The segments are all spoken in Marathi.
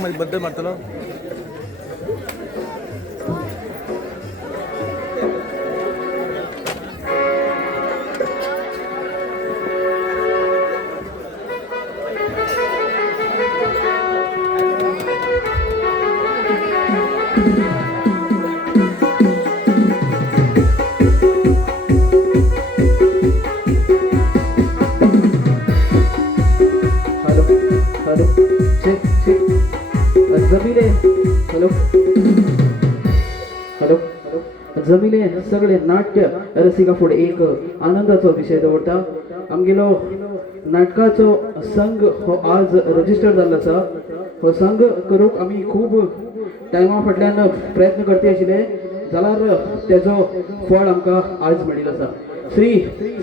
मार्केटिंग बद्दल मारतलो. हॅलो हॅलो चेक चेक जमिले हॅलो हॅलो जमिले सगळे नाट्य रसिका फुडें एक आनंदाचो विशय दवरता. आमगेलो नाटकाचो संघ हो आज रजिस्टर जाल्लो आसा. हो संघ करूंक आमी खूब टायमा फाटल्यान प्रयत्न करते आशिल्ले जाल्यार तेजो फळ आमकां आज मेळिल्लो आसा. श्री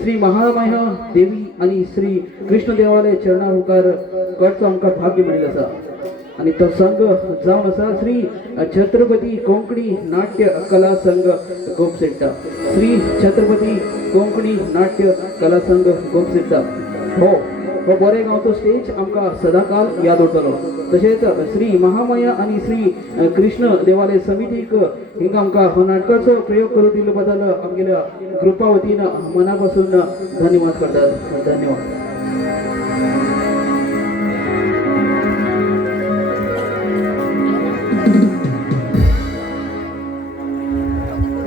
श्री महामाया देवी आणि श्री कृष्ण देवालय चरणा मुखार कडचो आमकां भाग्य मेळिल्लो आसा. आणि तो संघ जावन आसा श्री छत्रपती कोंकणी नाट्य कला संघ गोमसेट्टा. श्री छत्रपती कोंकणी नाट्य कला संघ गोमसेट्टा हो हो बोरेगांवचो स्टेज आमकां सदांकाल याद उरतलो. तशेंच श्री महामाया आणि श्री कृष्ण देवालय समितीक हिंगा आमकां हो नाटकाचो प्रयोग करून दिल्ले बद्दल आमगेल्या ग्रुपा वतीन मना पासून धन्यवाद करतात. धन्यवाद.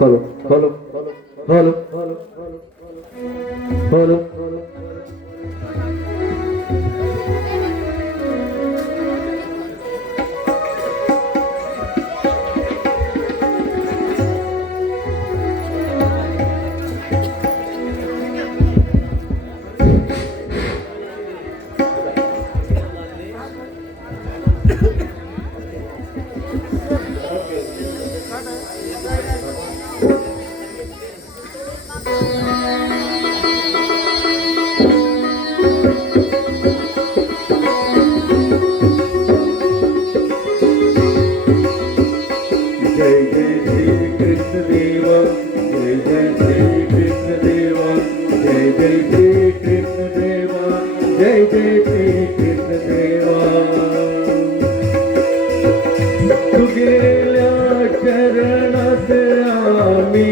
हॅलो हॅलो हॅलो हॅलो जय जय श्री कृष्ण देवा जय जय श्री कृष्ण देवा जय जय श्री कृष्ण देवा जय जय श्री कृष्ण देवा. तुगेल्या चरणात आम्ही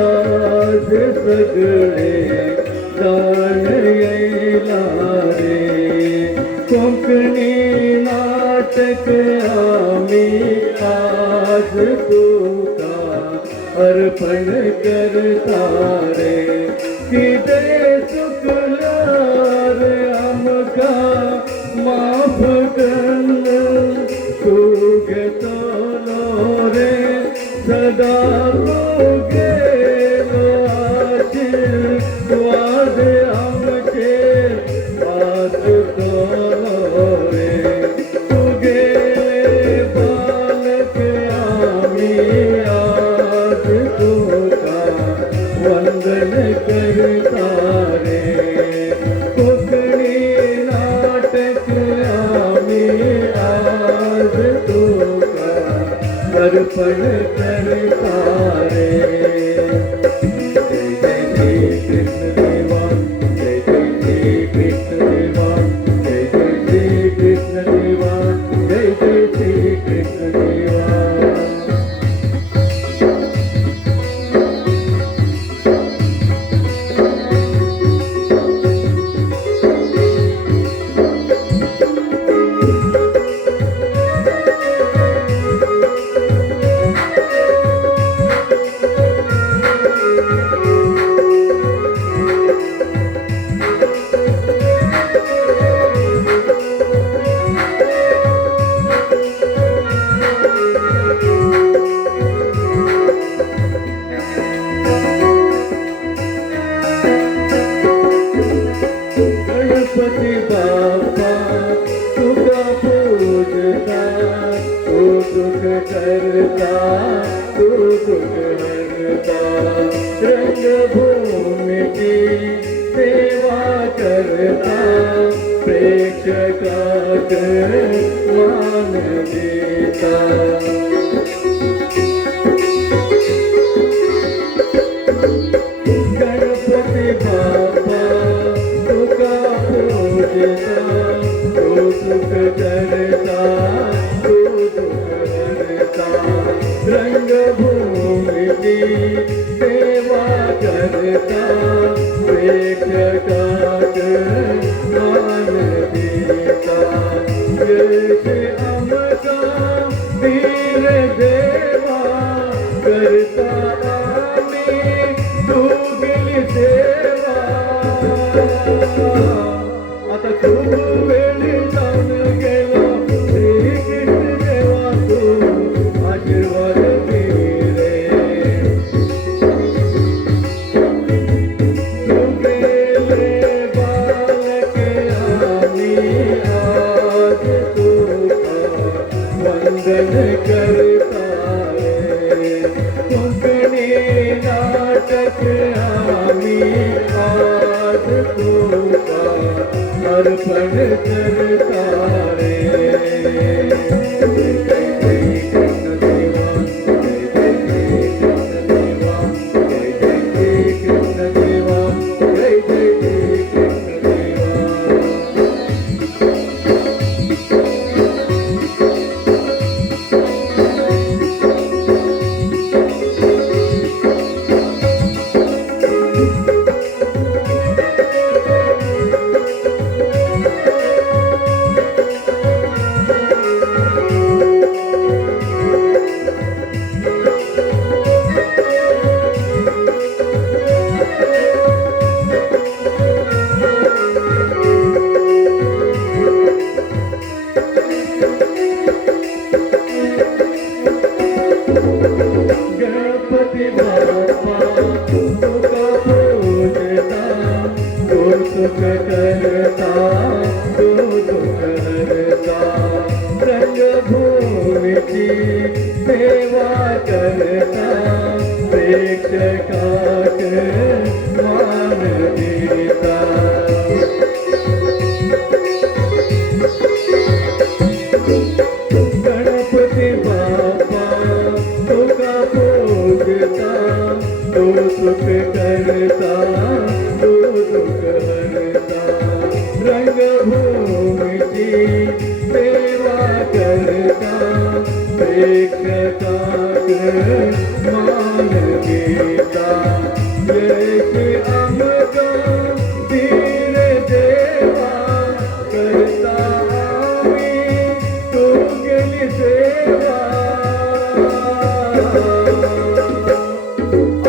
आज सगळे जाण येला रे. कोंकणी नाटक आम्ही आज तुका अर्पण करता रे. किते चुकल्यार आमका माफ कर तू घेतलो रे. सदा तुगेलो आशीर्वाद आमचे वाचतलो रे. तुगेले बालक आम्ही आज तुका वंदन करता रे. कोंकणी नाटक आम्ही आज तुका अर्पण करता रे. जय जय श्री कृष्ण देवा जय जय श्री कृष्ण देवा जय जय श्री कृष्ण देवा जय जय श्री कृष्ण देवा. गणपती बाप्पा तुका पूजता तू सुख करता तू सुख हरता. रंगभूमीची सेवा करता प्रेक्षकाक मान देता. गणपती बाप्पा तुका पूजता तू सुख करता आमचा वीर देवा करता आम्ही तुझी सेवा आता खूप वेळ जाऊन गेलो श्री कृष्ण देवा तू आशीर्वाद दे रे तू गेले बालक आम्ही आज तुका वंदन करता रे कोकणी नाटक आम्ही आज तुका अर्पण करता रे जय जय श्री कृष्ण देवा जय जय श्री कृष्ण देवा जय जय श्री कृष्ण देवा जय जय श्री कृष्ण देवा गणपती बाप्पा तुका पूजता तू सुख करता तू दुःख हरता रंगभूमीची सेवा करता प्रेक्षकाक मान देता गणपती बाप्पा तुका पूजता तू सुख करता तू दुःख हरता रंगभूमीची सेवा करता प्रेक्षकाक मान देता यश आमचा वीर देवा करता आम्ही तू गेली सेवा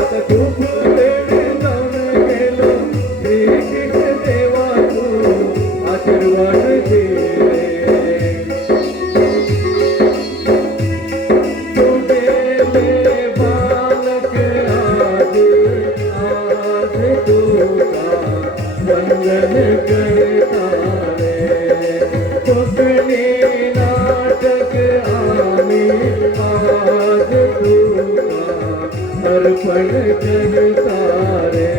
आता खूप वेळ जाऊन गेलो श्री कृष्ण देवा तू आशीर्वाद दे तू गेले बालक आज तुका वंदन करता रे कोकणी नाटक आम्ही आज तुका अर्पण करता रे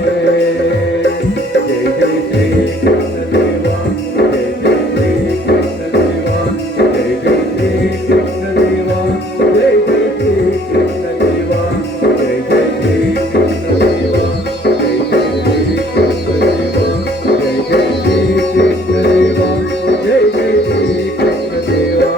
जय जय श्री कृष्ण देवा जय जय श्री कृष्ण देवा जय जय श्री कृष्ण देवा जय जय श्री कृष्ण देवा जय जय श्री कृष्ण देवा जय जय श्री कृष्ण देवा जय जय श्री कृष्ण देवा जय जय श्री कृष्ण देवा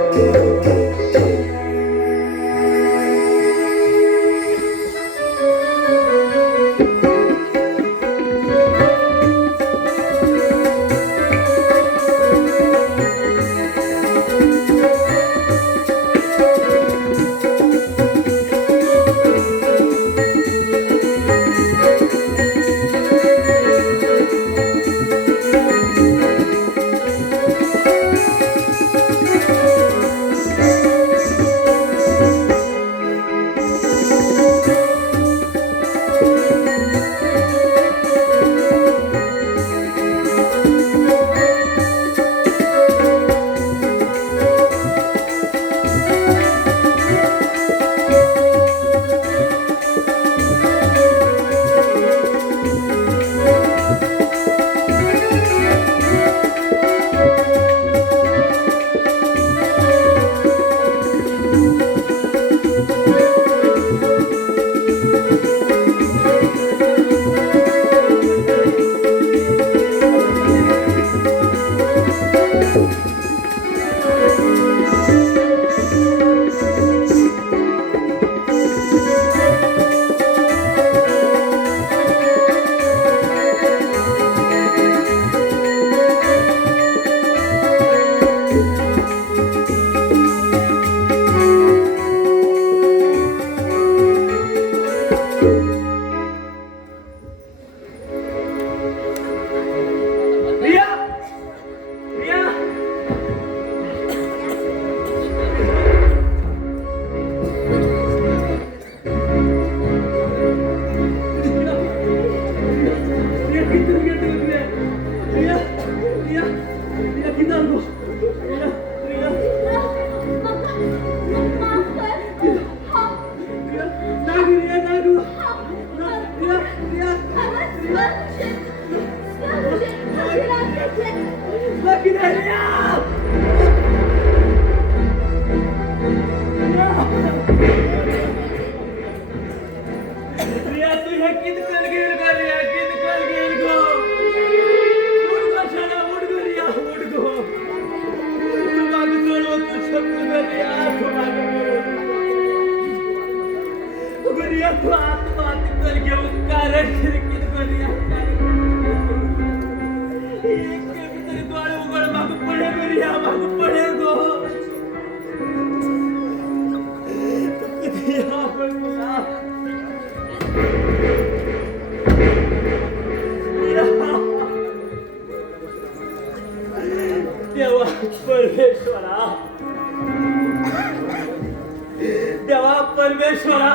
परमेश्वरा,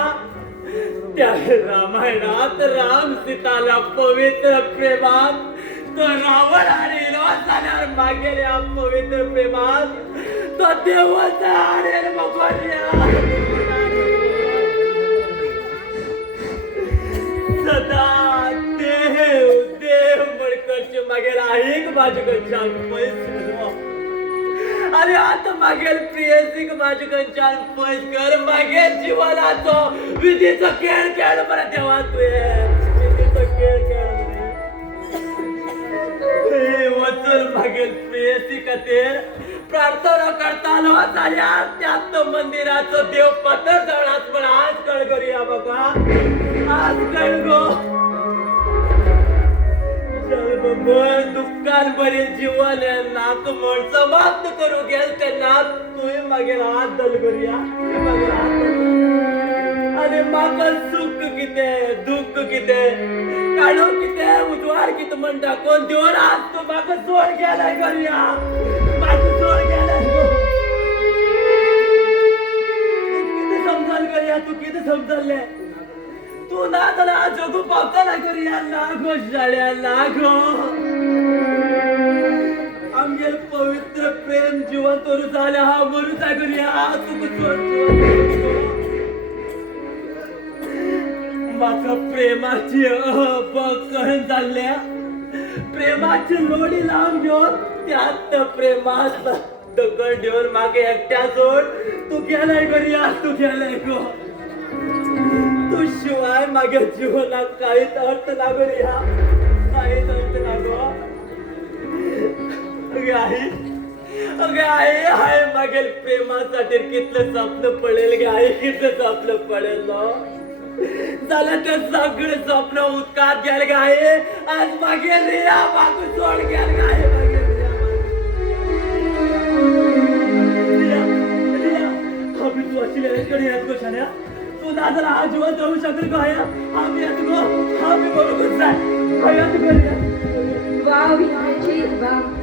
त्या रामायणात राम सीताला पवित्र प्रेमात तो रावण आणि जाण्यावर मागेल या पवित्र प्रेमात तो देवाचा आणि सदा देव देव मडकडचे मागेल ऐक माझ्याकडच्या पैसे अरे आता मागेल प्रियसिक माझ्याकडच्या पैसे कर मागेल जीवनाचो विधीचा खेळ खेळ बरं तेव्हा तू विधीचा खेळ खेळ वचल मागेल प्रियसी खातीर प्रार्थना करतालो जाल्या त्यात मंदिराचं देव पत्र जळात पण आज कळ करूया बघा आज कळ गो मन दुःखान बरे जीवन नाक म्हण समाप्त करू गेल तेन्ना तुवें मागेर हात धल करूया मागेर हात आनी म्हाका सुख कितें दुःख कितें काळो कितें उजवाड कितें म्हणटा कोण देवर आज तूं म्हाका सोड गेलाय करूया म्हाका सोड गेलाय तूं कितें समजल करूया तूं कितें समजल्लें तू ना जाल्यार हांव जगू पावतना करूया ना गो शाळ्या ना गो आमगेर पवित्र प्रेम जिवन तरू जाल्यार हांव मरूचा करूया हांव तुका सोड म्हाका प्रेमाची कळण जाल्ल्या प्रेमाची लोडी लावन घेवन त्यात प्रेमात दगड घेवन म्हाका एकट्या सोड तू गेलाय करूया तू गेलाय गो तू शिवाय मागे जीवनात काहीच अर्थ ना करूया काहीच अर्थ ना गो अगे आई हाय मागेल प्रेमासाठी कितलं स्वप्न पडेल गे आई कितलं स्वप्न पडेल जाल्यार तें सगळें स्वप्न उदकात गेल गे आई आज मागेल रिया म्हाका सोड गेल गे आई मागेल रिया आमी तू आशिल्ले कडेन येत गो शाण्या तू ना जाल्यार हांव जिवन जगू शकल गो आया आमी येत गो आमी बरोबर जाय हांव येत गो रिया वाव विनायची वाव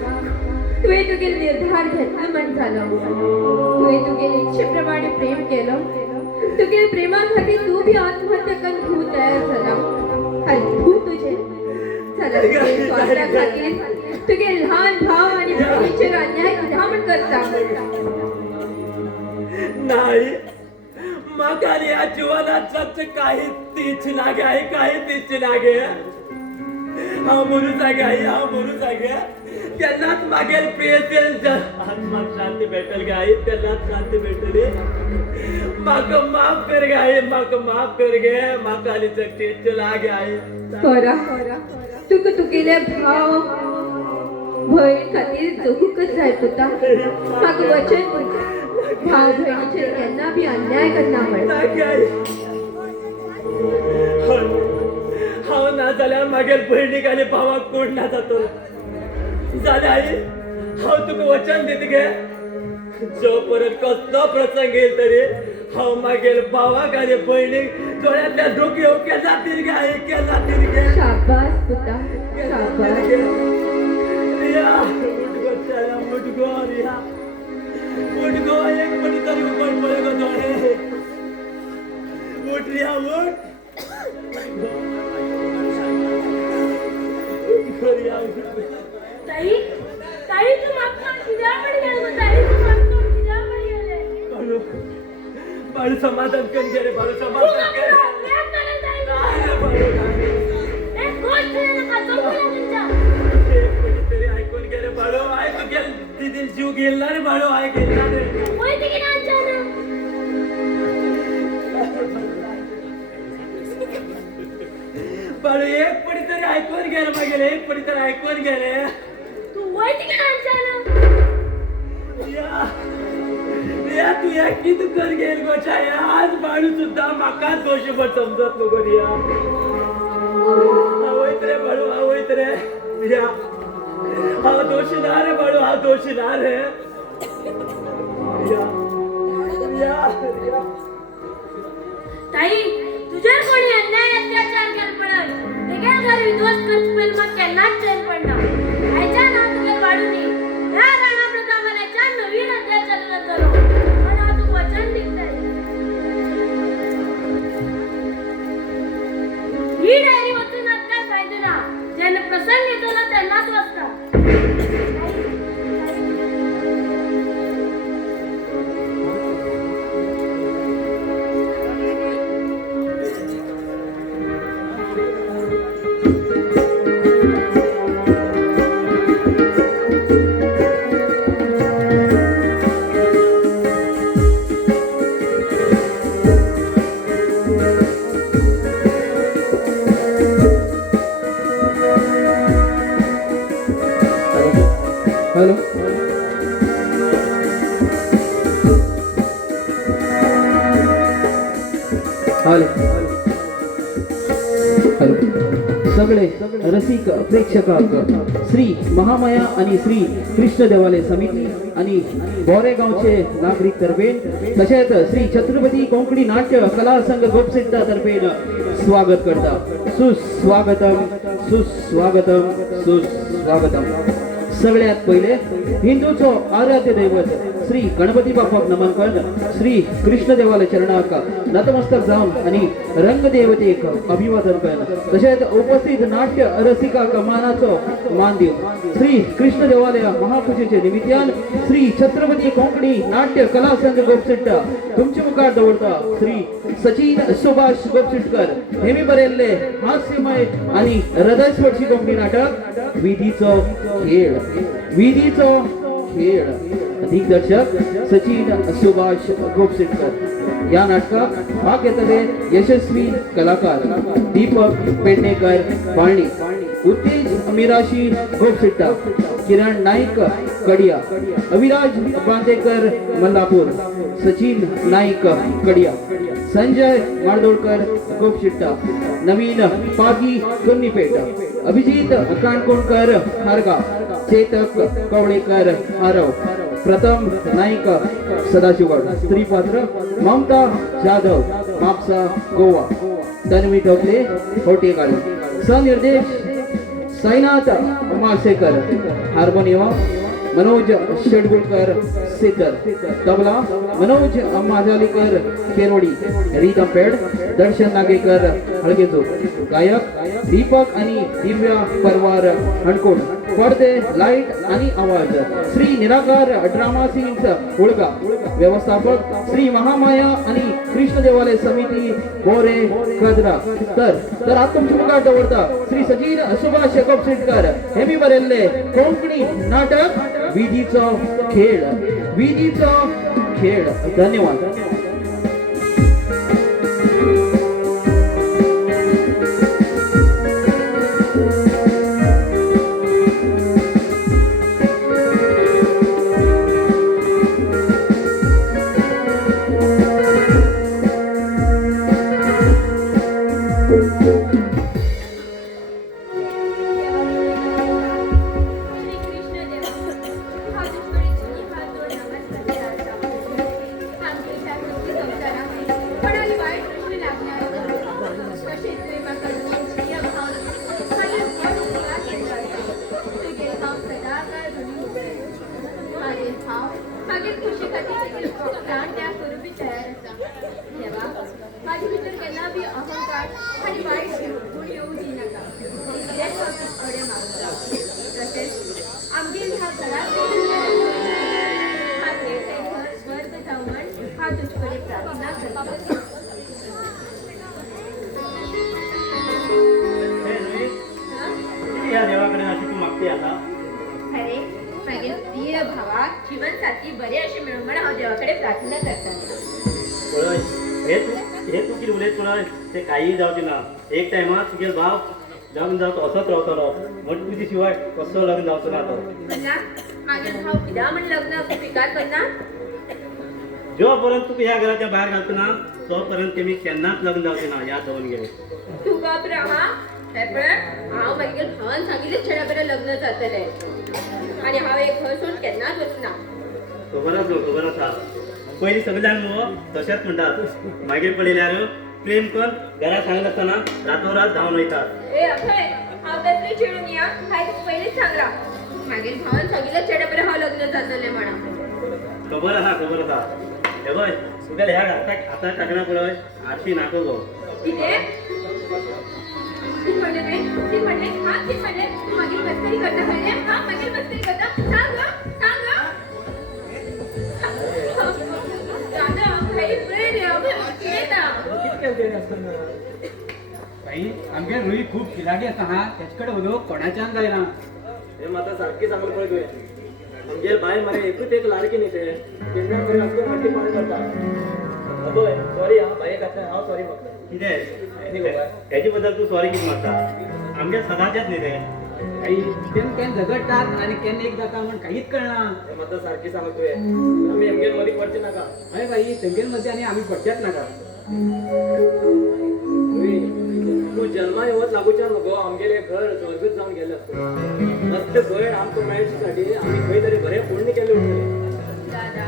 तुवें तुगे निर्धार घेतलो म्हण जालो तुवें तुगे इच्छेप्रमाणे प्रेम केलं तुगे प्रेमा खातीर तूं बी आत्महत्या करून खूब तयार जाला आनी खूब तुजें जाल्यार तुगे स्वार्था खातीर तुगे ल्हान भाव आनी भयणीचेर अन्याय कित्या म्हण करता नाही म्हाका ह्या जिवनात सच्च काहीच इच्छ लागे आई काहीच इच्छ लागे हांव मरू जागे आई हांव मरू जागे तेन्नाच मागेल प्रियतेन आत्माक शांती मेळटली गे आई तेन्नाच शांती मेळटली म्हाका माफ कर गे आई म्हाका माफ कर गे म्हाका आनी जगचेच लागे आई कोरा तुका तुगेले भाव भयण खातीर जगूंकच जाय पुता म्हाका वचन भाव भयणीचेर केन्ना बी अन्याय करना म्हण हांव ना जाल्यार मागेर भयणीक आनी भावाक कोण ना जातो जाल्यार आई हांव तुका वचन दिता गे जो परत कसलो प्रसंग येईल तरी हांव मागेर भावाक आनी भयणीक दोळ्यांतल्या दुख येवं केन्ना तिरगे आई केन्ना तिरगे शाबास पुता शाबास रिया उठ गो चला उठ गो रिया उठ गो एक पटी तरी उपर पळे गो दोळे उठ रिया उठ रिया ताई ताई तू मागचा किया पड गेले ताई तू मागचा किया पड गेले बाळू समाधान कर गे रे बाळू समाधान कर एक गोष्ट नका चौकला तुमच्या एक पटी तरी ऐकून गे रे बाळू आय तू गेल दिदी जीव गेला रे बाळू आय गेला रे होय ते की ना बाळू एक पटी तरी ऐकून गे रे मागेल एक पटी तरी ऐकून गे रे तू होय ते की ना रिया तू या किती कर गेल गोचाया आज बाळू सुद्धा म्हाका दोषी पण समजत नको रिया आवयत रे बाळू आवयत रे रिया हांव दोषी ना रे बाळू हांव दोषी ना रे रिया रिया रिया ताई तुझ्यावर कोणी अन्याय अत्याचार केला पडल तेगे घर विध्वस्त करच पडेल मग केन्नाच चैन पडना आयच्या ना तुगे वाडूनी ह्या राणा प्रतापाच्या नवीन अत्याचार करो पण हांव तुका वचन दिताय हॅलो सगळे रसिक प्रेक्षकांक श्री महामाया आणि श्री कृष्ण देवालय समिती आणि बोरेगावचे नागरिक तर्फेन तसेच श्री छत्रपती कोंकणी नाट्य कला संघ गोपसिद्धा तर्फेन स्वागत करता सुस्वागतम सुस्वागतम सुस्वागतम. सगळ्यात पहिले हिंदूचो आराध्य दैवत श्री गणपती बाप्पाक नमन करून श्री कृष्ण देवालय चरणाक नतमस्तक जावन आणि रंगदेवतेक अभिवादन करून तसेच उपस्थित नाट्य रसिकाक मानाचो मान दिवन श्री कृष्ण देवालय महापूजेचे निमित्तान श्री छत्रपती कोंकणी नाट्य कला संघ गोपसिट्टा तुमचे मुखार दवरता श्री सचिन सुभाष गोपसिटकर हेमी बरेल्ले हास्यमय आणि हृदयस्पर्शी कोंकणी नाटक विधीचो खेळ विधीचो खेळ. दिग्दर्शक सचिन सुभाष गोपसिटकर. या नाटकात भाग घेतले यशस्वी कलाकार दीपक पेडणेकर पाळणी, उत्तेज मिराशी गोपसिट्टा, किरण नाईक कडिया, अविराज बांदेकर मल्लापूर, सचिन नाईक कडिया, संजय माडदोळकर गोपसिट्टा, नवीन पागी कुन्नीपेट, अभिजित काणकोणकर हारगाव, चेतक कवळेकर आरव, प्रथम नाईक सदाशिवगड, स्त्री पात्र ममता जाधव मापसा गोवा, तन्वी टोपले होटेगाडी, सहनिर्देश साईनाथ मासेकर, हार्मोनियम मनोज शेडगुळकर सिद्दर, तबला मनोज माजालीकर केरोडी, रिदम पेड दर्शन नागेकर हळगेजो, गायक दीपक आणि दिव्या परवार हणकोण, पडदे लाईट आणि आवाज श्री निराकार ड्रामा सीन्स उळगा, व्यवस्थापक श्री महामाया आणि कृष्ण देवालय समिती बोरे कदरा. तर आज तुमच्या मुखार दवरता श्री सचिन सुभाष गोपसिटकर हेमी बरेल्ले कोंकणी नाटक विधीचो खेळ विधीचो खेळ. धन्यवाद. माझी भितर केन्ना बी अहंकार आनी वायट गुण येवं दिनाका. हेच फक्त अडे मागता. तशेंच आमगेर ह्या घरांत खातीर तें घर स्वर्ग जावं म्हण हांव तुजे कडेन प्रार्थना करता. या देवाकडे अशी तू मागते आता. अरे मागीर प्रिय भावाक जीवन साथी बरे अशें मेळूं म्हण हांव देवाकडे प्रार्थना करता. पळय हे तू कितें उलयत पळय ते काही जावचें ना. एक टायमार तुगे भाव लग्न जावं असोच रावतलो म्हण तुजे शिवाय कसो लग्न जावचो ना तो. मागीर भाव कित्याक म्हण लग्न स्विकार करना. जो पर्यंत तुका ह्या घराच्या भायर घालता ना तो पर्यंत तेमी केन्नाच लग्न जावचें ना. याद दवरून घे. तू गप राहा. हे पळय हांव मागीर भावान सांगिल्लें छेडा बरें लग्न जातलें आनी हांव एक घर सोडून केन्नाच वचना. खबर आसा पयलीं सगळ्यांक न्हू तशेंच म्हणटात मागीर पळयल्यार प्रेम करून घरा सांगत आसतना रातोरात धांवन वयतात. ए अभय हांव तसलें चिडून या हांवें तुका पयलींच सांगलां. मागीर भावान सांगिल्लें छेडा बरें हांव लग्न जातलें म्हणून. खबर आसा. हे पळय तुगेल्या ह्या आतां टाकना पळय आरशी नाको गो. कितें कितें म्हणलें रे? कितें म्हणलें? हां कितें म्हणलें? तूं मागीर मस्करी करता खंय? हां मागीर मस्करी करता. सांग दादा भाई प्रेम रे अभय येता. भाई आमगे रुई खूप खिलाडी आसा हा तेचकडे उलोवप कोणाच्यान जायना. हे मात्र सारखी सांगून पळय तुवें म्हणजे बाय मरे एकूच एक लाडकी न्ही ते तेन्ना खरें असलो वाटी पाड करता. अबय सॉरी हां बाये खातीर हांव सॉरी मागता. कितें हेजी बद्दल तूं सॉरी कितें मागता? आमगे सदांचेच न्ही ते. काही केन झगडतात आणि केन एक जाता म्हणून काहीच कळना. हे मात्र सारखी सांगतोय आम्ही एमगेल मध्ये पडचे नका. अरे बाई तेंगेल मध्ये आणि आम्ही पडच्यात ना का. तू जन्मा येवत लागूच्या नको आमगेले घर स्वर्गीत जाऊन गेले असतो. मस्त भय आमको मेळच्यासाठी आम्ही खंय तरी बरे पुण्य केले होते. दादा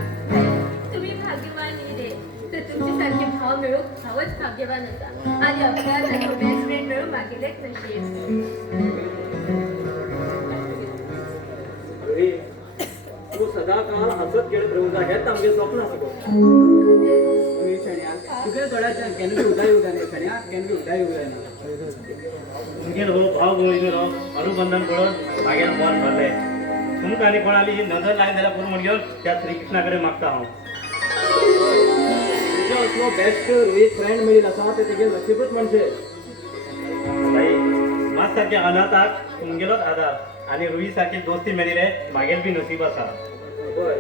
तुम्ही भाग्यवान रे तर तुमच्यासारखे भाव मिळून भावच भाग्यवान होता आणि आपल्याला बेस्ट फ्रेंड मिळून मागेलेच नशीब. रोही, तू सदा काळ हसत खेळत राहू जा हेच आमचे स्वप्न असतो. तुम्ही शण्या तुझ्या थोड्याच्या केन बी उदाय उदा नाही शण्या केन बी उदाय उदाय ना. तुमगेल हो भाव भयणीर हो अनुबंधन पळून मागेल मन भरले. तुमकां आनी कोणाली नजर लायन जाल्यार पुरो म्हण घेवन त्या श्रीकृष्णा कडेन मागता हांव. तुझ्या असलो बेस्ट रोहित फ्रेंड मिळील असा ते तेगे नशीबच म्हणजे. बाई मात सारखे अनाथाक तुमगेलोच आधार आनी रुही सारखी दोस्ती मेळिले मागेल बी नशीब आसा. होय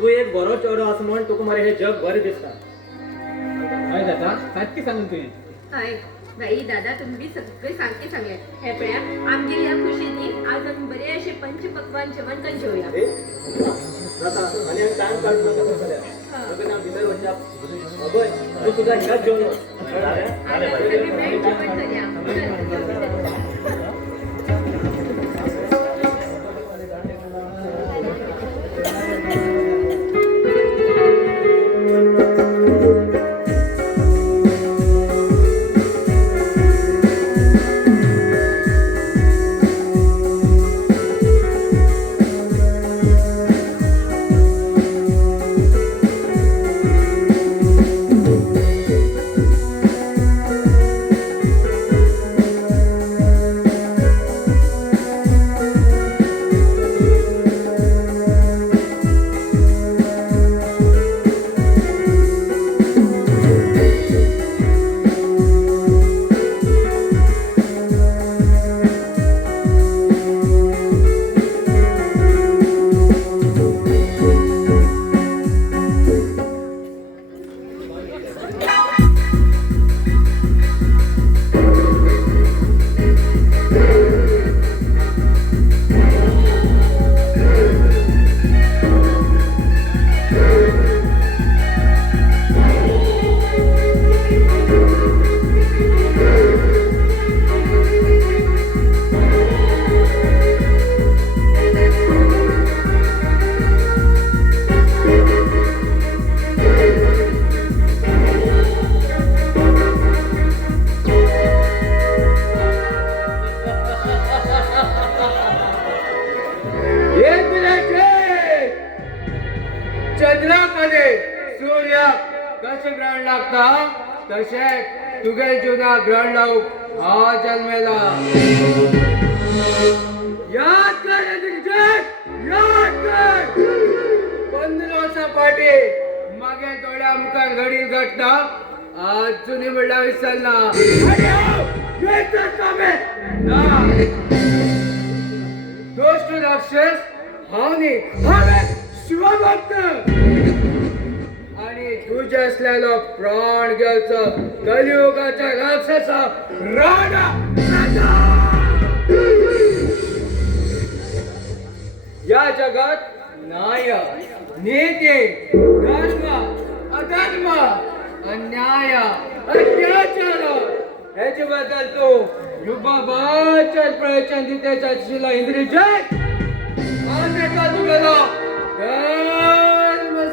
तू एक बरो चेडो आसा म्हण तुका मरे हे जग बरें दिसता. हय जाता सारखी सांगून तुवें. हय बाई दादा तुम्ही सगळे सारखे सांगले. हे पळया आमगे ह्या खुशीनी आज आम्ही बरे असे पंचपक्वान जेवण करून जेवूया. ए, जाता आणि आम्ही टाइम काढतो कसं करूया. सगळे ना भितर वच्या अबय तू सुद्धा ह्याच जेवण आता सगळे मिळून जेवण करूया. चंद्रामध्ये सूर्य कसे ग्रहण लागता तसे तुगे जुना ग्रहण लावूक हा जन्मेला. याद कर याद कर 15 वर्सां फाटी मागे थोड्या मुखार घडील घडटा आज जुनी म्हणला विसरना. दुष्ट राक्षस हांवें शिवभक्त आणि तुझे असलेलो प्राण घेवचो कलियुगाच्या राक्षसा राणा या जगात न्याय नीती धर्म अधर्म अन्याय अत्याचार ह्याचे बद्दल तू युबाबाच्या प्रवचन दितेचा शिला इंद्रिजय आज एका तुगेलो धर्मसंकट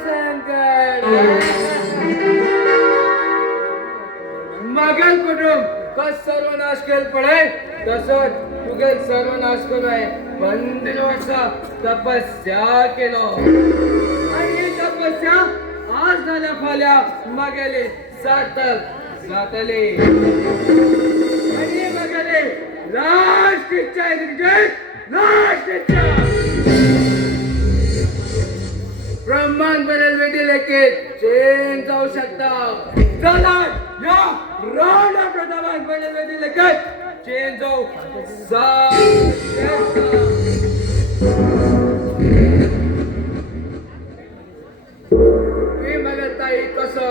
मागेल कुटुंब कस सर्वनाश केल पडे तसंच तुगेल सर्वनाश करूय 15 वर्षा तपस्या केलो आणि ही तपस्या आज जाल्या फाल्या मागेली सार्थक जातली आणि मागेली लास्ट इच्छा आहे लास्ट इच्छा ब्रह्मांड बदल वेटी लेखित चेंज जाऊ शकता. चला या राणा प्रतापात बदल वेटी लेखित चेंज जाऊ तुम्ही मगर ताई कसं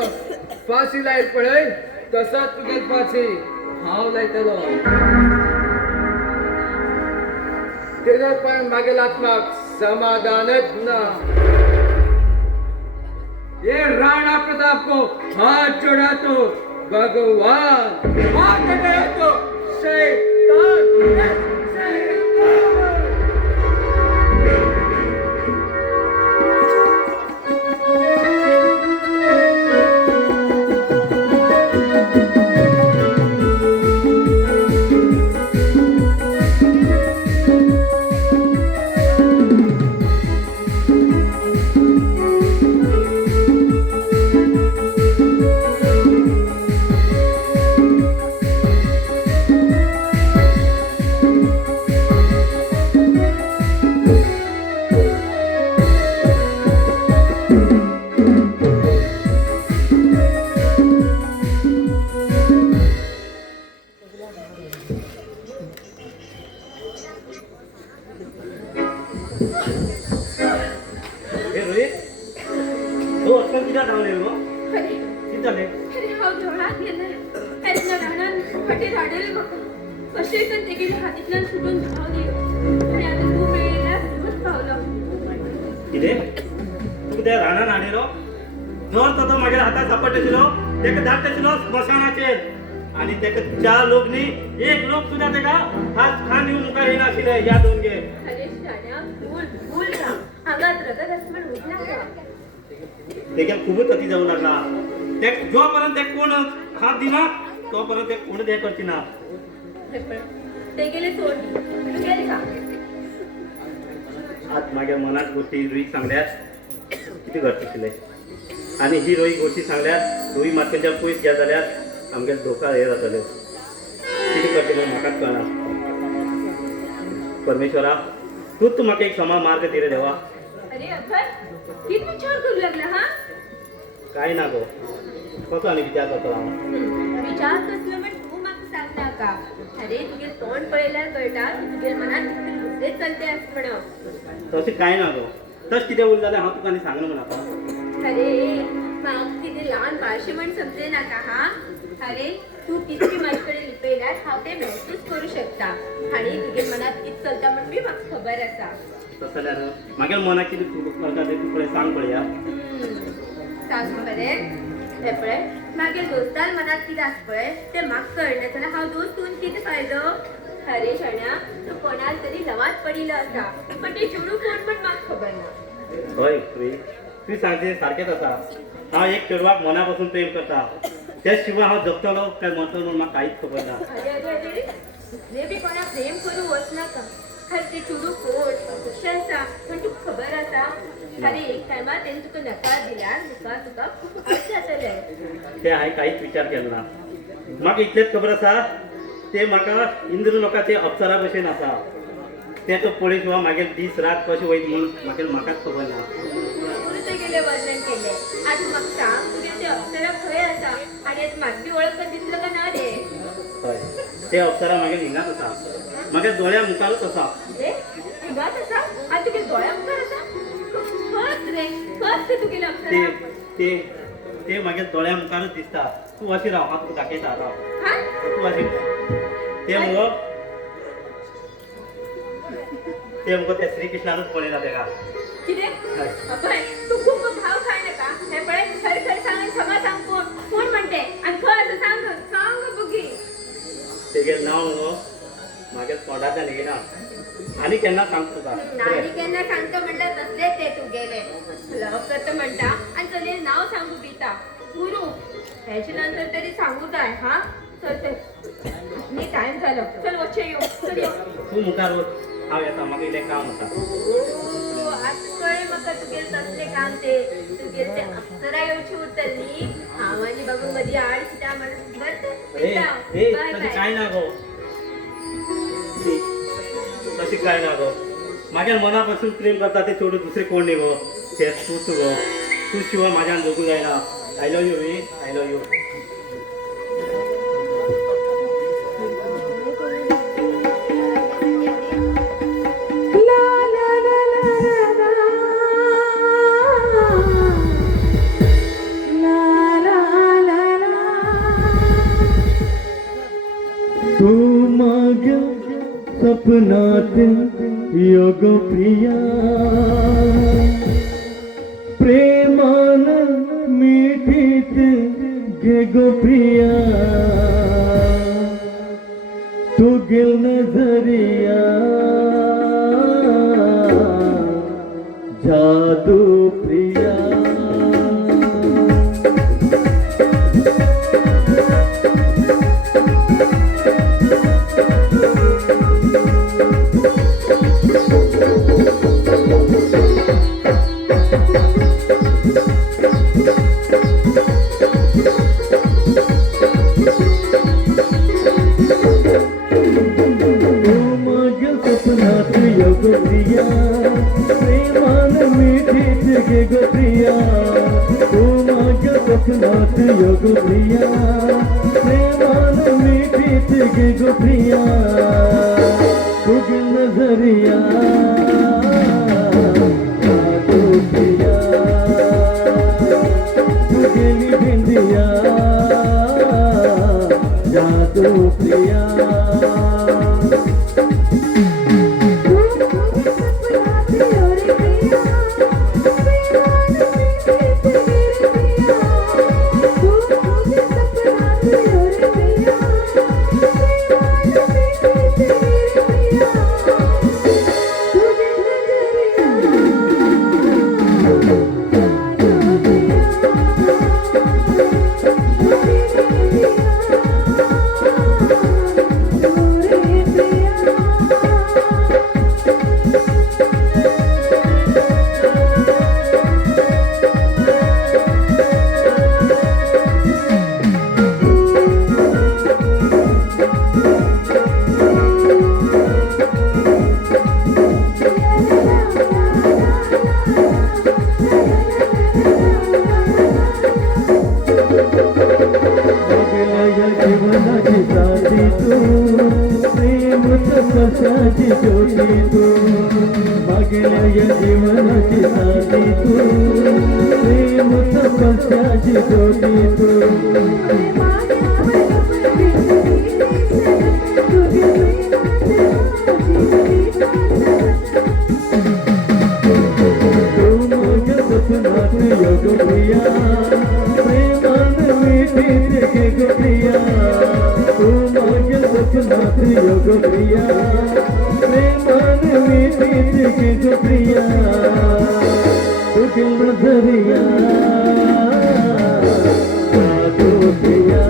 फाशी लायत पळय तसंच तुगेल फाशी हांव लायतलो. त्याच्यात पण मागील आत्माक समाधानच ना. ये राणा प्रताप को हाथ जोड़ा तो भगवान हाथ हटाया तो शैतान. हे रोहित तो अक्कल किती धावले मग अरे किती झाले अरे हांव देवळात गेलें तेन्ना रानान फाटीं धाडलेलें म्हाका अशें करून तेगेल्या हातींतल्यान सुटून धांवली आनी आतां तूं मेळ्ळ्यार खूबच पावलो. कितें तुका त्या रानान हाडिलो जर तो मागीर हाताक सापडटलो तेका धाडटलो स्मशानाचेर आनी तेका 4 लोक न्ही 1 लोक सुद्दां तेका हात खान दिवन मुखार येनाशिल्ले याद दवरून घे. अरे शाण्या भूल भूल राव हांगात रगत आसमण उरला तेगे खूबच अती जाऊ लागला ते जो पर्यंत ते कोण हात दिना तो पर्यंत ते कोण ते करची ना. ते गेले सोड तूं गेली का आज माझ्या मनात गोष्टी रोही सांगल्यात किती घडटले आणि ही रोही गोष्टी सांगल्यात रोही मातशेंच्या पयस घ्या जाल्यार आमगे धोका हे जातले कितें करतले म्हाकाच कळना. परमेश्वरा तूच म्हाका एक समा मार्ग दिले देवा. अरे अभय किती विचार करू लागला हा काय ना गो कसो आनी विचार करतलो हांव. विचार कसलो म्हण तूं म्हाका सांगता का. अरे तुगे तोंड पळयल्यार कळटा की तुगे मनात कितें दुसरेच चलते आस म्हणून. तशें काय ना गो तशें कितें उरलें जाल्यार हांव तुका आनी सांगना म्हण आतां. अरे म्हाका कितें ल्हान भाशे म्हण समजे नाका हा. अरे तूं कितली म्हाजे कडेन लिपयल्यार हांव तें महसूस करूं शकता आनी तुगे मनात कितें चलता म्हण बी म्हाका खबर आसा. तशें जाल्यार म्हागे मनाक कितें करता तें तूं पळय सांग पळया. सांग बरें हे पळय मागीर दोस्तार मनात कितें आसा पळय तें म्हाका कळना जाल्यार हांव दोस्त करून कितें फायदो. अरे शाण्या तूं कोणाल तरी लवात पडिलो आसा पण तें चेडूं कोण म्हण म्हाका खबर ना. हय रोही तूं सांगते सारकेंच आसा. हांव एक चेडवाक मना पासून प्रेम करता त्या शिवाय हांव जगतलो काय मरतलो म्हूण म्हाका कांयच खबर ना. अरे अरे अरे रे बी कोणा प्रेम करूं वचनाका. अरे ते चेडूं कोण कशें आसा म्हण तुका खबर आसा. अरे एक टायमार तेणे तुका नकार दिल्यार मुखार तुका खूब वायट जातलें. ते हांवें कांयच विचार केलो ना. म्हाका इतलेंच खबर आसा ते म्हाका इंद्र लोकाचे अप्सरा भशेन आसा. ते तो पळय शिवाय मागीर दीस रात कशें वयत म्हूण म्हाकाच खबर ना. म्हणून तेगेलें वर्णन केलें. आतां म्हाका सांग तुगे ते अप्सरा खंय आसा आनी आतां म्हाका बी वळखून दिसलो काय ना रे. हय ते अप्सरा मागीर हिंगाच आसा म्हाज्या दोळ्या मुखारच आसा. रे हिंगाच आसा आनी तुगे दोळ्या मुखार आसा खंच रे खंच ते तुगेलें ते अप्सरा. ते ते मागीर दोळ्या मुखारच दिसता. तूं अशी राव हांव तुका दाखयता राव. हा तूं अशी ते मुगो त्या श्री कृष्णानूच पळयला तेका. कितें अभय तूं खूब भाव खाय नाका. हे पळय खरें खरें सांग आनी सगळं सांग कोण कोण म्हणटे आनी खंय आसा सांग सांग बुगी. तेगेलें नांव मुगो म्हागे तोंडांतल्यान येना आनी केन्ना सांग तुका. नाणी केन्ना सांगता म्हणल्यार तसले ते तुगेले लव करता म्हणटा आनी चलयेन नांव सांगू दिता. गुरू हेचे नंतर तरी सांगू जाय हा. चल चल न्ही टायम जालो चल वच्चे येऊ चल यो. तूं मुखार वच हांव येता म्हाका इल्लें काम आसा. आतां कळ्ळें म्हाका तुगेलें तसलें काम ते तुगेलें ते अप्सरा येवची उरतली. हांव आनी बाबा मदीं आड कित्या म्हणून बरें ए बाय तशें बाय. कांय ना गो तशें कांय ना गो. म्हाज्या मना पासून प्रेम करता ते चेडूं दुसरें कोण न्ही गो ते तूंच गो. तूं शिवाय म्हाज्यान जगूं जायना. आय लव यू रे आय लव यू. तू माझ्या सपनात योग प्रिया प्रेमान मिठीत घे गो प्रिया तू गिल नजरिया जादू प्रिया सपनात योग प्रिया प्रेमान मिठीत गे गो प्रिया तू माझ्या स्वप्नात योग प्रिया प्रेमान मिठीत गे गो प्रिया तुझी नजरिया जादू प्रिया तू गेली भिंडिया जादू प्रिया जीवनाची साथी तू प्रेम तपस्याची ज्योती तू मागेल्या या जीवनाची साथी तू प्रेम तपस्याची ज्योती तू सपनात योग प्रिया प्रेमान मिठीत गे गो प्रिया तू माझ्या सपनात योग प्रिया प्रेमान मिठीत गे गो प्रिया तुझी नजरिया जादू प्रिया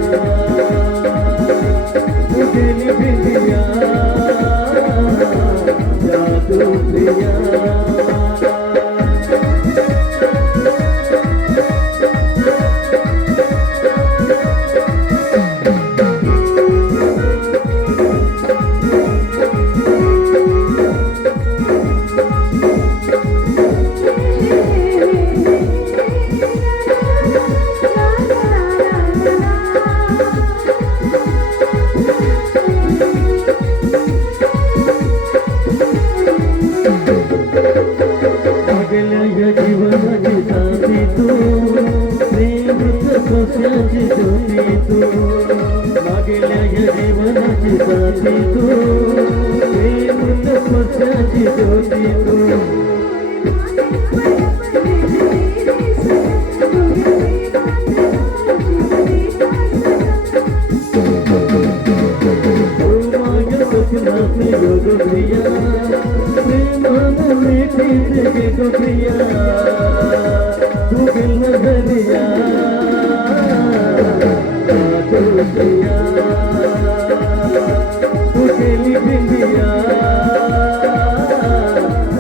तू गेली भिंडिया जादू प्रिया जीवनाची साथी तू प्रेम तपस्याची ज्योती तू मागेल्या या जीवनाची साथी तू प्रेम तपस्याची ज्योती तू सपनात योग प्रिया प्रेमान मिठीत गे गो प्रिया तू गिल नजरिया जादू प्रिया तू गेली भिंडिया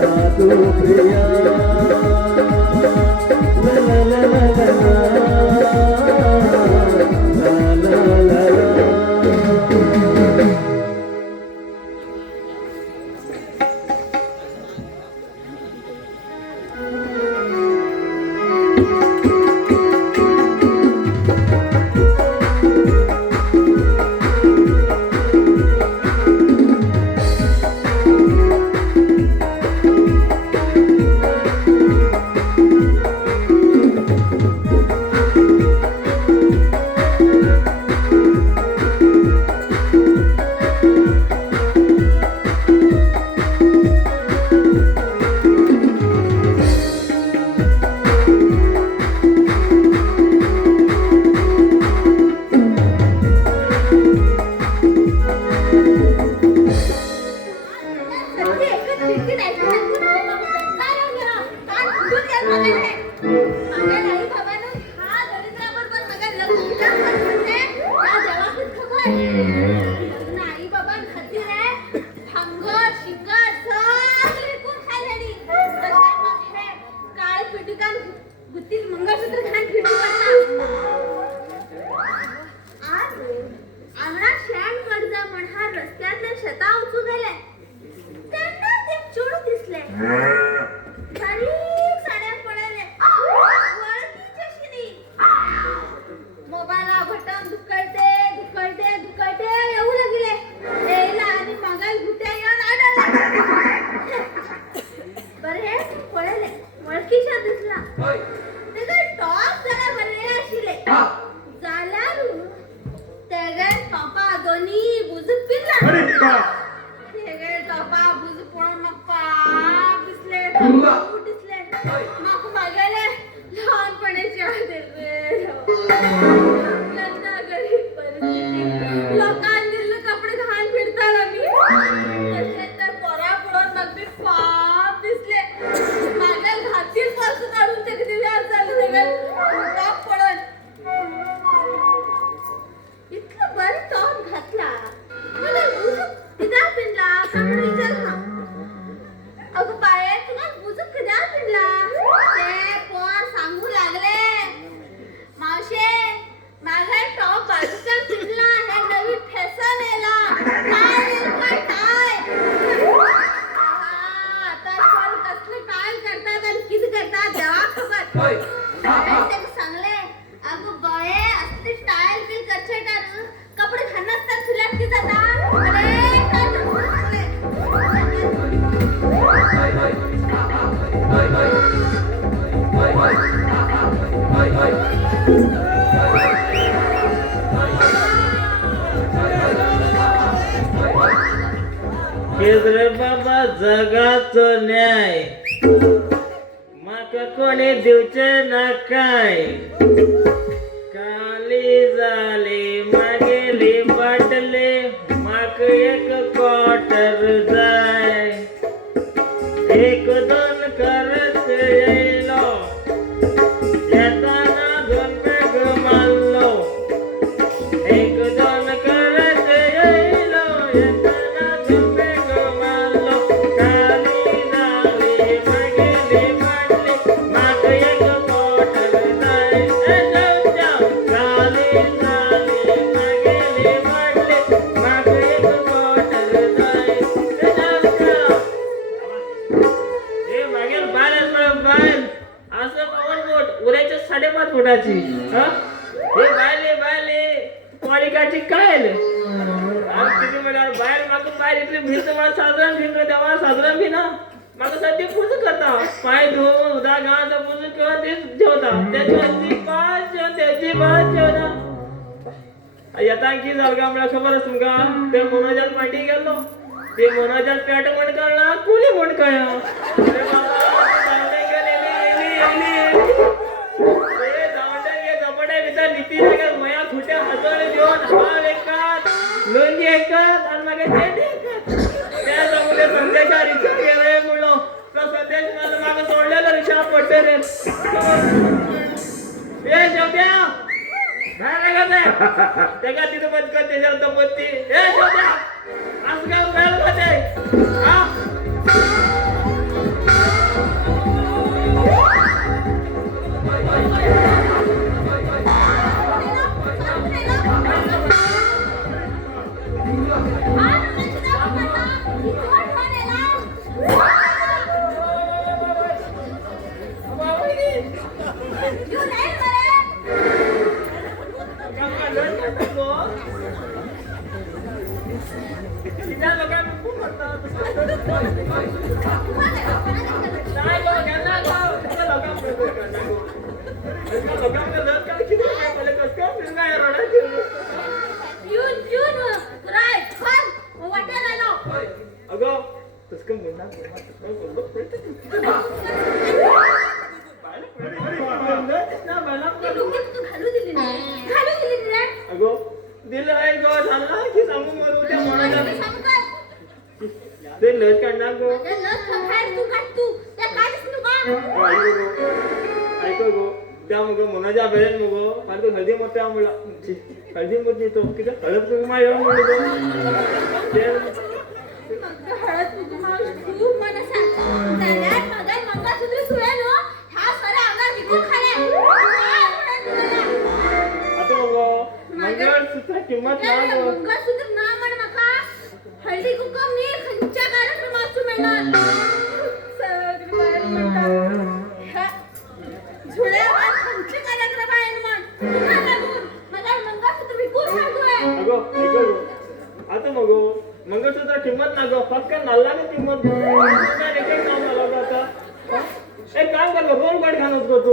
जादू प्रिया ला ला ला ला ला ला ला ला आई बाबा खाती रे भांगर शिंगर सगळे विकून खाल्लेली तशात मग हे काळे पिटिकान गुत्तील मंगळसूत्र घाण फिरती पडता आज अंगणात शेण कडजा म्हण हा रस्त्यातले शेता उचू गेले त्यांना ते चूड दिसले बारीक साड्या पडले वळखीचे शिरी मोबाईलला बटन दुखळते दुखळते दुखळते येऊ लागले यायला आणि मागायला घुट्या येऊन आढळले बरे पळले वळखीचा दिसला तेगे टॉप जरा बरे आशिले जाल्यार तेगे टॉपा दोन्ही बुजूक पिल्ला तेगे टॉपा बुजूक पळोवन म्हाका दिसले दिसले म्हाका मागेले लहानपणाची आदर लग्ना गरीब परिस्थिती लोकांनी दिल्ले कपडे घाण फिरताना मी तसे तर पोरा पळोवन म्हाका पाप दिसले मागेल घातील पासून काढून ते किती व्याज झाले तेगे टॉप पळोवन इतकं बरं टॉप घातला मला बुजूक कित्याक पिनला काय विचारला अगं बाये तुला बुजूक कित्याक पिनला ते पोर सांगू लागले मावशे माझा टॉप बाजूच्यान पिनला हे नवीन फॅशन येला टाय आता कोण कसले टाय करतात आणि किती करतात देवा खबर ते सांगले अगं बाये असली स्टाईल बिल करचे कपडे घालणार तर तुला की जाता अरे काय केंद्र बाबा जगाचो न्याय म्हाका कोणी दिवचे ना काय काली जाली मागेली बाटले म्हाका एक क्वार्टर जाय एक दोन करत येयलो येताना दोन पेग मारलो एक दोन करत येयलो येताना दोन पेग मारलो काली जाली मागेली बाटली म्हाका एक क्वार्टर जाय काली जाली मागेली बाटली म्हाका एक क्वार्टर जाय हे मागेल बायल असं पावन बोट उऱ्याच्या 5.5 फुटाची हे बायले पॉलिकाची काय किती म्हळ्यार बायल म्हाका बायल इतली भिस्त मला साधारण भिंग देवा साधारण भी ना म्हाका सद्या पुजो करता पाय धुवून उदक घालता पुजो किंवा ते जेवता त्याची पांच जेवता येता की जाल का म्हळ्यार खबर आसा तुमकां ते मनोजान फाटी गेल्लो ते मनोजान पेट म्हण कळना कुली म्हण कळना अरे बाबा भितर निती गोंया खुट्या हातोळे घेवन हाव एकात लंगी एकात आनी मागीर चेटी एकात त्या सांगले संदेशा रिक्षा गेले म्हणलो तो संदेश मला म्हाका सोडलेलो रिक्षा पडटे रे ए शेवट्या भायर लागा तेका तिथं बदकत तेज्यावर तो बत्ती ए शेवट्या असं काय उगायला खाते हा ते लस काढणार गो लस बाहेर तू काढ तू त्या काढच नको ऐको गो त्या मग मनाच्या बेरेन मग आणि तो हळदी मोठ्या म्हणला हळदी मध्ये तो किती हळद कुंकुमा येऊन म्हणलो हळद कुंकुमा खूप मन सांग त्याल्यात मगन मंगळसूत्र सुळे नो हा सारा अंगात विकून खाले आता मग मंगळसूत्र किंमत ना गो मंगळसूत्र ना म्हण मका हळदी कुंकम नी खंच्या कार्यक्रमात मिळणार सगळी बाहेर म्हणतात झुळ्यावर खंचे कार्यक्रम आहे म्हण तुला लागून मला मंगळसूत्र विकून खातोय अगो ऐकलो आता मग मंगळसूत्र किंमत ना गो फक्त नल्लाने किंमत एक काम झालं आता एक काम कर रोल गाड खानच गो तू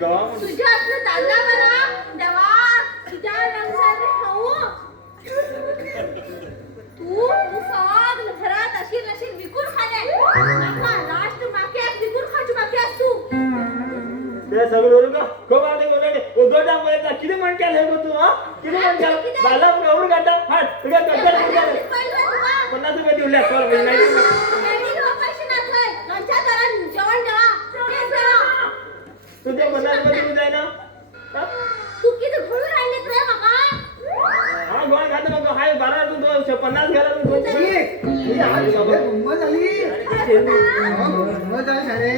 गाव तुझ्या हातनं चालला बरा देवा तुझ्या लंगाने खाऊ तू सगळं घरात अशी नशी विकून खाले माका लास्ट माके विकून खायची बाकी असू ते सगळं बोलू का खूप आधी बोलले उद्धवच्या मध्ये किती म्हण केलं हे तू हा किती म्हण केलं बाला एवढं काढता हात तुझ्या कट्ट्याला 50 रुपये दिले सर तुझ्या 50 रुपये देऊन जाय ना तू किती घोळू राहिले रे माका हा गोळा खाता मग हाय 12 तू 250 घ्यायला तू गंमत झाली गंमत झाली सारे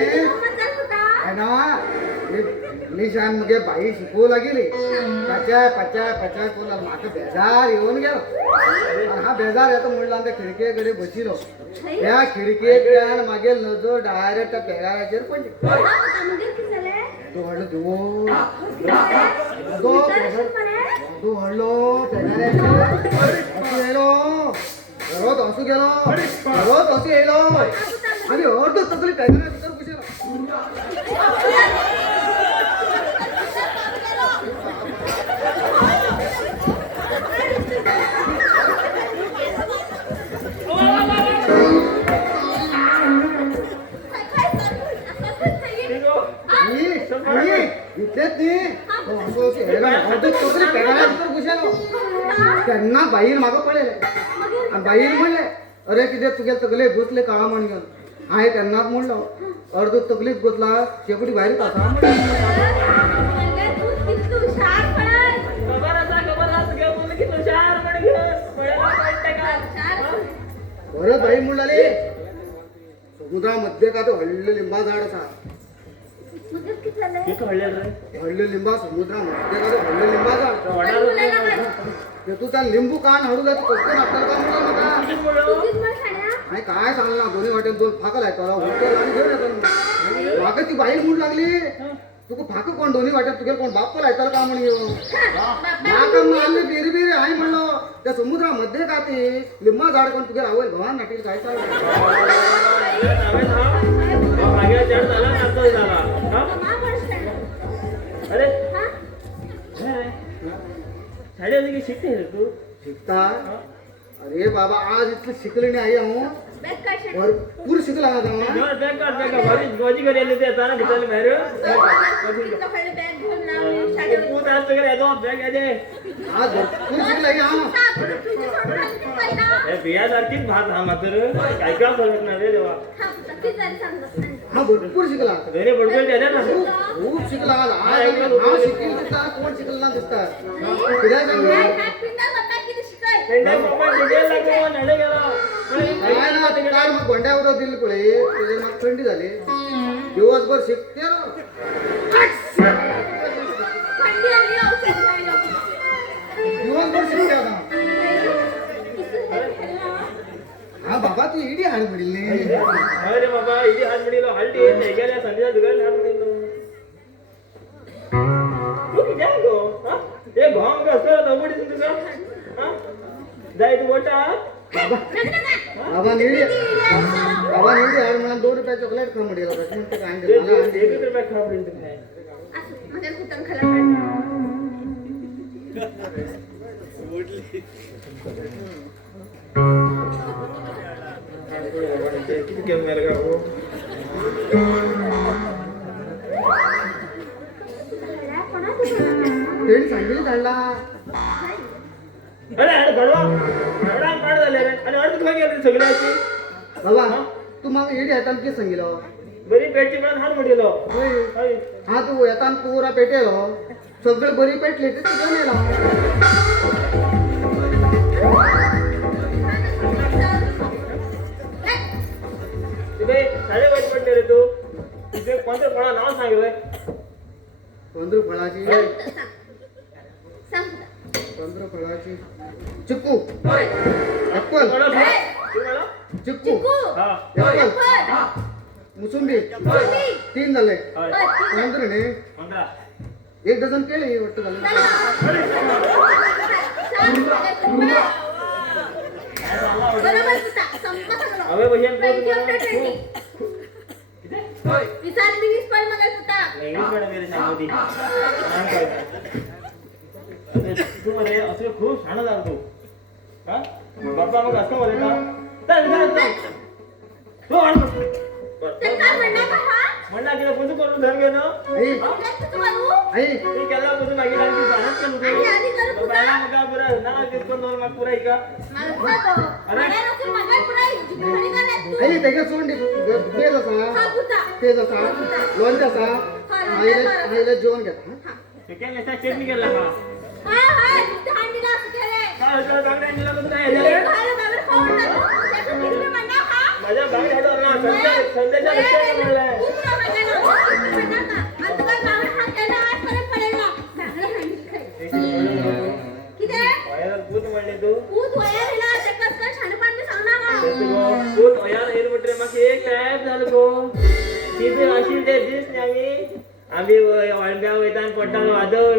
काय ना निशान मगे बाई शिकवू लागली पचा कोणा म्हाका बेजार येऊन गेलो आणि हा बेजार येतो म्हणला त्या खिडकेकडे बसिलो त्या खिडकेतल्यान मागे नजर डायरेक्ट पेगाराचेर पडली तो हडलो तो हडलो पेगाराचेर हसू येलो घरात हसू गेलो घरात हसू येलो आणि अर्ध तकली पेगारा भितर घुसलो त्यांना बाहेर मागं पडेल आणि बाहेर म्हणले अरे किती तुगे तगले घुसले काळा म्हण घेऊन आहे त्यांनाच म्हणलं अर्ध तकलीफ घुसला शेपटी बाहेर कसा परत बाई म्हणले समुद्रामध्ये का तो हळले लिंबा झाड असा हळले लिंबा समुद्रामध्ये का तो हळले लिंबा झाड ते तू त्या लिंबू कान हळू जातो कसं नाटक का म्हणलं काय सांगला दोन्ही वाटेल 2 फाकल आहे त्याला होटल आणि घेऊन येतो मागे ती बाई म्हणू लागली तुका फाक कोण दोन्ही वाटेल तुगे कोण बाप्पा आहे त्याला का म्हण घेऊ माका मारले बेरी बेरी आहे म्हणलं त्या समुद्रामध्ये का ते लिंबा झाड कोण तुगे रावेल भवान नाटील काय अरे शाळेत शिकते तू शिकता अरे बाबा आज इतकं शिकले नाही आहे भरपूर शिकला आज गोजी घरी आली ते आता भितर बाहेर आज भरपूर शिकला बियासारखीच भात हा मात्र काय काय फरक नाही रे देवा हा भरपूर शिकला घरी बडबड द्या ना खूप शिकला आज हा शिकेल दिसता कोण शिकल ना दिसता फिरायला काय ना ते काय मग गोंड्यावर दिली पुढे त्याच्या मग थंडी झाली दिवसभर शिकते दिवसभर शिकते आता हा बाबा तू इडी हाड पडली अरे बाबा इडी हात मिळलो हल्ली येत गेल्या संध्या दुगाला हात मिळलो तू किती आहे गो हा ए घाम का सर दबडी तुझा हा जाय तू बोटा बाबा निडी हाड म्हणून 2 रुपये चॉकलेट खा म्हणला प्रश्न ते काय दे 1 रुपया खा म्हणून काय किती गेम मेल का हो ट्रेन सांगितली काढला अरे अरे गडवा काढ झाले रे आणि अर्ध खा गेले सगळ्याची बाबा तू मग इडी हातान किती सांगितलं बरी पेटची म्हणून हात म्हणलो होय. हा तू येताना पुरा पेटेलो सगळे बरी पेटली ते तुझं नेला तिथे साडे वाईट पडले रे तू तिथे कोणत्या फळा नाव सांगितलंय पंधरा फळाची सांग पंधरा फळाची चिक्कू ऍपल तू मला चिक्कू चिकू हा ऍपल मुसुंबी 3 झाले पंधरा ने 15 1 डझन केळी वाटतं झालं बरोबर तुझा संपला सगळं. हवे भजन Twenty after 20. विचार दिलीस पण मला तुझा इंग्लिश मॅडम मेरे सांगती तू मध्ये असं खूप छान झालं तू हा बाप्पा मग असं मध्ये तर काय म्हणणार का हा म्हणला की पुढे करून धर घे ना आई तुझ्यात तू बनवू आई ते केला पुढे मागे लागली की जाणत केलं आणि आधी करू तू तुझा बायला मग बरं ना ते पण दोन माग पुरा का मला तुझा तो मला नसेल मला पुरा जिकडे करणार तू आई त्याच्या सोंडी तेल असा हा तुझा तेज असा लोणचं असा आईला जेवण घेता चिकन याचा चटणी केला का हा हा तुझ्या हंडीला असं केलंय काय होतं बागड्या आणलेला कसं काय हे झालं? खायला बाबा खाऊन टाकू त्याचं मित्र म्हणणार हा माझ्या बागड्या हातात ना संध्याच्या रस्त्याने म्हणलाय तू तुला म्हणणार का आणि तुला बाबा हा केला आज परत पडेल ना चांगलं हंडी खाय किती बाहेर दूध म्हणले तू ऊत वया हिला ते कसं छान पाणी सांगणार का दूध यार हेर म्हटले मग एक टाइम झालं गो तिथे अशी ते दिस आम्ही वाळब्या वैतान पडताना वादळ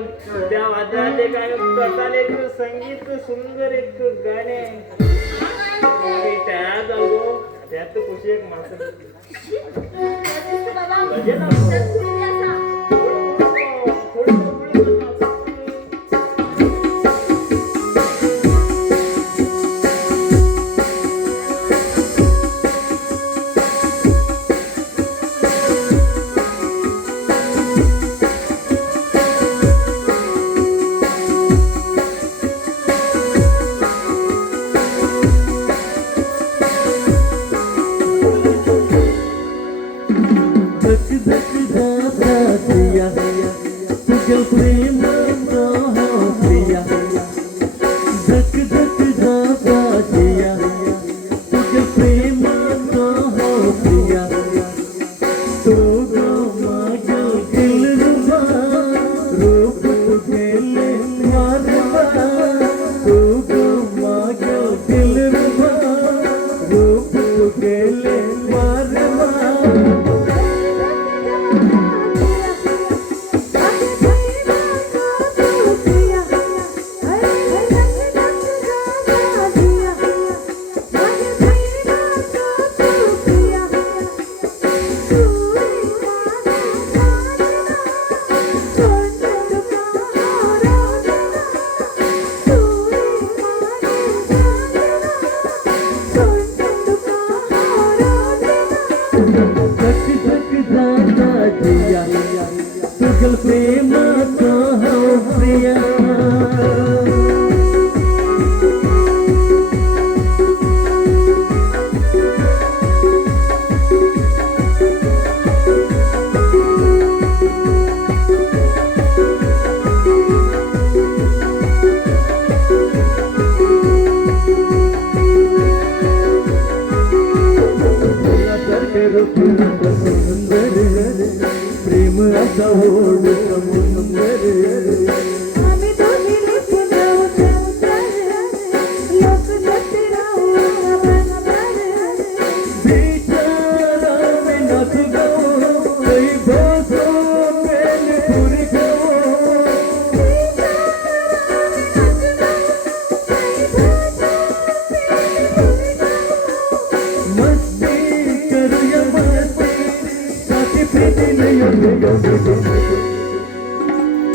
त्या वादळात एक आम्ही करताना एक संगीत सुंदर एक गाणे तयार झालो गो त्यात खुशी एक माणसं बाबा भजन तर तुम्ही असा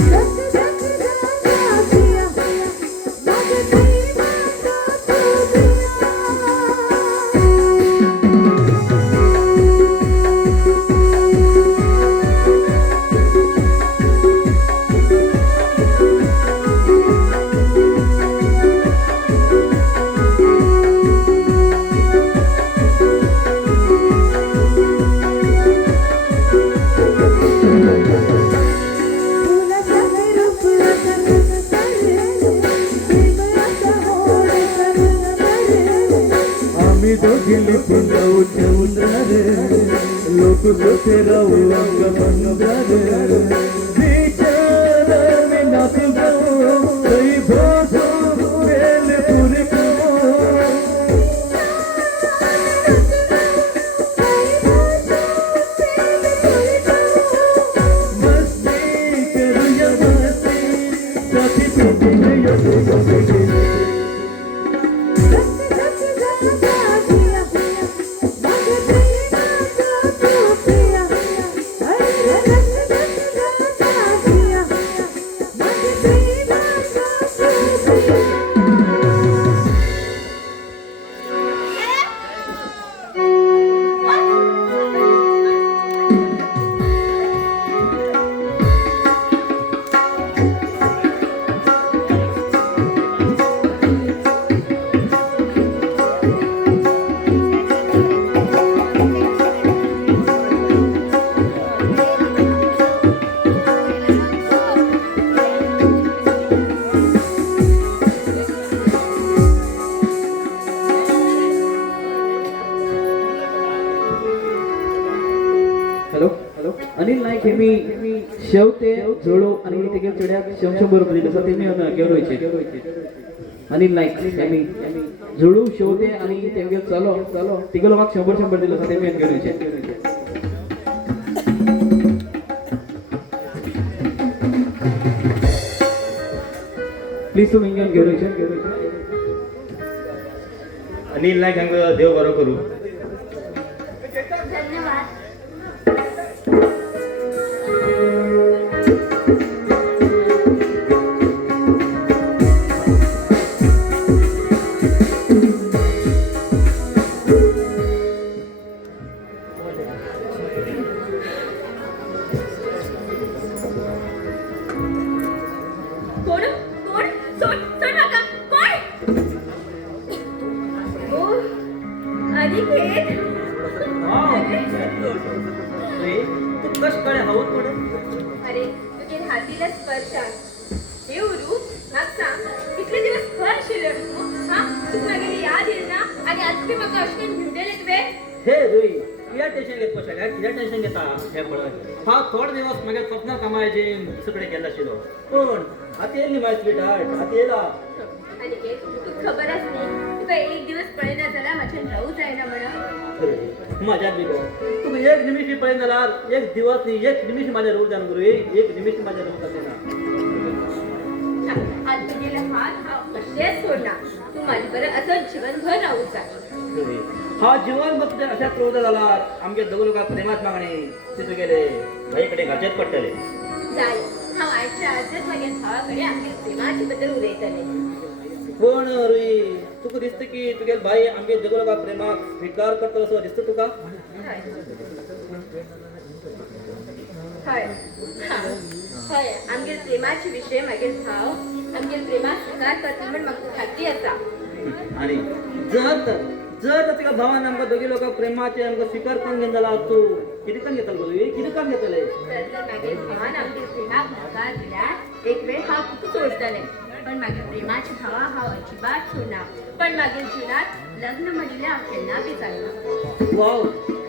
Let's तेमी शेवते जोडो आणि तेगे चेड्याक 100 रुपये दिले तेमी घेवचे अनिल नाईक तेमी जोडू शेवते आणि तेगे चलो तिगलो म्हाका 100 दिले तेमी घेवचे प्लीज तुम्ही घेवचे अनिल नाईक हांगा देव बरो करू. धन्यवाद. कोण कोण सोड सोड नका कोण ओ अनिकेत तू कश कडे हवत पडे अरे तुझे हातीला स्पर्शान हे उरू म्हाका सांग कितले दिवस खंय आशिल्लो तूं हा तुका मागीर याद येना आनी आज बी म्हाका अशें करून भिवडेले तुवें हे रोई कित्याक टेन्शन घेत पडटा कित्याक टेन्शन घेता हे पळय हांव थोडे दिवस म्हागे सपना कामायचे दुसरे कडेन गेल्लो आशिल्लो पूण आतां येयली माय स्वीटहार्ट आतां येयला अनिकेत तुका खबर आसली तुका एक दिवस पळयना जाल्यार म्हाजें रावूं जायना म्हणून मजा बी गो तुका एक निमिष पळयना जाल्यार एक दिवस न्ही एक निमिष म्हाजे रूल जावन गुरू एक निमिष म्हाजे रूल जायना आज तुझे हात हांव कशेंच सोडना तूं म्हाजे बरें असोच जिवनभर रावूं जाय हा जीवन बघते अशा क्रोध जाल्यार आमगे दोग लोकांक प्रेमात मागणी ते तुगेले भाई कडेन घालचेच पडटले जालें हांव आजच्या आजच म्हागे भावा कडेन आमगे प्रेमाचे बद्दल उलयतलें पण रुई तुका दिसता की तुगेले भाई आमगे दोग लोकांक प्रेमाक स्वीकार करता असो दिसता तुका हय हय आमगे प्रेमाचे विशय मागीर भाव आमगे प्रेमाक स्वीकार करता म्हण म्हाका खात्री आसा आणि जर तुका भावान आमकां दोगी लोकांक प्रेमाचे आमकां स्वीकार करून घेन जाल्यार तूं कितें करून घेतलो गो कितें करून घेतले तर मागीर भावान आमगे प्रेमाक नकार दिल्यार एक वेळ हांव तुका सोडटलें पण मागीर प्रेमाचे भावा हांव अजिबात सोडना पण मागीर जिवनात लग्न म्हणिल्लें हांव केन्ना बी जायना वाव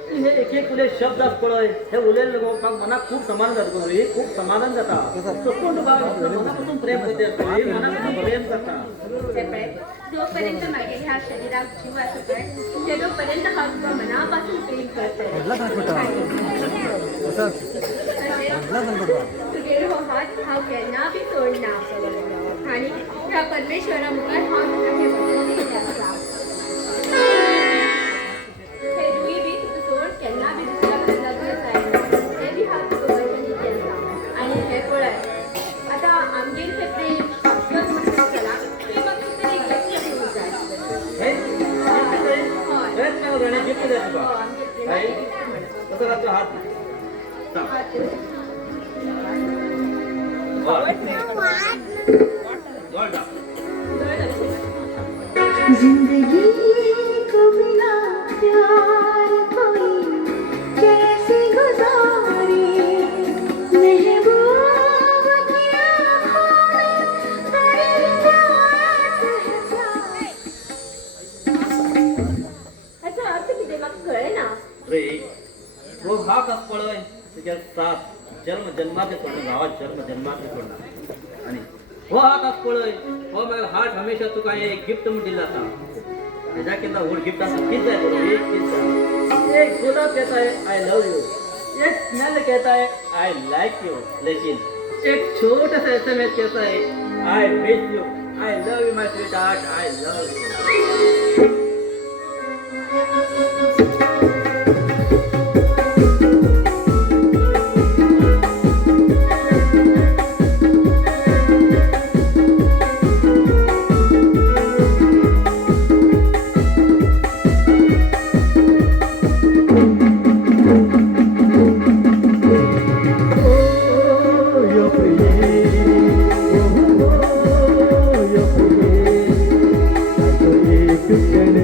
तू हे एक उलय शब्द आस पळय हे उलयले गो म्हाका मनाक खूब समाधान जाता गो खूब समाधान जाता सपून तुका मनापासून प्रेम करता मनापासून प्रेम करता ते पळय जोपर्यंत मागीर ह्या शरिराक जीव आसा पळय तेदोपर्यंत हांव तुका मनापासून प्रेम करतलें तुगेलो हो हात हांव केन्ना बी सोडना आनी ह्या परमेश्वरा मुखार हांव तुका हे वचन दिल्लें आसा हे रुई बी तुका सोड केन्ना बी दुसऱ्या कडेन लग्न जायना हें बी हांव तुका वचन दिल्लें आसा आनी हें पळय आतां आमगेर तें प्रेम शाश्वत म्हणून जाला तें म्हाका तरी गती दिवंक जाय प्रयत्न करणे गिफ्ट जाय तुका आमगेर प्रेमाचें गिफ्ट म्हणून कसो रावचो हात जिंदगी को बिना प्यार कोई कैसे गुजारे महबूब की आँखों में अंदाज़ है प्यार हाचो अर्थ कितें म्हाका कळना रे वो हाक आस पळय तुज्या साथ जन्म जन्माचे सोडना गावात जन्म जन्माचे सोडना आणि हो हाक आस पळय हो म्हाका हार्ट हमेशा तुका एक गिफ्ट म्हणून दिला आसा तेज्या केन्ना व्हड गिफ्ट आसा कितें जाय बरो एक कितें जाय एक गुलाब कहता है आई लव यू एक स्मेल कहता है आई लाइक यू लेकिन एक छोटा सा एसएमएस कहता है I miss you I love you my sweet heart I love you क्षण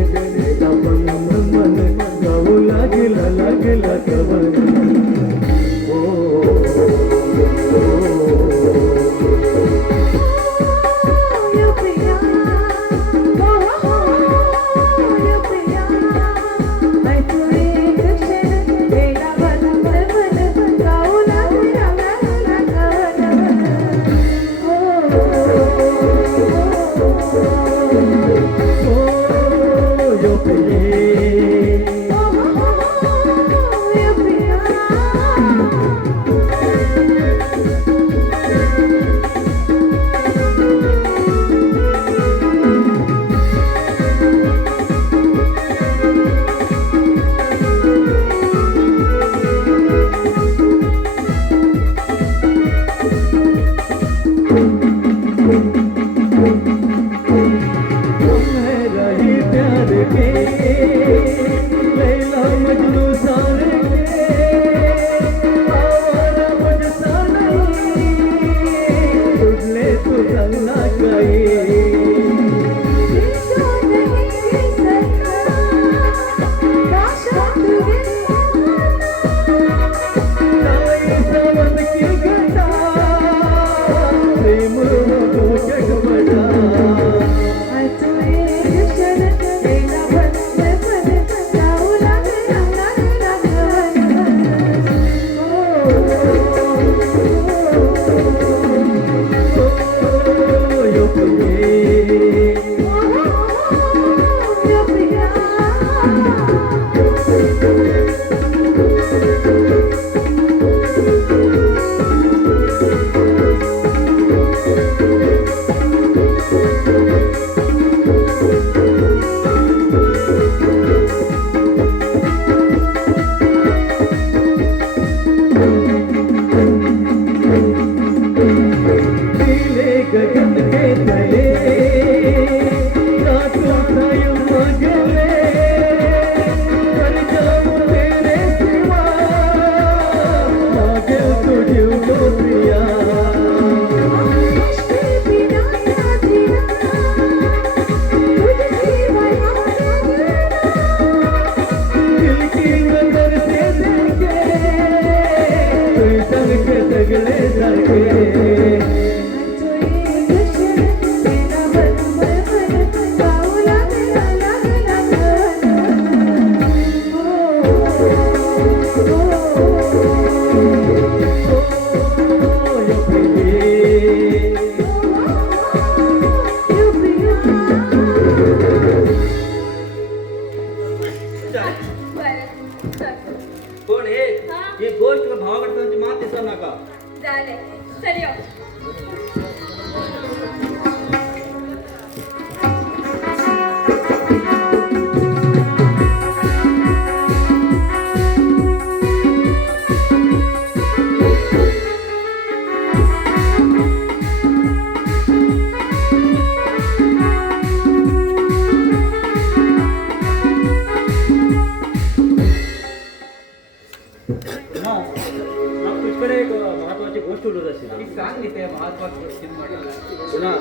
तुझकडे एक महत्वाची गोष्ट उलट असेल सांग नी ते महत्वाची गोष्टी म्हणून पुन्हा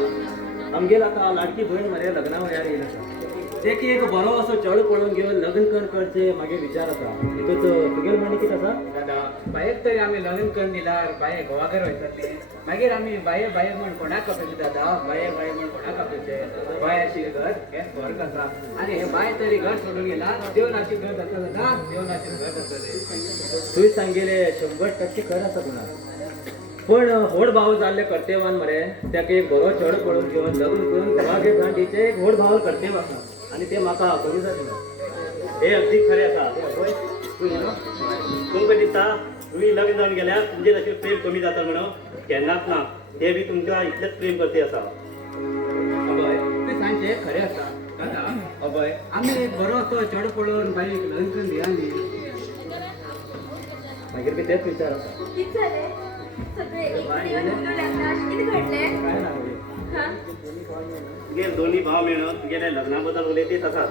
आमगेला आता लाडकी बहीण मरे लग्ना वयार येईल आसा. ते की एक बरो असो चढ पळोवन घेवन लग्न करचे मागे विचार आसा. तितूंत तुगेल म्हणणे कितें आसा? दादा बायक तरी आम्ही लग्न करून दिल्यार बाये घोवाघर वयताली मागीर आमी बाये बाये म्हण कोणाक आपयचे दादा बाये बाये म्हण कोणाक आपयचे बाय आशिल्ले घर हे स्वर्ग आसा आनी हे बाय तरी घर सोडून गेला देवनाची घर जाता दादा देवनाची घर जातले तुवें सांगेले 100% खरें आसा पुन्हा. पण व्हड भाव जाल्ले कर्तेवान मरे त्याका एक बरो चढ पळोवन घेवन लग्न करून घोवागे जाणटीचे एक व्हड भाव कर्तेव आसा आनी ते म्हाका करूं जाय पुन्हा. हे अगदी खरें आसा. तुमकां दिसता तुमी लग्न जावन गेल्यार तुमचे तशें प्रेम कमी जाता म्हणून केन्नाच ना. ते बी तुमकां इतलेच प्रेम करते आसा. अभय तुवें सांगचे खरें आसा दादा अभय आमी एक बरो असो चढ पळोवन बायक लग्न करून दिया न्ही मागीर बी तेच विचार आसा. किती झाले सगळे एक दिवस बोलू लागला किती घडले काय ना होय. हा तुगे दोन्ही भाव मेळून तुगेले लग्ना बद्दल उलयतीच आसात.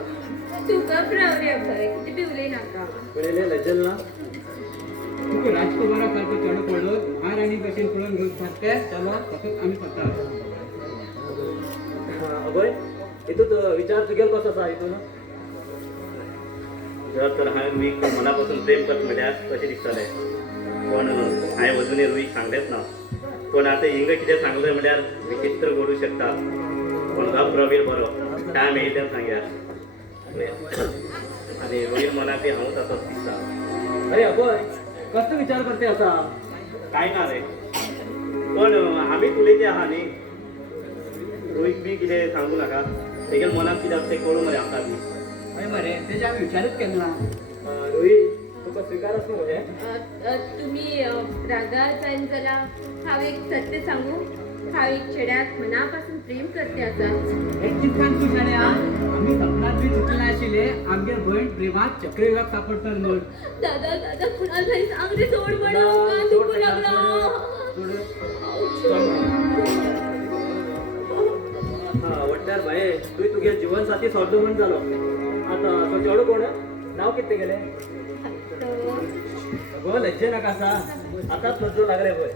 तू गप राव रे अभय किती बी उलय नाका पळयले लज्जल ना. तुका राजकुमारा सारको चढ पळोवन महाराणी भशेन पळोवन घेवन फाटके चलो तसोच आमी करता अभय हितूंत विचार तुगेलो कसो आसा हितून? जर तर हांवें रुईक मनापासून प्रेम करता म्हळ्यार कशें दिसतलें. पण हांवें अजुनूय रुईक सांगलेंच ना. पण आतां हिंगा कितें सांगलें म्हळ्यार विचित्र घडूं शकता. पण हो प्रवीर बरो टायम येयले तेन्ना सांगया. आनी रुईर मनाक हांवूच असोच दिसता. अरे अभय कसलो विचार करते आसा? काय ना रे. पण आमीच उलयते आहा न्ही. रोहीत बी कितें सांगू नाका. तेगेल मनाक कितें आसा तें कळूं मरे आमकां बी. हय मरे तेजे आमी विचारूच केन्ना रोहीत तुका स्विकार आसा मरे? तुम्ही रागा जायन जाल्यार हांव एक सत्य सांगू हांव एक चेड्याक मनापासून प्रेम करते आसा एक चीज सांग तू शाण्या आमी सपनात बी चिंतले नाशिल्ले आमगे भयण प्रेमात चक्रव्यूहाक सापडटल म्हण दादा दादा कुणाल तरी सांग रे सोड म्हणून कान दुखू लागला हा वट्ट्यार भाये तुवें तुगे जीवन साथी सोडलो म्हण जालो. आतां तो चेडो कोण? नांव कितें तेगेलें? गो लज्जे नाका आसा. आतांच नजरो लागले पळय.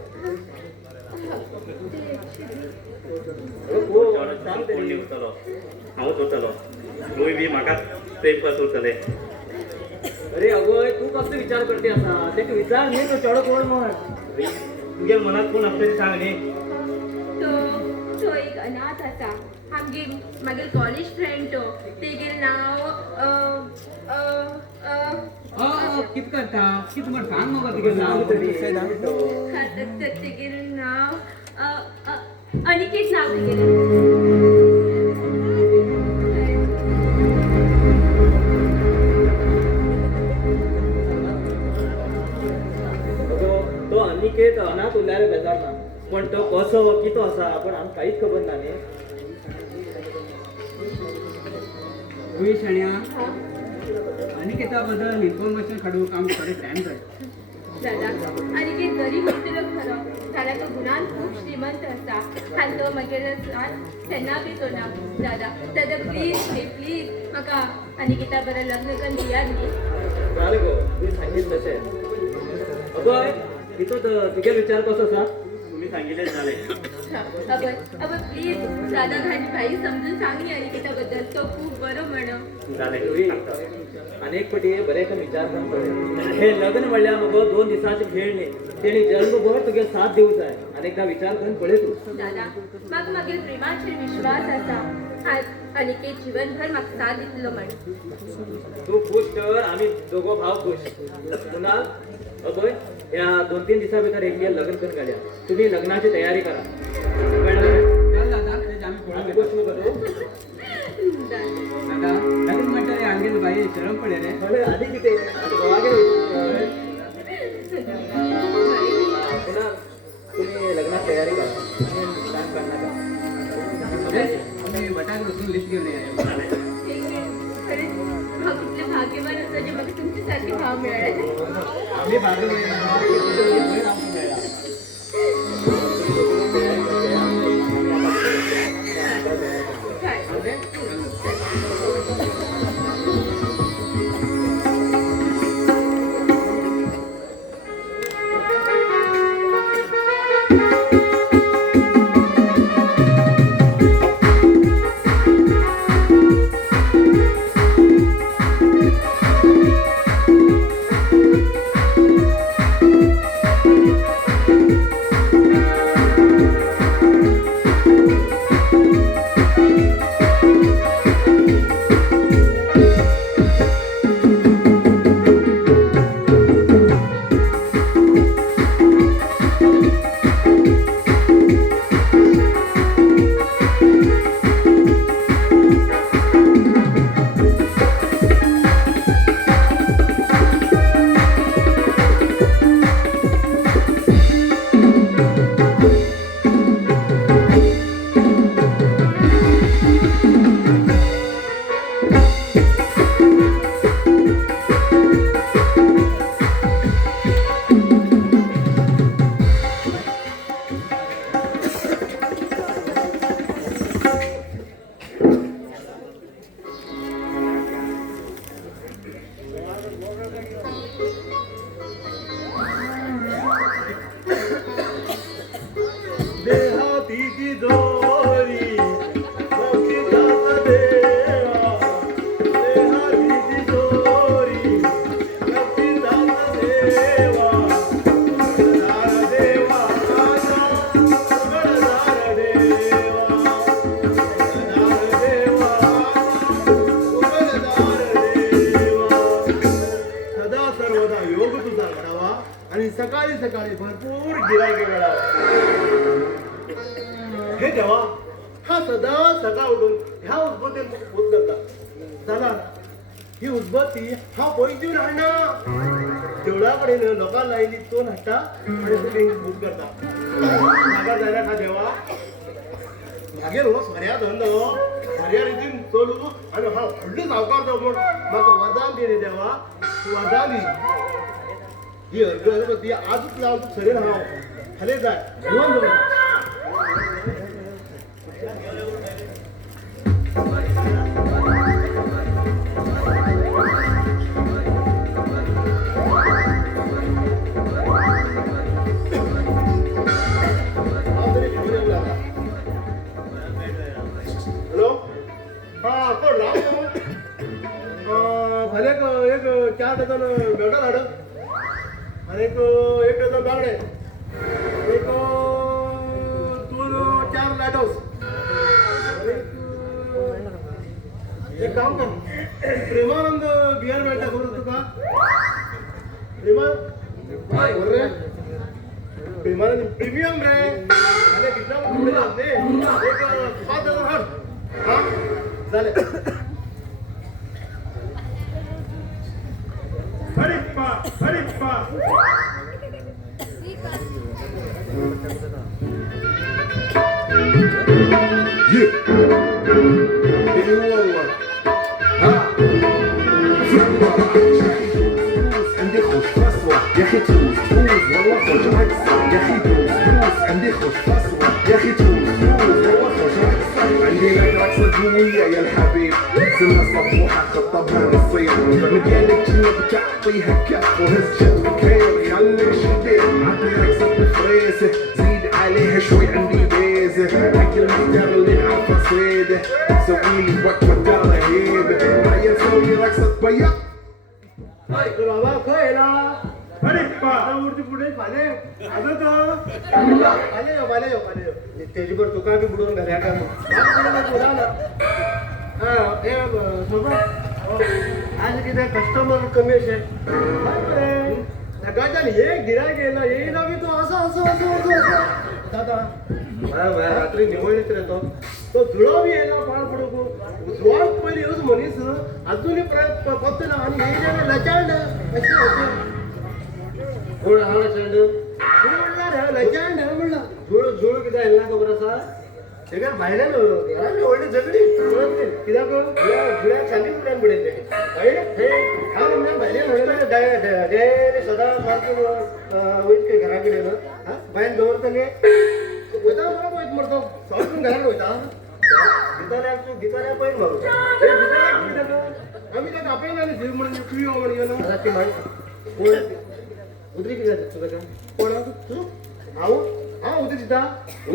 सांग तरी. हांवूच उरतलो. तुवें बी म्हाकाच प्रेम करत उरतले. अरे अगोय तू कसलो विचार करते आसा? तेका विचार न्ही तो चेडो कोण म्हण. तुगे मनात कोण आसता तें सांग न्ही. तो एक अनाथ आसा आमगे मागीर कॉलेज फ्रेंड तो तेगेलें नांव कित करता कित म्हण सांग मगो तुगे नांव तरी तेगेलें नांव अनिकेत नांव तेगेलें तो अनिकेत अनाथ उरल्यार बेजार ना. पण तो कसो कितो आसा पण आमकां कांयच खबर ना न्ही. तुवें शाण्या अनिकेता बद्दल इन्फॉर्मेशन काडूंक आमकां थोडे टायम जाय. दादा अनिकेत गरीब उरतलो खरो जाल्यार तो गुणान खूब श्रीमंत आसा आनी तो मागीर तेन्ना बी तो ना दादा दादा प्लीज म्हाका अनिकेता बरें लग्न करून दियात न्ही. जालें गो तुवें सांगितलें तशें. अगोय हितूंत तुगे विचार कसो आसा? तुमी सांगिल्लें जालें. अबय प्लीज दादा घाणी भाई समजून सांग न्ही अनिकेता बद्दल तो खूब बरो म्हणो. जालें. आनी एक फावटी बरें करून विचार करून पळय. हे लग्न म्हणल्यार मगो 2 दिसांची खेळ न्ही. तेणी जन्मभर तुगे साथ दिवंक जाय. आनी एकदां विचार करून पळय तूं. दादा म्हाका मागीर प्रेमाचेर विश्वास आसा अनिकेत जीवनभर म्हाका साथ दितलो म्हण. तूं खूश तर आमी दोगो भाव खूश. कुणाल अगोय ह्या 2-3 दिसां भितर एक लग्न करून घालया. तुम्ही लग्नाची तयारी करा. चल दादा तेजे आमी पळोवन खूश नको तूं. दादा लग्न म्हणटा रे आमगेले बाई शरम पडे रे अरे आधी कितें आतां घोवागेर पुन्हा तुम्ही लग्नाची तयारी करा. आम्ही बटाक रचून लिस्ट घेऊन या खरेच भाव कितले भाग्यवान आसा जे म्हाका तुमचे सारखे भाव मिळाले. आम्ही भाग देहाती जोरी मोठी जात देवा देहाती जोरी मोठी जात देवा मंगळदार देवा मंगळदार देवा मंगळदार देवा मंगळदार देवा सदा सर्वदा योग तुझा घडावा आणि सकाळी सकाळी भरपूर गिराईक मिळावा. हे देवा हा सदा सकाळ उठून ह्या उद्बत्तीन पूज करता चला ही उद्बत्ती हा पयलीं राहणार देवळाकडे लोकांना लायली तो हाडटा आणि तुमी पूज करता. म्हाका जायना का देवा मागीर हो खऱ्या धंदो खऱ्या रितीन चलू आणि हा व्हडलो सावकार जावं म्हूण म्हाका वरदान दी रे देवा वरदान दी. ही अगरबत्ती आजूच लावन तूं सरीर हांव खाली जाय घेवन दवर. हॅलो हा कोण राव भले एक 4 डझन बेवटा धाड आणि एक डझन बांगडे एक 4 लायटोस एक काम कर प्रेमानंद बियर मेळटा खबर तुका प्रेमानंद प्रीमियम रे आणि कितना एक 5 डझन हाड हा झाले. हरिप्पा हरिप्पा عندي خوش فصوة يا اخي تفوز والله خوش عكسة يا اخي تفوز عندي خوش فصوة يا اخي تفوز والله خوش عكسة عندي لك رقصة قوية يا الحبيب سنة صبوحة خطبها نصيب مديالك جنة بتعطيها كف وهز جد بكير خليك شديد عطي رقصة بفريسة زيد عليها شوي عندي بيزة حق المحتار اللي نعرفه صيده سويلي وقفة رهيبة هيا نسوي رقصة بيض बाबा खय ना हरिप्पा मूर्ती पुढे फाले अगं तो फाले तेजी बर तुका बी बुडून घाल्या का बोला ना हा ए सोबत आज किती कस्टमर कमी असे सकाळच्यान एक गिरायक येयला येयला बी तो असं दादा रात्री निवळीत येतो तो धुळो बी येयला पाळ पडूक धुळाक पयली येऊच मनीस अजूनही पत्तो ना आणि येयले लचांड अशें कोण हा लचांड म्हणल्यार लचांड म्हणला धुळ कितें येयला खबर आसा तेका भायल्यान घरांतली व्हडली झगडी कित्याक गुळ्या चांदी मुड्यान पडयले हांव म्हणल्यार भायल्यान म्हणलें डे सदां मार्केट वयत घरा कडेन भायन दवरतले वयता म्हाका वयत मरतो सगळ्यां घरान वयता गिताऱ्याक पयन मारू आमी ताका आपयना आनी जीव म्हणून पियो म्हणून येवन ती मागीर उदरी कितें जाता तुका कोण तूं हांव उदरी दिता तूं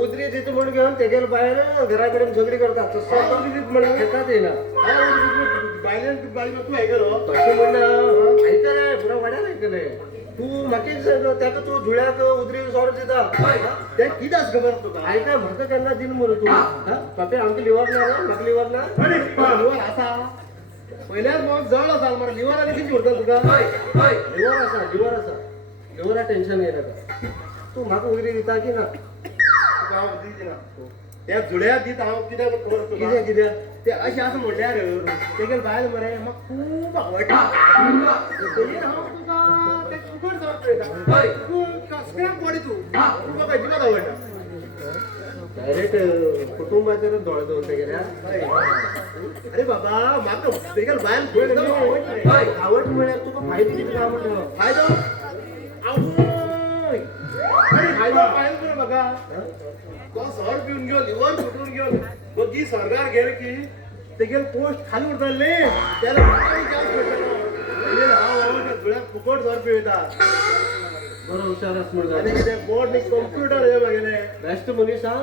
उदरी दिता म्हण घेवन तेगेले भायर घरा कडेन झगडी करता उदरी दिता म्हणून घेतात येना भायल्यान बायलो तूं आयकलो तशें म्हणना आयकले पुरा वाड्यार आयकले तूं म्हाका ताका तूं जुळ्याक उदरी सोरो दिता तें कितें आसा खबर तुका आयका म्हाका केन्ना दिना मरे तूं पापे आमकां लिवर ना रे म्हाका लिवर ना लिवर आसा पयल्याच मग जळ आसा मरे लिवर आनी कितें उरता तुका लिवर आसा लिवरा टेन्शन घेयनाका तूं म्हाका उदरी दिता की ना तुका हांव उदरी दिना त्या जुळ्याक दिता हांव कित्याक खबर तुका कित्याक तें अशें आसा म्हणल्यार तेगेले बायल मरे म्हाका खूब आवडटा पयलीं हांव तुका तें फुकट जावप पळयता कसक्राक पडी तूं तुका अजिबात आवडटा डायरेक्ट कुटुंबाचेर दोळे दवरून तेगेल्या अरे बाबा म्हाका तेगेले बायल पळय आवड म्हळ्यार तुका फायदो कितें काय म्हणटा फायदो आवय फायदो फायदो मरे म्हाका तो सर पिवन घेवन लिवर फुटून घेवन बगी सरकार गेले की तेगेले पोस्ट खाली उरताले त्याला चान्स मेळटलो हांव जुळ्याक फुकट सर पिवयता बरो हुशार आस म्हण आनी कितें बोर्ड न्ही कंप्युटर हे म्हागेले बेस्ट मनीस हा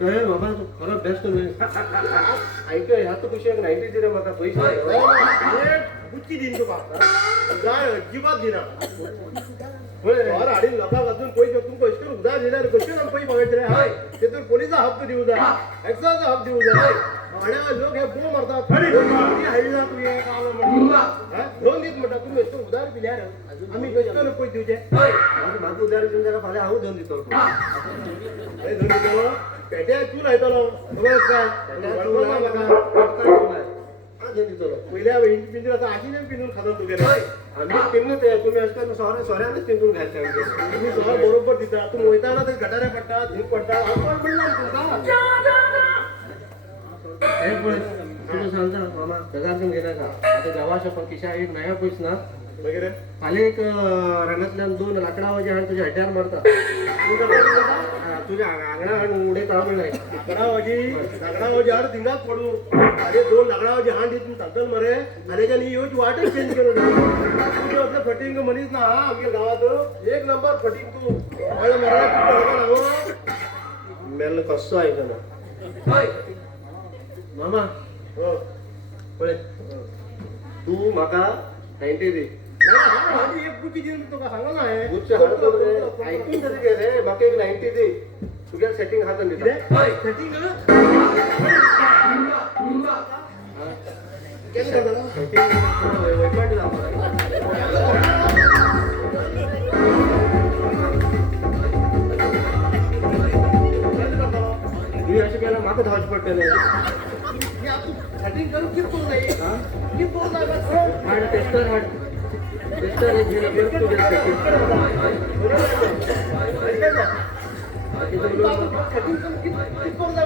कळ्ळें बाबा तूं खरो बेस्ट मनीस आयकय ह्या कुशेक 90 दिले म्हाका पयशे बुच्ची दिन तुका जाय अजिबात दिना घर हाडीन लोकांक वाचून पयशे तूं कशें करून उदार दिल्यार कशें करून पयशे मागयचे रे हय तेतून पुलिसा हप्तो दिवं जाय एक्साचा हप्तो दिवं जाय हाड्या लोक हे बो मारतात हाडला तुवें कालो म्हणून दोन दीस म्हणटा तुमी अशें उदार दिल्यार आमी कशें करून पयशे दिवचे म्हाका उदार दिवन जाल्यार फाल्यां हांव दोन दितलो दोन दितलो पेट्याक तूं लायतलो खबर काय दोन दितलो पयल्या पिंजून आतां आजीन पिंजून खाता तुगेले आमी पिंजून तुमी अशें करून सोऱ्यानच पिंजून घालता तुमी सोरो बरोबर दिता तुमी वयताना ते गटारे पडटा धूप पडटा हांव कोण म्हणला तुमकां हे पळय तुका सांगता मामा जगातून गेला का आतां देवा शपथ खिशा एक नया पयस ना मागीर फाल्यां एक रानांतल्यान 2 लाकडां वाजे हाडून तुज्या हड्ड्यार मारता तुज्या आंगणा हाडून उडयता म्हणलें लाकडां वाजी हाड थिंगाच पडू आरे 2 लाकडां वाजी हाड दितून सांगतलो मरे आनी तेच्यानी येवची वाटच चेंज केलो तुजें असलें फटींग मनीस ना आमगे गांवांत एक नंबर फटींग तूं कळ्ळें मरे तूं मेल्लो कसो आयकना मामा हो पळय तूं म्हाका 90 दी एक बुकी दिवन तुका सांगला ना हे बुच्चे हाडतो रे आयकून तरी घे रे म्हाका एक 90 दी तुगे सेटिंग हातान दिता सेटिंग केलें जाता सेटिंग वयपाट तुवें अशें केल्यार म्हाका धांवचें पडटलें सेटिंग करून कितें करूं जाय कितें करूं जाय हाड टेस्टर हाड टेस्टर एक घेवन बरें तुजें सेटिंग सेटिंग करून कितें करूं जाय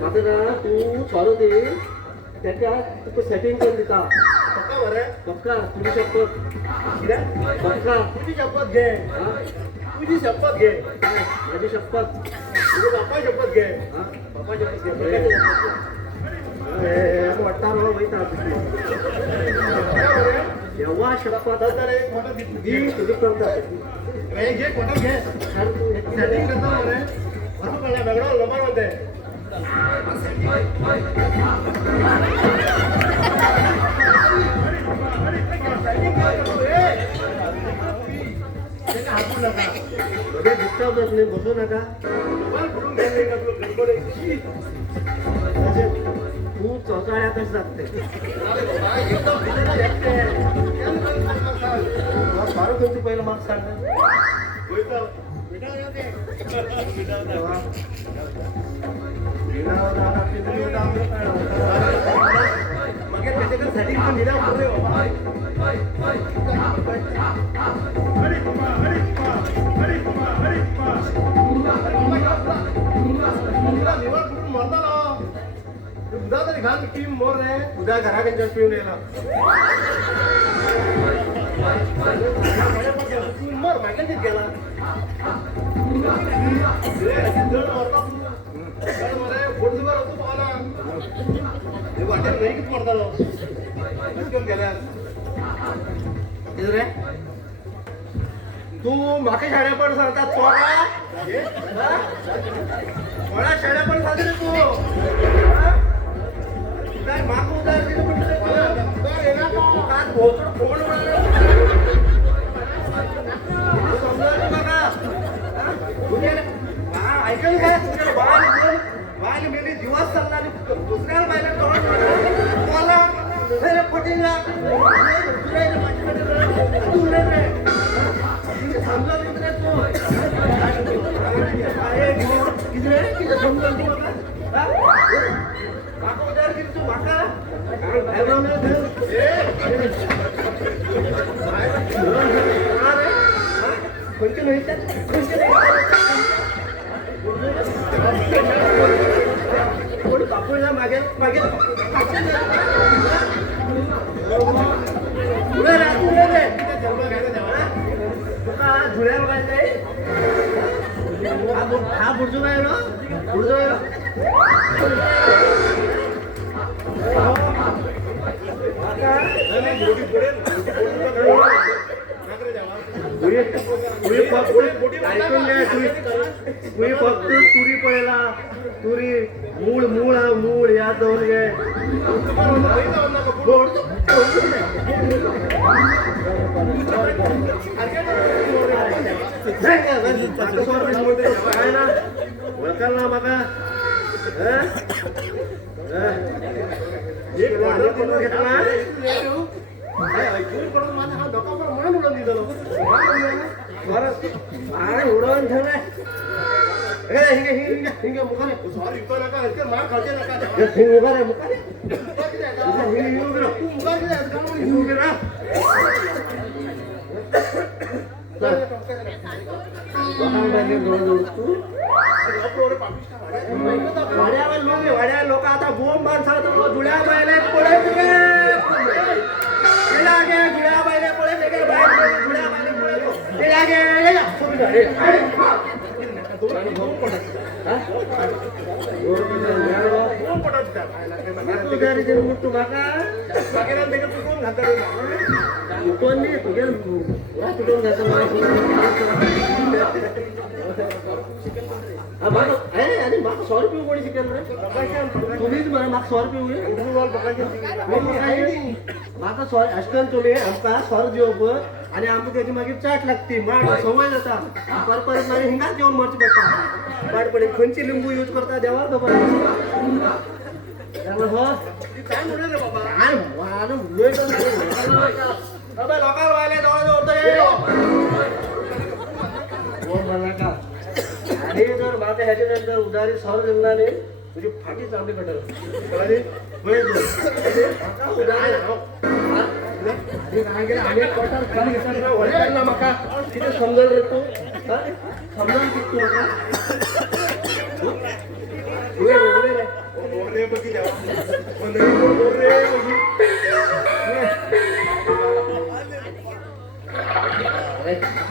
म्हाका ना तूं सोरो दी तेका तुका सेटिंग करून दिता पक्का मरे पक्का तुजी शपथ कितें पक्का तुजी शपथ घे तुजी शपथ घे म्हाजी शपथ तुजे बापा शपथ घे बापा शपथ घे वाटता वयता देवा शपथ दी तुजी करता घे फोटो घे सेटिंग करता मरे असं कळ्ळें वेगळो नंबर म्हणते हातू नका मध्ये डिस्टर्ब जातले बसू नका मोबाईल फोडून घ्यायला का तुला गडबड तू चोचाळ्या कसं जाते फारू कोणती पहिलं मार्क्स सांग मागे त्याच्याकडे सेटिंग पण दिल्या बाबा तुला निवड कुठून मरता ना उद्या तरी घाल टीम मोर रे उद्या घराकडे पिऊन येणार मर मागे गेला पोटजुबार होतो पाहला हे वाटेल नाही किती मरता गेल्या रे तू माके शाळेत पण सांगतात कोणा शाळेत पण सांगते तू काय माग उदार दिलं पण फोन ऐकलं काय तुझ्या बाल मेली दिवस चालला आणि दुसऱ्या बायला मला पटेला समजा तू माका कोणते नाही कोण कापूरला मागे मागे झुल्या बघायचं हा बुडजू काय बुडजू फक्त तुरी पळेला तुरी मूळ मूळ मूळ या दोन गे ओळखाल ना माका मान उडून दिलं उडवून ठेवलंय मार खाते नका वाड्या लोक आता बोंब माणसा जुड्या बायला पळे जुड्या बायला पळे जुड्या आणि माका 100 रुपये कोणी शिकेल रे तुम्हीच माका 100 रुपये माका 100 अष्टन तुम्ही आमका 100 दिवप आणि आमकां त्याची मागीर चाट लागती माड सवय जाता परत मागीर हिंगाच जेवण मरची पडटा पाड पडे खंयची लिंबू यूज करता देवा खबर हो काय म्हणून रे बाबा लोकांना व्हायला जवळ आणि जर माझ्या ह्याच्यानंतर उदारी सौर जंगलाने तुझी फाटी चांगली कटल तिथे समजल रे तू समजल तू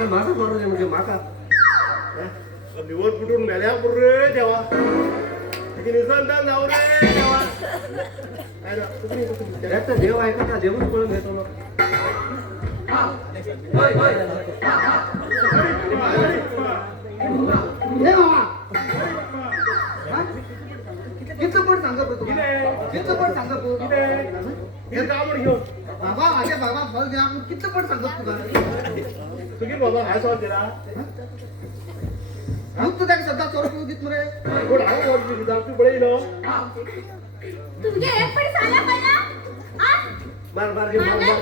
माका बरोबर म्हणजे माका निवड कुठून मेल्या रे देवा निसंतान जाऊ रे देवा देव ऐका का देवच पळून घेतो मग किती पण सांगा तू किती पण सांगा तू हे काम घेऊन बाबा माझ्या बाबा फल द्या किती पण सांगत तुला तुझी बाबा हाय सॉल दिला तू तुझ्या सध्या 100 रुपये देत मरे कोण हाय वर दिली तू बळे लो तुझे एक पण साला पहिला मार मार घे मार मार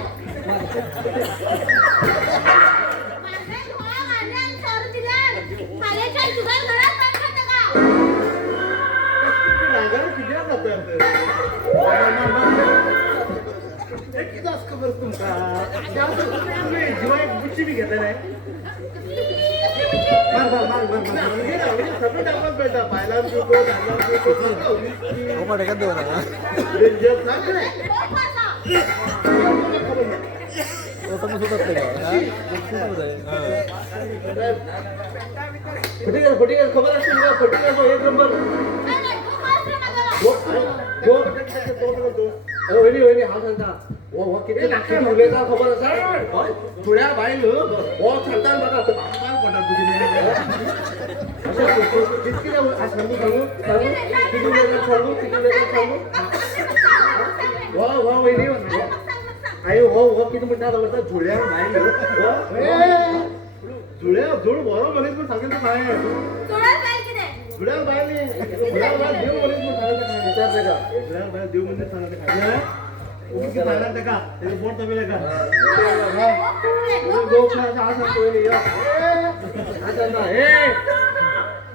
खबर तुमका जीवा एक बुच्ची बी घेतला नाही मार मार मार मार बेटा बायलां पिवको धांगां पिवको हो का देऊ ना डेंजर सांग रे फटीकर खबर असते ना फटीकर एक नंबर वहिनी हा सांगता वो किती नाटक उलयता खबर आसा थोड्या बायल हो सांगता बघा पोटात तुझी किती सांगू सांगू किती उलयता सांगू किती उलयता सांगू वा वहिनी आई हो किती म्हणटा आवडता झुळ्या बायल झुळ्या झुळ बरो मनीस पण सांगेल तर काय झुळ्या बायल झुळ्या बायल देव मनीस पण सांगेल काय विचार का झुळ्या बायल देव मनीस सांगेल काय उगी बायला का ते बोट तमेले का गो क्लास आ सांगतो वहिनी या आता ना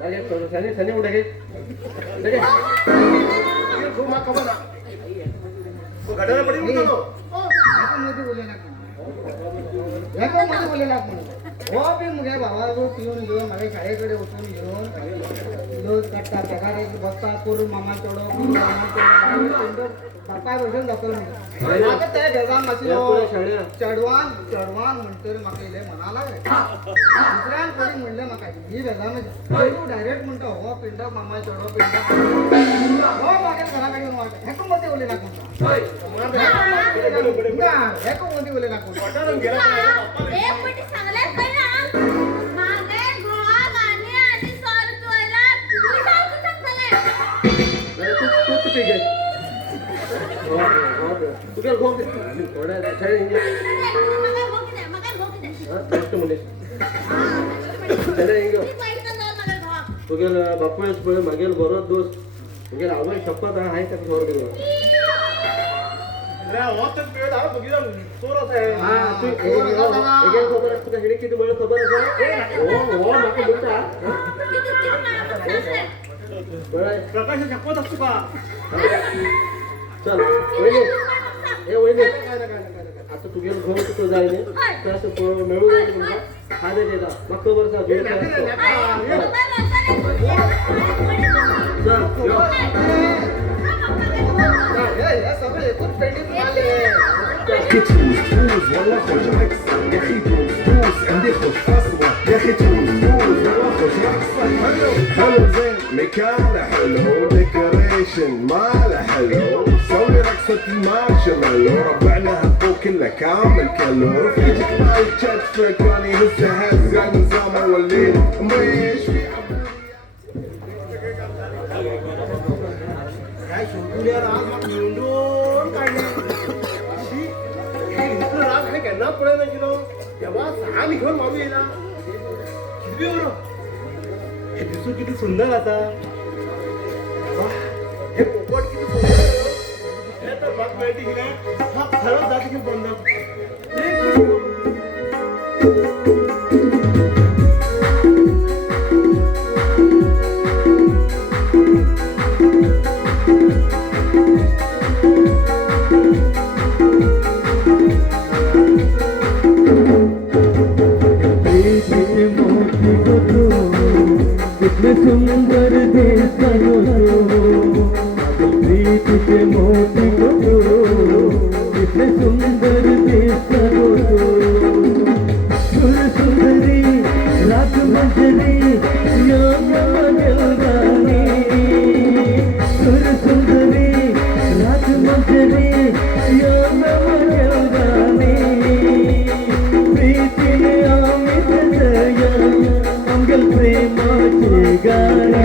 लगे सनी उडे गे लगे ये खूप मा खबर ना तो गडाला पडी उठलो मध्ये बोले ना हो बी मुगे भावा पिऊन घेऊन माझ्या शाळेकडे उठून घेऊन रोज काढता पगार बसता करून मामा चढव बापा बसून जातो आता त्या घेजान मातशी चढवान चढवान म्हणतो रे म्हाका इले म्हणा लागले दुसऱ्यान कोणी म्हणले म्हाका ही बेजान तू डायरेक्ट म्हणतो हो पिंड मामा चढव पिंड हो मागे घराकडे येऊन वाटत हेको मध्ये बोले ना कोणता हेको मध्ये बोले ना कोणता तुझ्या घोम थोड्या तुगेल बापूस पळय मागेल बरो दोस्त तुगेल आवय शपथ हाय का खबर केलो रे होतच पेड हा बघिरा चोरस आहे हां तू एके खबर असते हेडी किती वेळ खबर आहे हो माका बोलता प्रकाश शपथ असतो का चल वहिनी आता तू गेलो घर कुठं जायने असं मिळू जाईल तुमचा हा दे देता मग खबर يا اخي توز والله خوش عكسك يا اخي توز عندي خوش فصلة يا اخي توز والله خوش عكسك حلو زين مكانه حلو ديكوريشن ماله حلو سوي رقصة المارشميلو ربعنا هالطو كله كامل كلو رفيجك مالك كتفك واني هزه هزه نظام والليل مش في काय शोधूया राग निवडून काढले इथलं राग आणि त्यांना पुढे नाही गेलो तेव्हा सहा घेऊन मामी येईला किती बरं हे दिसू किती सुंदर आता हे पोपट किती सुंदर हे तर मग माहिती गेला हा खरंच जाती की बंद सुंदर देश प्रीति के मोती को कितने सुंदर देश सुंदरी रात मजरी गानी सुंदरी रात मजरी गानी प्रीति अमित दया मंगल प्रेमाचे गाणे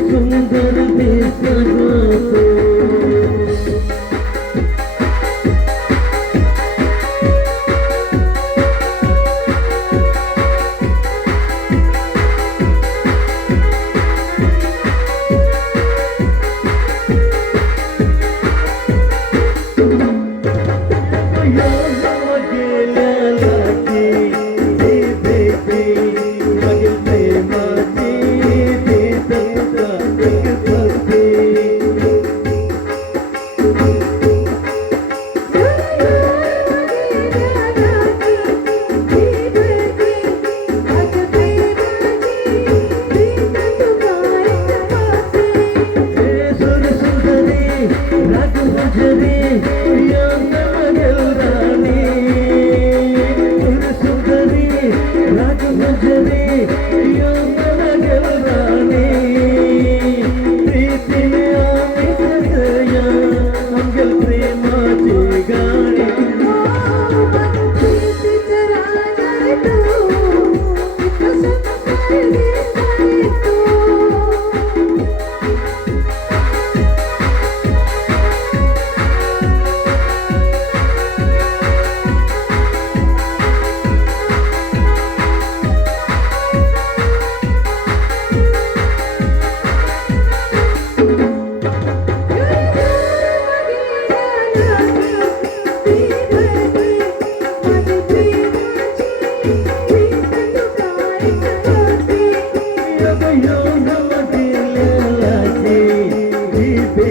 सुंदर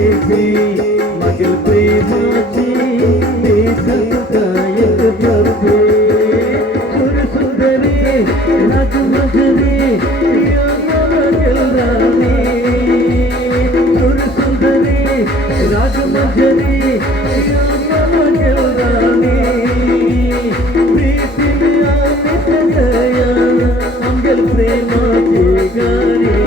देवी मागील प्रेमाची देशकायक प्रभे सुरसुंदरी राजमजरी मागील राणी सुरसुंदरी राजमजरी मागील राणी प्रीती अमित गया आमगेल प्रेमाची गाणी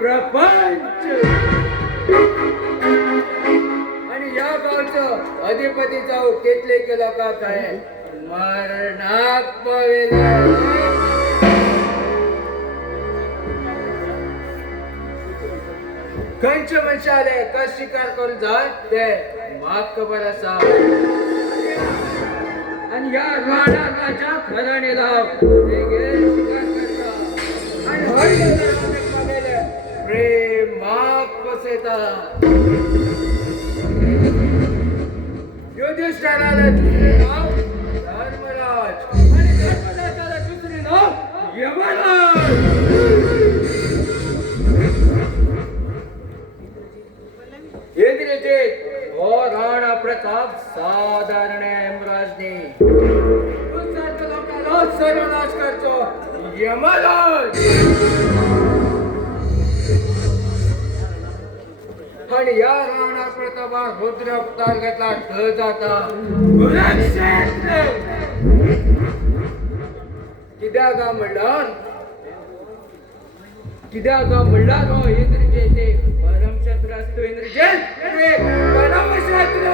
प्रपंच आणि या गावचं अधिपती जाऊ केतले केलं का काय मरणाक पावेल खंयचे मनशे आले कस शिकार करून जाय ते माक खबर असा आणि या राणाच्या खराणेला शिकार करता आणि हळद प्रेमाक बसयता युधिष्ठिराला दुसरे नाव धर्मराज आणि धर्मराजाला दुसरे नाव यमराज इंद्रजीत हो राणा प्रताप साधारण यमराजने लोकांना सर्वनाश करतो यमराज आणि या राणा प्रतापा रुद्र अवतार घेतला ढ जाता कित्याक म्हणल्यार हो इंद्रजीत एक परमशत्रू असतो इंद्रजीत तू एक परमशत्रू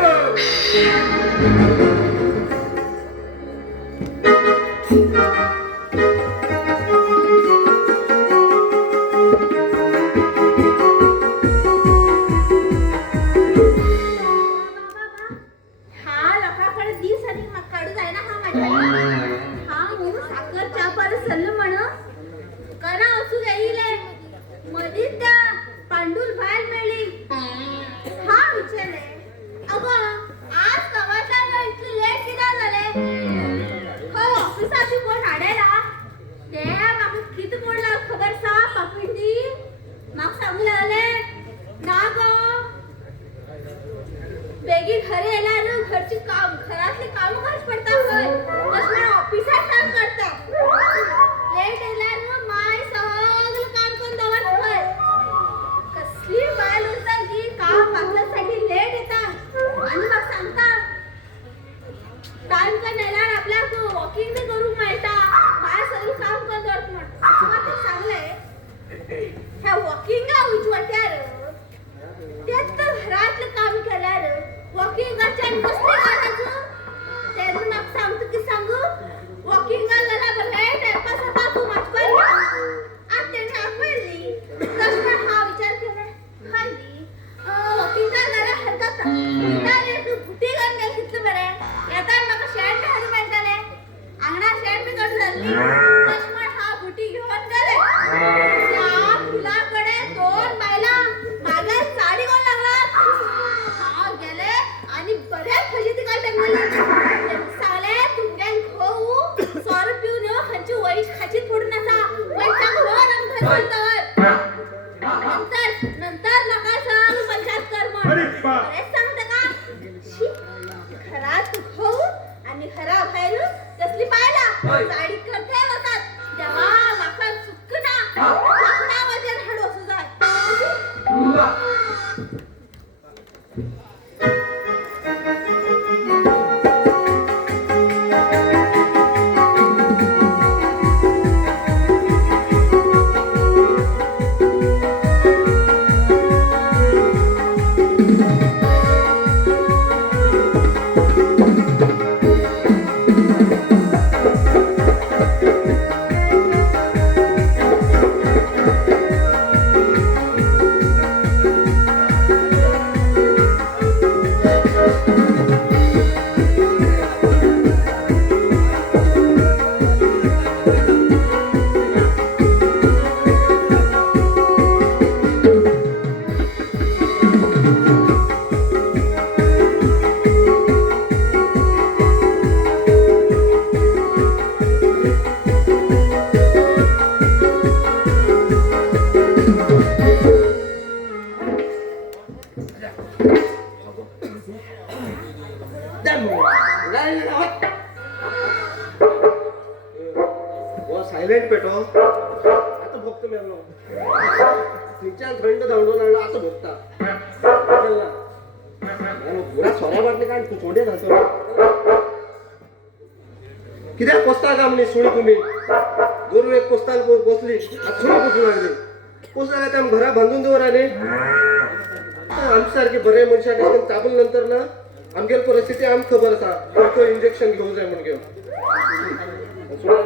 हा बुटी घेऊन गेले नंतर नका सांग पंचाहत्तर म्हण. अरे बा. बरेच सांगते का शी, खरा तू खाऊ आणि खरा बाहेर कसली पाहिला साडी करते होतात तेव्हा माका चुक ना लाकडा वजन हडो सुजाय. सायलेंट पेटो आता भोगतो मी तिच्या थंड धावून आणला आता भोगता सोऱ्या बाटली काय तू थोडे राहतो कित्याक पोसता का म्हणे सुणी तुम्ही गोरू एक पोसताल पोसली सुणी पोसू लागली पोसला त्या घरा बांधून दवर आले आमच्या सारखे बरे मनशा ताबल नंतर ना आमगेल परिस्थिती आम खबर आसा खंयचो इंजेक्शन घेवं जाय म्हण घेवन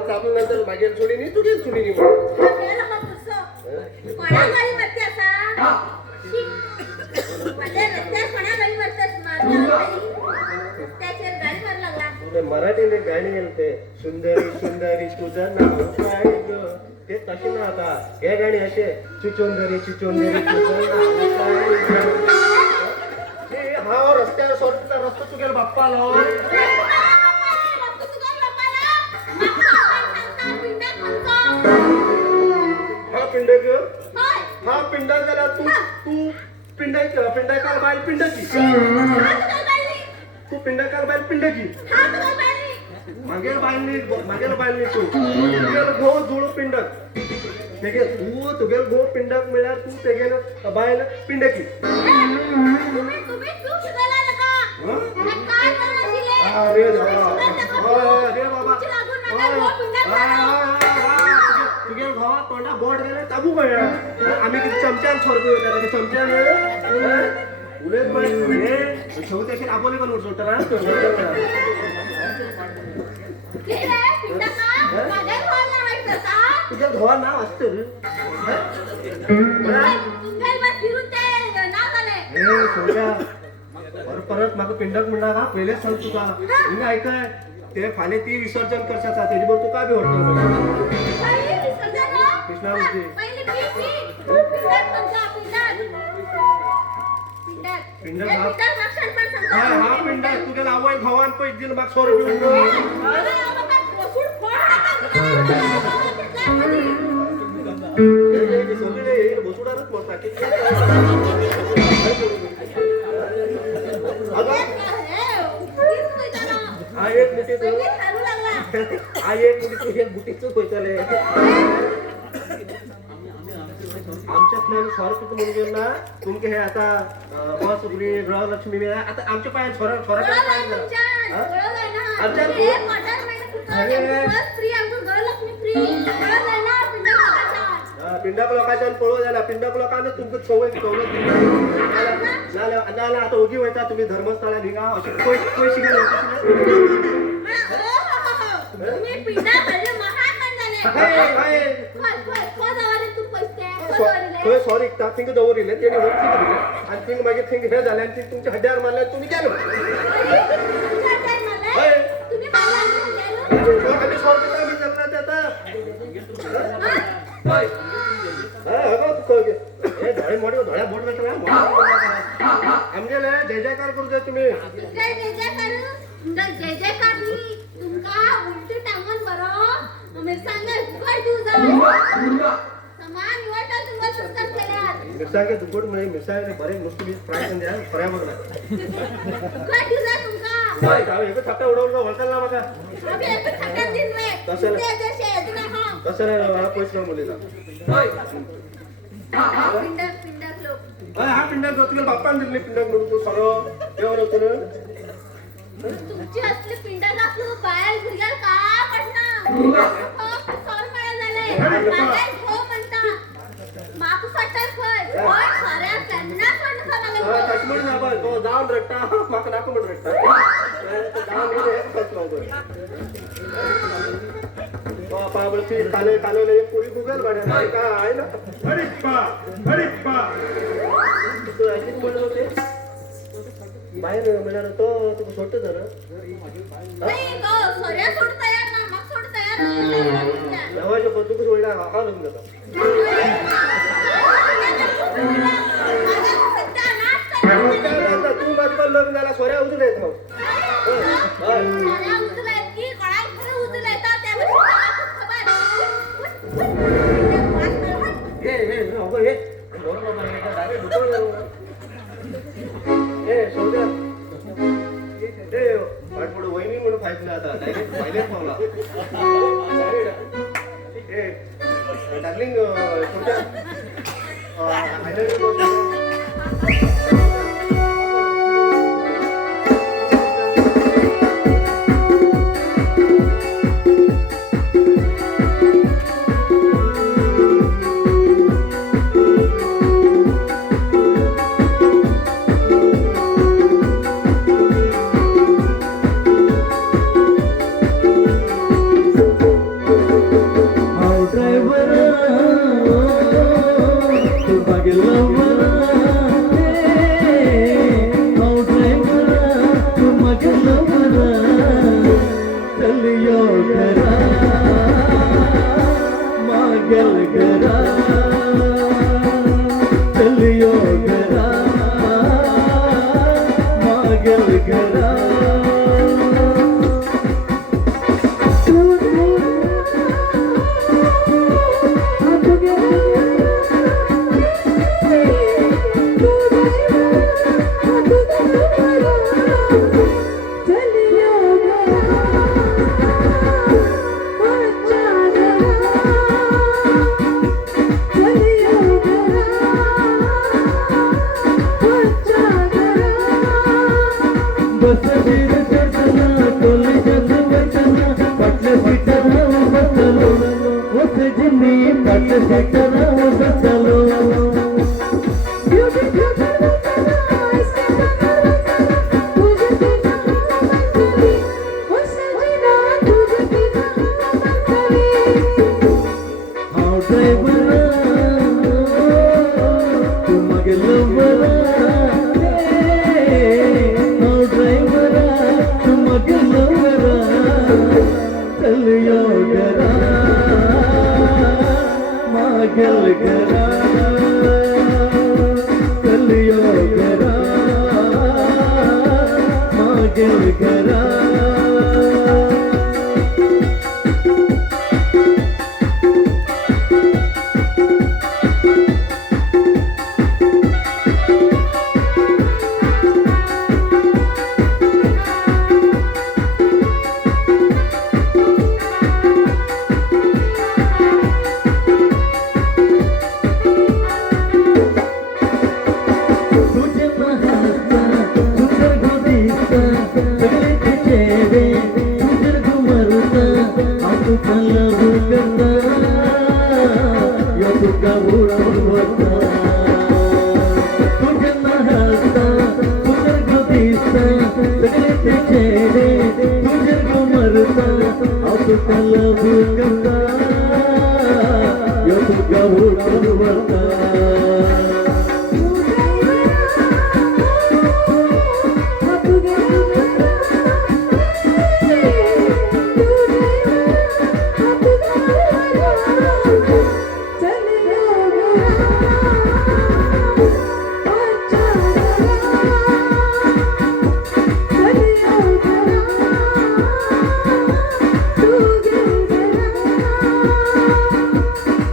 ताबल नंतर मागेल सोडीनी तुगेल सोडीनी कोणा गाडी वरती असा म्हणजे रस्त्यात कोणा गाडी वरतस त्याचे गाडी वर लागला मराठीने गाणी गेलते सुंदरी सुंदरी तुझं नाव काय ग ते तसे ना आता हे गाणी असे चिचोंदरी चिचोंदरी तुझं नाव काय ग हा रस्त्यावर सोडता रस्ता चुकेल बाप्पाला हा पिंड ग हा पिंडा झाला तू तू पिंडाकार बाय पिंडाची तू पिंडाकार बाय पिंडाची मागेल बांधली तू तुगेल गो जुळ पिंडक तेगे तू तुगेल गो पिंडक मिळार तू तेगेल बायल पिंडकी अरे बाबा तुगेल भावा तोंडा बोट गेले ताबू गया आम्ही किती चमच्यान छोरपी होता चमच्यान उलेच बाय शेवटी अशी आबोले पण उठवता ना तुझ्या भावा नाव असतं परत म्हाका पिंडक म्हणला का पयलेच सांग तुका हिंगा ऐकय ते फाले ती विसर्जन करशाचा तेजी बरोबर तुका बी व्हरतो कृष्णावती पिंडक हा पिंडक तुगेला आवय भावान पैस दिल म्हाका 100 रुपये बसुडारच मोठा हा एक मुठी तू एक बुटीच पैसाले आमच्या स्वार्थ म्हणून गेल ना तुमके हे आता बस गृहलक्ष्मी मिळा आता आमच्या पायात छोरा पिंडक लोकांच्या पळो झाला पिंडक लोकांना तुमचं सवय नाला आता उगी वयता तुम्ही धर्मस्थळा निघा असे पैसे सॉरी थिंक दवरिले तेणी वरती दिले आणि थिंक मागीर थिंक हे झाले आणि तुमच्या हड्ड्यावर मारले तुम्ही गेलो धळे मोडे धळ्या बोट आमगेले जय जयकार करू दे तुम्ही जय जयकार तुमका उलटी टांगून बरो मिरसांगा फुकट दिवजा समान निवडता तुमका मिरसांगे दुप्पट म्हणजे मिरसांगे बरे नुसतं मी फ्राय करून द्या फ्राय बघ ना काय तुझा तुमका काय काय एक छापटा उडवून वळताल ना बघा आम्ही एक छटाक दिन रे कशाला? त्या जसे येत ना हा कसं नाही हा पैसे मुलीला पिंडक लोक हा पिंडात जातो तुला बाप्पान दिले पिंडात म्हणून तू सरळ एवढं होतं ना तुमची असली पिंडक असलो बाहेर भुरग्याला का पडणार सर मला झालंय बाहेर हो म्हणता माकू सट्टर खय पण खऱ्या त्यांना पण मला काश्मीर ना बघ तो जाऊन रट्टा माका नाको म्हणून रट्टा जाऊन गेले कसं होतं बापा बोलती काले काले पुरी गुगल गाड्या नाही का आहे ना तू ऐकून म्हणत होते बाहेर म्हणाल तो तू सोडतो जरा नाही गो सऱ्या सोड तयार ना मग सोड तयार जेव्हाच्या पद्धतीत ओळला हा लग्न जातो तू माझ्या लग्नाला सोऱ्या उचल येत हो सऱ्या उचलायत की कळाय खरं उचलायता त्यावेळी खबर हे नको हे ए सोड्या ए पाठपुढे वहिनी म्हणून फायदा आता डायरेक्ट पाहिले पावला ए darling सोड्या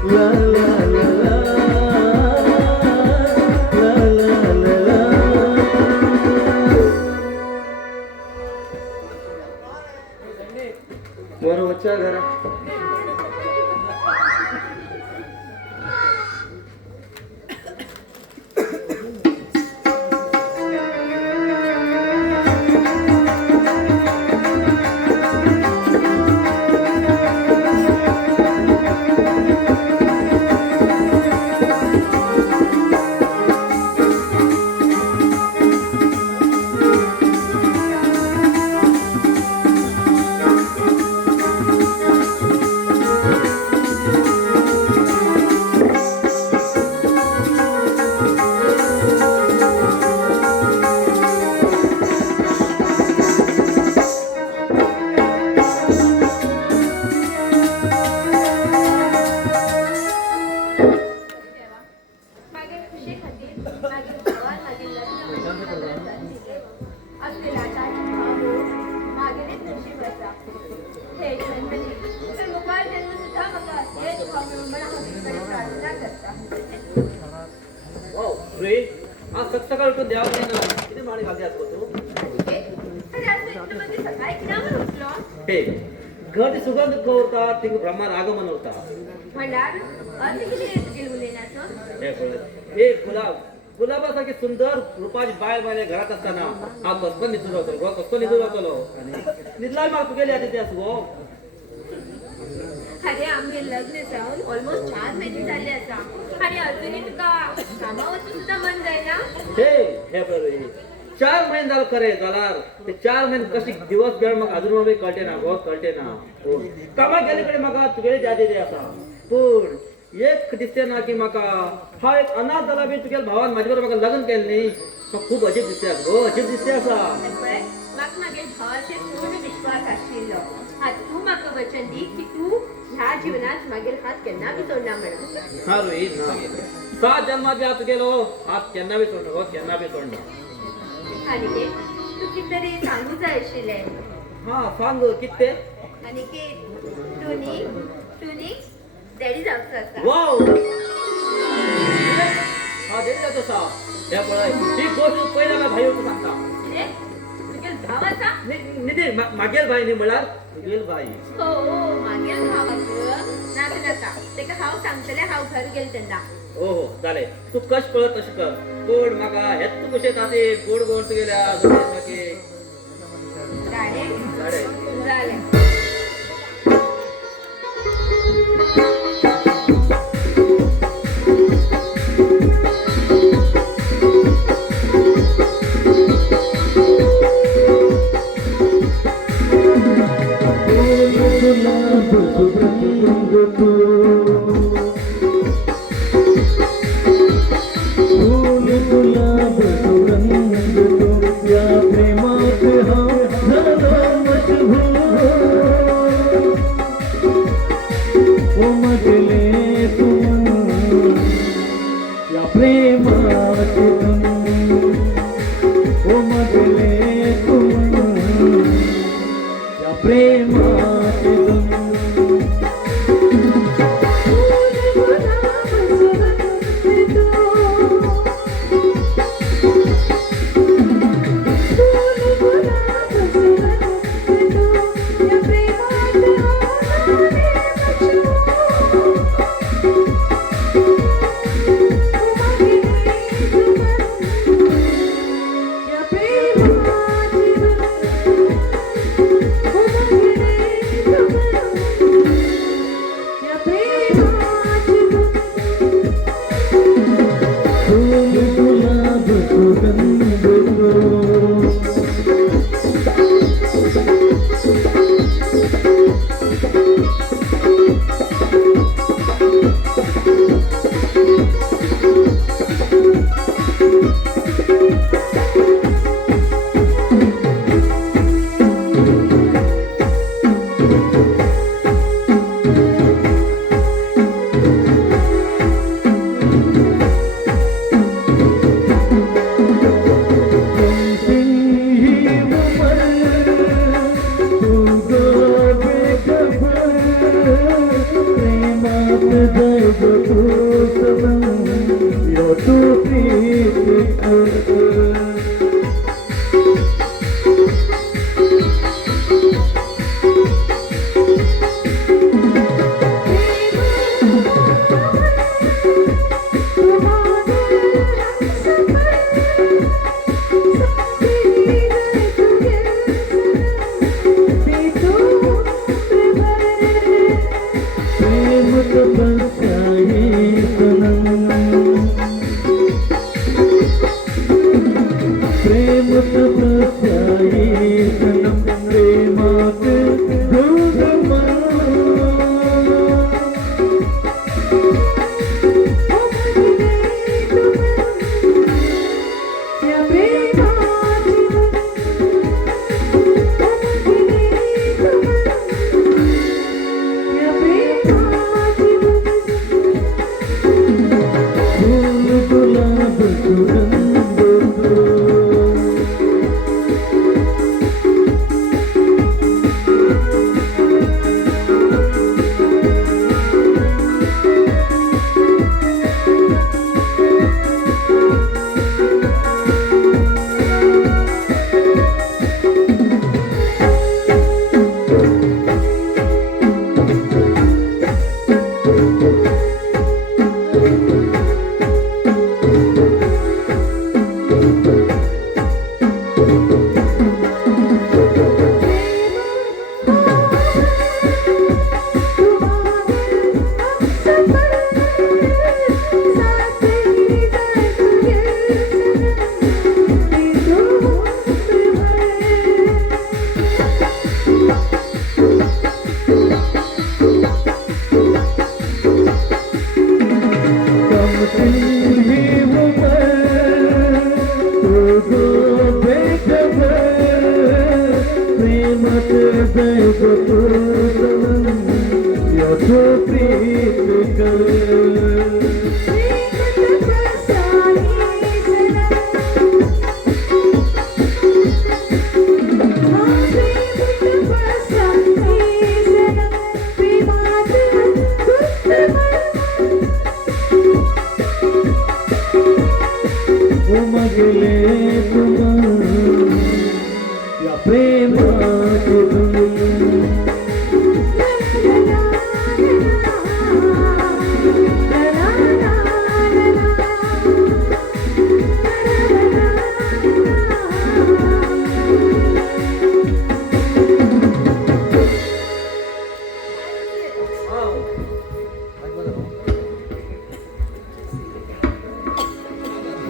la la la la सकाळ उठून द्यावं किती माणी घालते असतो तू अरे आज मी इतकं म्हणजे सकाळी किती उठलो हे घर सुगंध होता ती ब्रह्मार आगमन होता म्हणल्यार अर्थ किती तुगे उलयनाचो हे कळत हे गुलाबासारखी सुंदर रूपाची बायल बायले घरात असताना हा कसको निधून होतो गो कसको निधून होतलो आणि निदलाय म्हाका तुगेली आधी ते आस गो अरे आम्ही लग्न जाऊन ऑलमोस्ट 4 महिने झाले आसा आणि अजूनही तुका कामा वचून सुद्धा मन जायना हे बरोबर 4 महिने झालं खरे जाल्यार ते 4 महिने कशी दिवस वेळ म्हाका अजून कळटे ना गो कळटे ना कामाक गेले कडेन म्हाका तुगेली यादी दे आसा पूण एक दिसते ना की म्हाका हा एक अनाथ जाला बी तुगेल्या भावान म्हाजे बरोबर म्हाका लग्न केलें न्ही म्हाका खूब अजीब दिसते गो अजीब दिसते आसा पळय म्हाका मागे भावाचेर पूर्ण विश्वास आशिल्लो आतां तूं म्हाका वचन दी की तूं ह्या जिवनात मागीर हात केन्ना बी सोडना म्हणून ना रोहित ना 7 जन्मात बी हात तुगेलो हात केन्ना बी सोडना गो केन्ना बी सोडना अनिकेत तू कितें तरी सांगू जाय आशिल्लें हा सांग कितें अनिकेत टुनी डॅडी जावचो आसा वाव हा देख जातो सा हे पळय ही गोष्ट पहिला काय भाई होतो सांगता कितें तुगेलो भाव आसा निधी मागेल भाई न्ही म्हळ्यार तुगेल भाई हो मागेल भावाक नाका तेका हांव सांगतलें हांव घर गेलें तेन्ना हो जालें तू कशें कळत तशें कर पूण म्हाका हेच तू कशें ताते गोड गोड तुगेल्या मागे जालें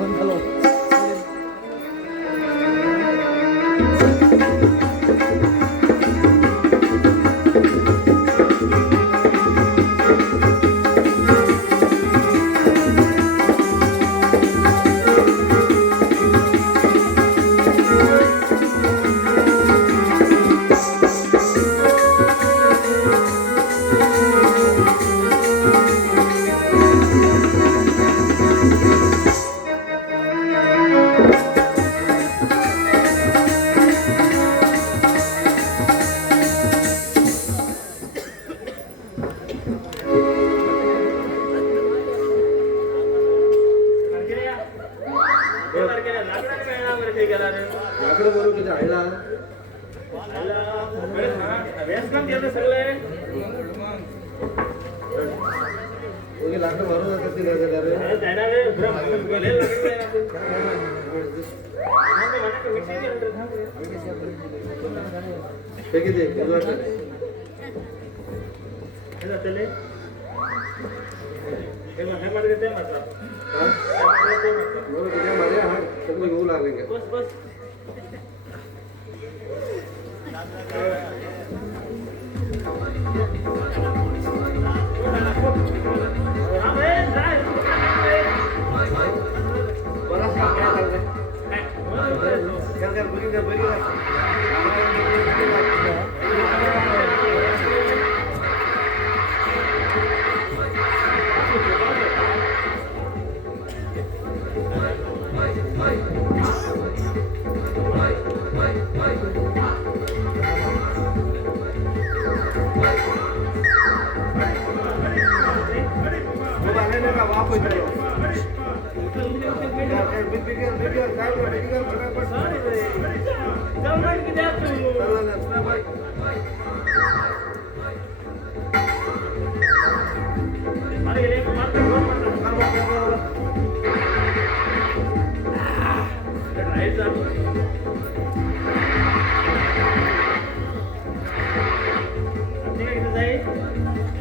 बंद झालो लाकडं बरोबर किती आयला लाकडं भरून जातात ते हे किती घेऊ लागले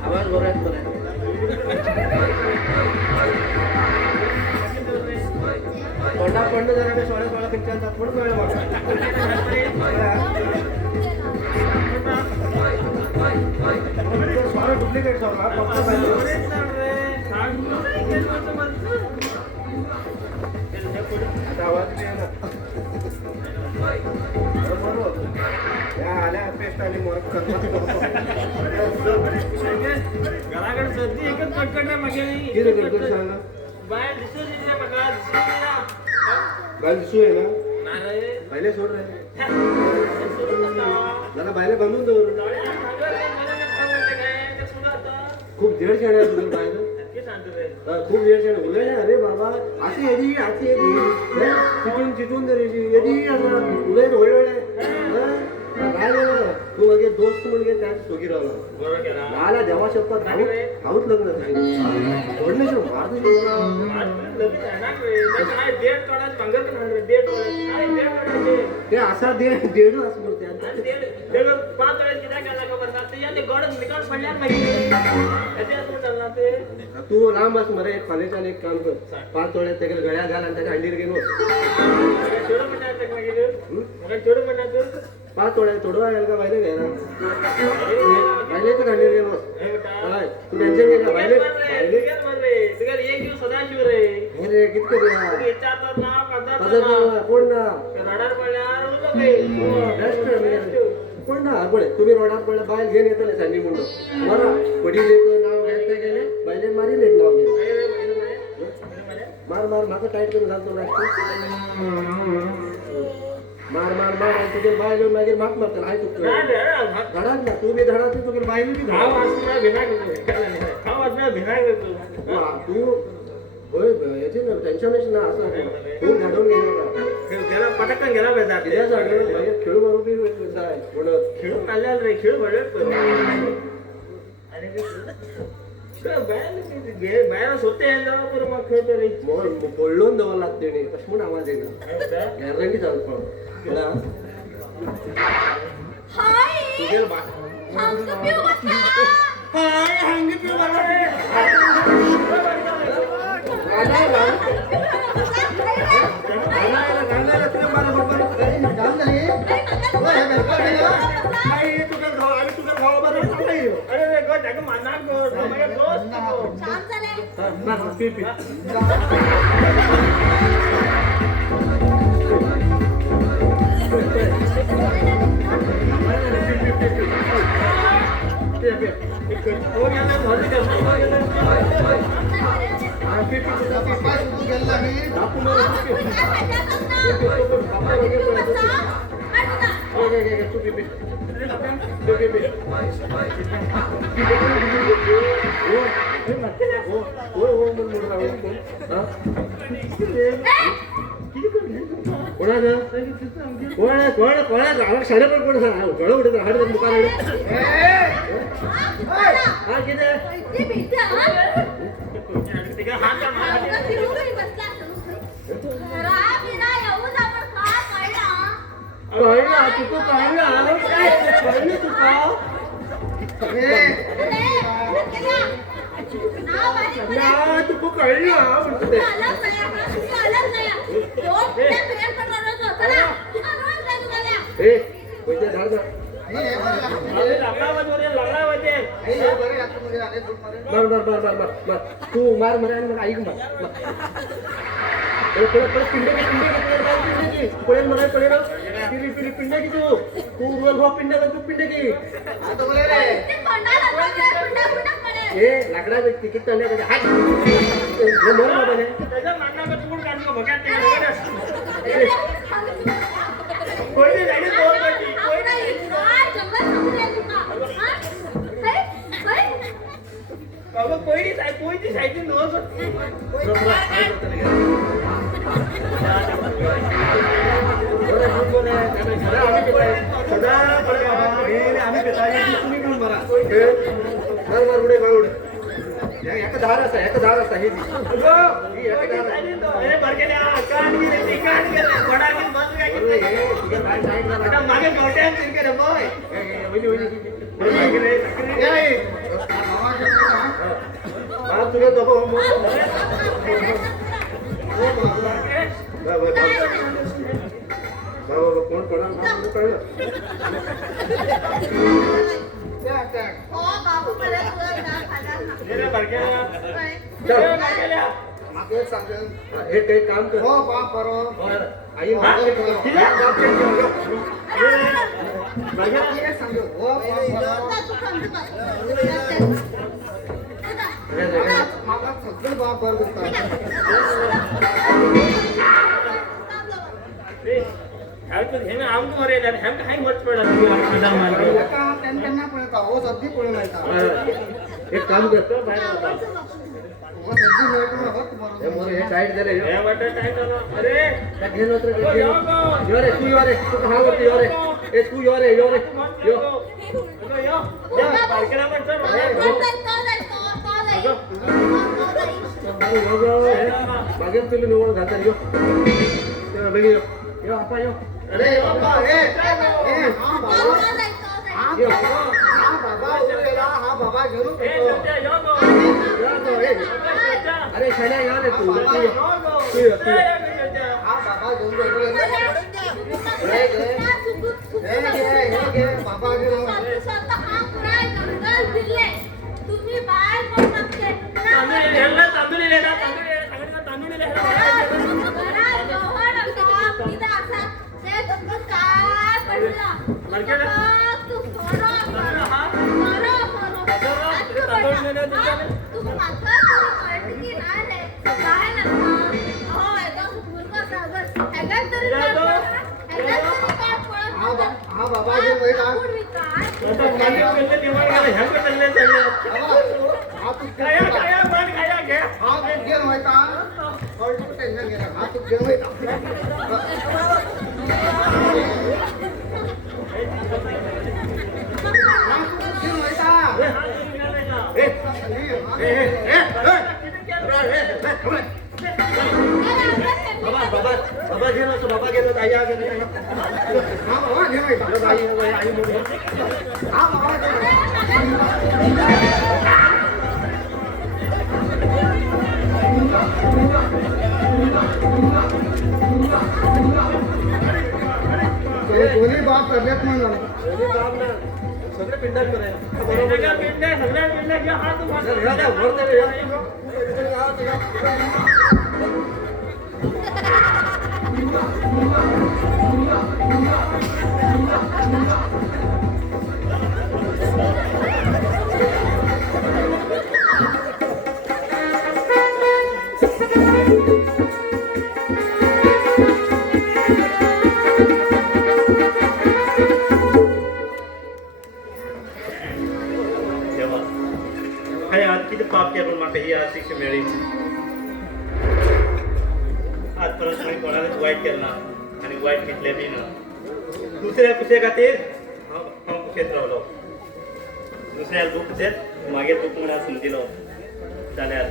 आवाज बरा पडला पडलं जरा ते सोळा सोळा पिक्चरचा थोडं वेळ सोळा डुप्लिकेट सोळा आता आवाज आल्या पेस्ट आली मोर घराकडे सर्दी एकच पटकन मागे किती गडबड सांगा बाहेर दिसत बघा बाहेर दिसू आहे ना नाही बायले सोड रे जरा बायले बांधून दो खूप देड शेड आहे तुझं बाहेर खूप देड शेड उलय अरे बाबा अशी येदी चिटून चिटून येदी उलय होळ काय तू मागे दोस्त म्हणजे त्याच सोगी राहिला मला जेव्हा शपथ आऊत लग्न ओढण्याची ते असा देड असं बोलते तू लांब अस मरे एक कॉलेजला एक काम कर 5 तोळ्यात त्याकडे गळ्या घाल आणि त्याच्या अंडीर घेऊन 5 तोळ्या थोडं आहे का बाहेर घ्यायला बाहेर तर अंडीर घेऊन तू टेन्शन घे ना बाहेर अरे कितकं कोण ना कोण ना बळे तुम्ही रोडात पडले बाहेर घेऊन येतले सँडी मुंडो बरं पडी नाव घ्यायचं गेले बायले मारी लेट नाव घे मार मार माझं टाईट करून घालतो नाश्ता मार मार मार तुझे बाय घेऊन मागे माग मारतात आहे तू धडात ना तू बी धडात तू बायली बी तू होय याची ना टेन्शनच ना असं खूप घडवून गेला पटकन गेला पाहिजे खेळू मारू बी जाय खेळून आल्या रे खेळ बळत बाहेर होते मग खेळतो रे बोललो दवा लागते कश म्हणून आवाज येणार गॅरंटी चालू पण हाय तुझे हाय पप्पा सुरू गेला मी तू मार मरे आणि मला ऐक मार पळेल मराय पळेल पिली पिली पिंड की तू रोल भाऊ पिंड तू पिंड की ए लाकडा तिकीट चालले हात मर बाबा ने कोयती साईडची नोस धार असा हे मागे मोठ्या कोण कळलं हे काही काम कर हो बाप बरो आई सांगतो हो मला सगळं बाप बरं आमको रे हम काय मत पडला त्यांना पळता हो सध्या पळून एक काम करतो बाहेर हो सध्या मिळतो होत बरोबर हे टाईट झाले हे वाटत काय झालं अरे घेऊन होत रे तू यो रे तू कहा होती यो रे ए तू यो रे यो बारकेला मागे तुला निवड घालता यो बघी यो आपा यो अरे बाबा हा बाबा घेऊन अरे शण्या या रे तू हा बाबा घेऊन बाबा घेऊन तुम्ही बाहेर कोण मागते हा बाबा घेऊन बाबा घेऊन असतो बाबा गेलो आई आ गेली हा बाबा घेऊन आई मोठी हा बाबा दोन्ही बाप करण्यात म्हणून सगळे पिंडात करायला सगळ्या पिंड्या घ्या हात देवा हाय आज किती पाप केलं म्हाका ही आज शिक्षा मेळ्ळी आज परत हांवें कोणालाच वायट केलें ना आनी वायट चिंतलें बी ना दुसऱ्या कुशे खातीर हांव कुशेंत रावलो दुसऱ्या दूख तेच मागीर दूख म्हणून समजिलो जाल्यार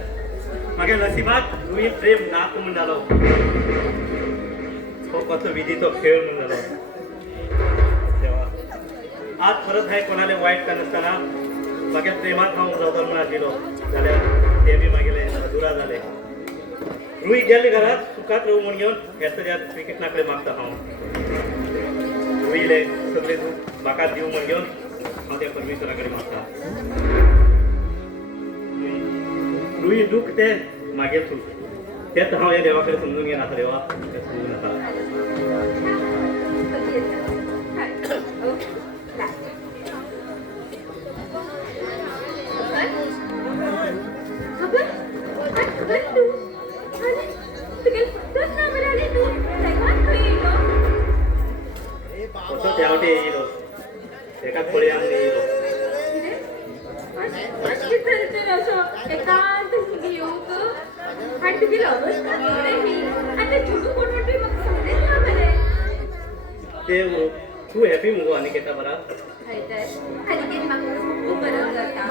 मागे नशिबाक तुवें प्रेम नाक म्हूण जालो हो कसो विधीचो खेळ म्हूण जालो देवा आज परत हांवें कोणाले वायट करनासतना मागे प्रेमात हांव रावतलो म्हूण आशिल्लो जाल्यार ते बी मागेले अधुरा जाले रुई गेल्ले घरात सुखात रावू म्हूण घेवन हेच त्या श्री कृष्णा कडेन मागता हांव रुईले सगळे दूख म्हाका दिवं म्हूण घेवन हांव त्या परमेश्वरा कडेन मागता रुई दूख ते मागीर सुख तेच हांव हे देवा कडेन समजून घेनाता देवा तें समजून येता कसो त्या वाटे येयलो एका पळय आमी येयलो एकांत येऊक आणि तुझी अवस्था ही आणि झुडू कोण म्हणतोय मग समजेल ना मला ते तू हॅपी मुगो आनी घेता बरा आणि म्हाका खूब बरं करता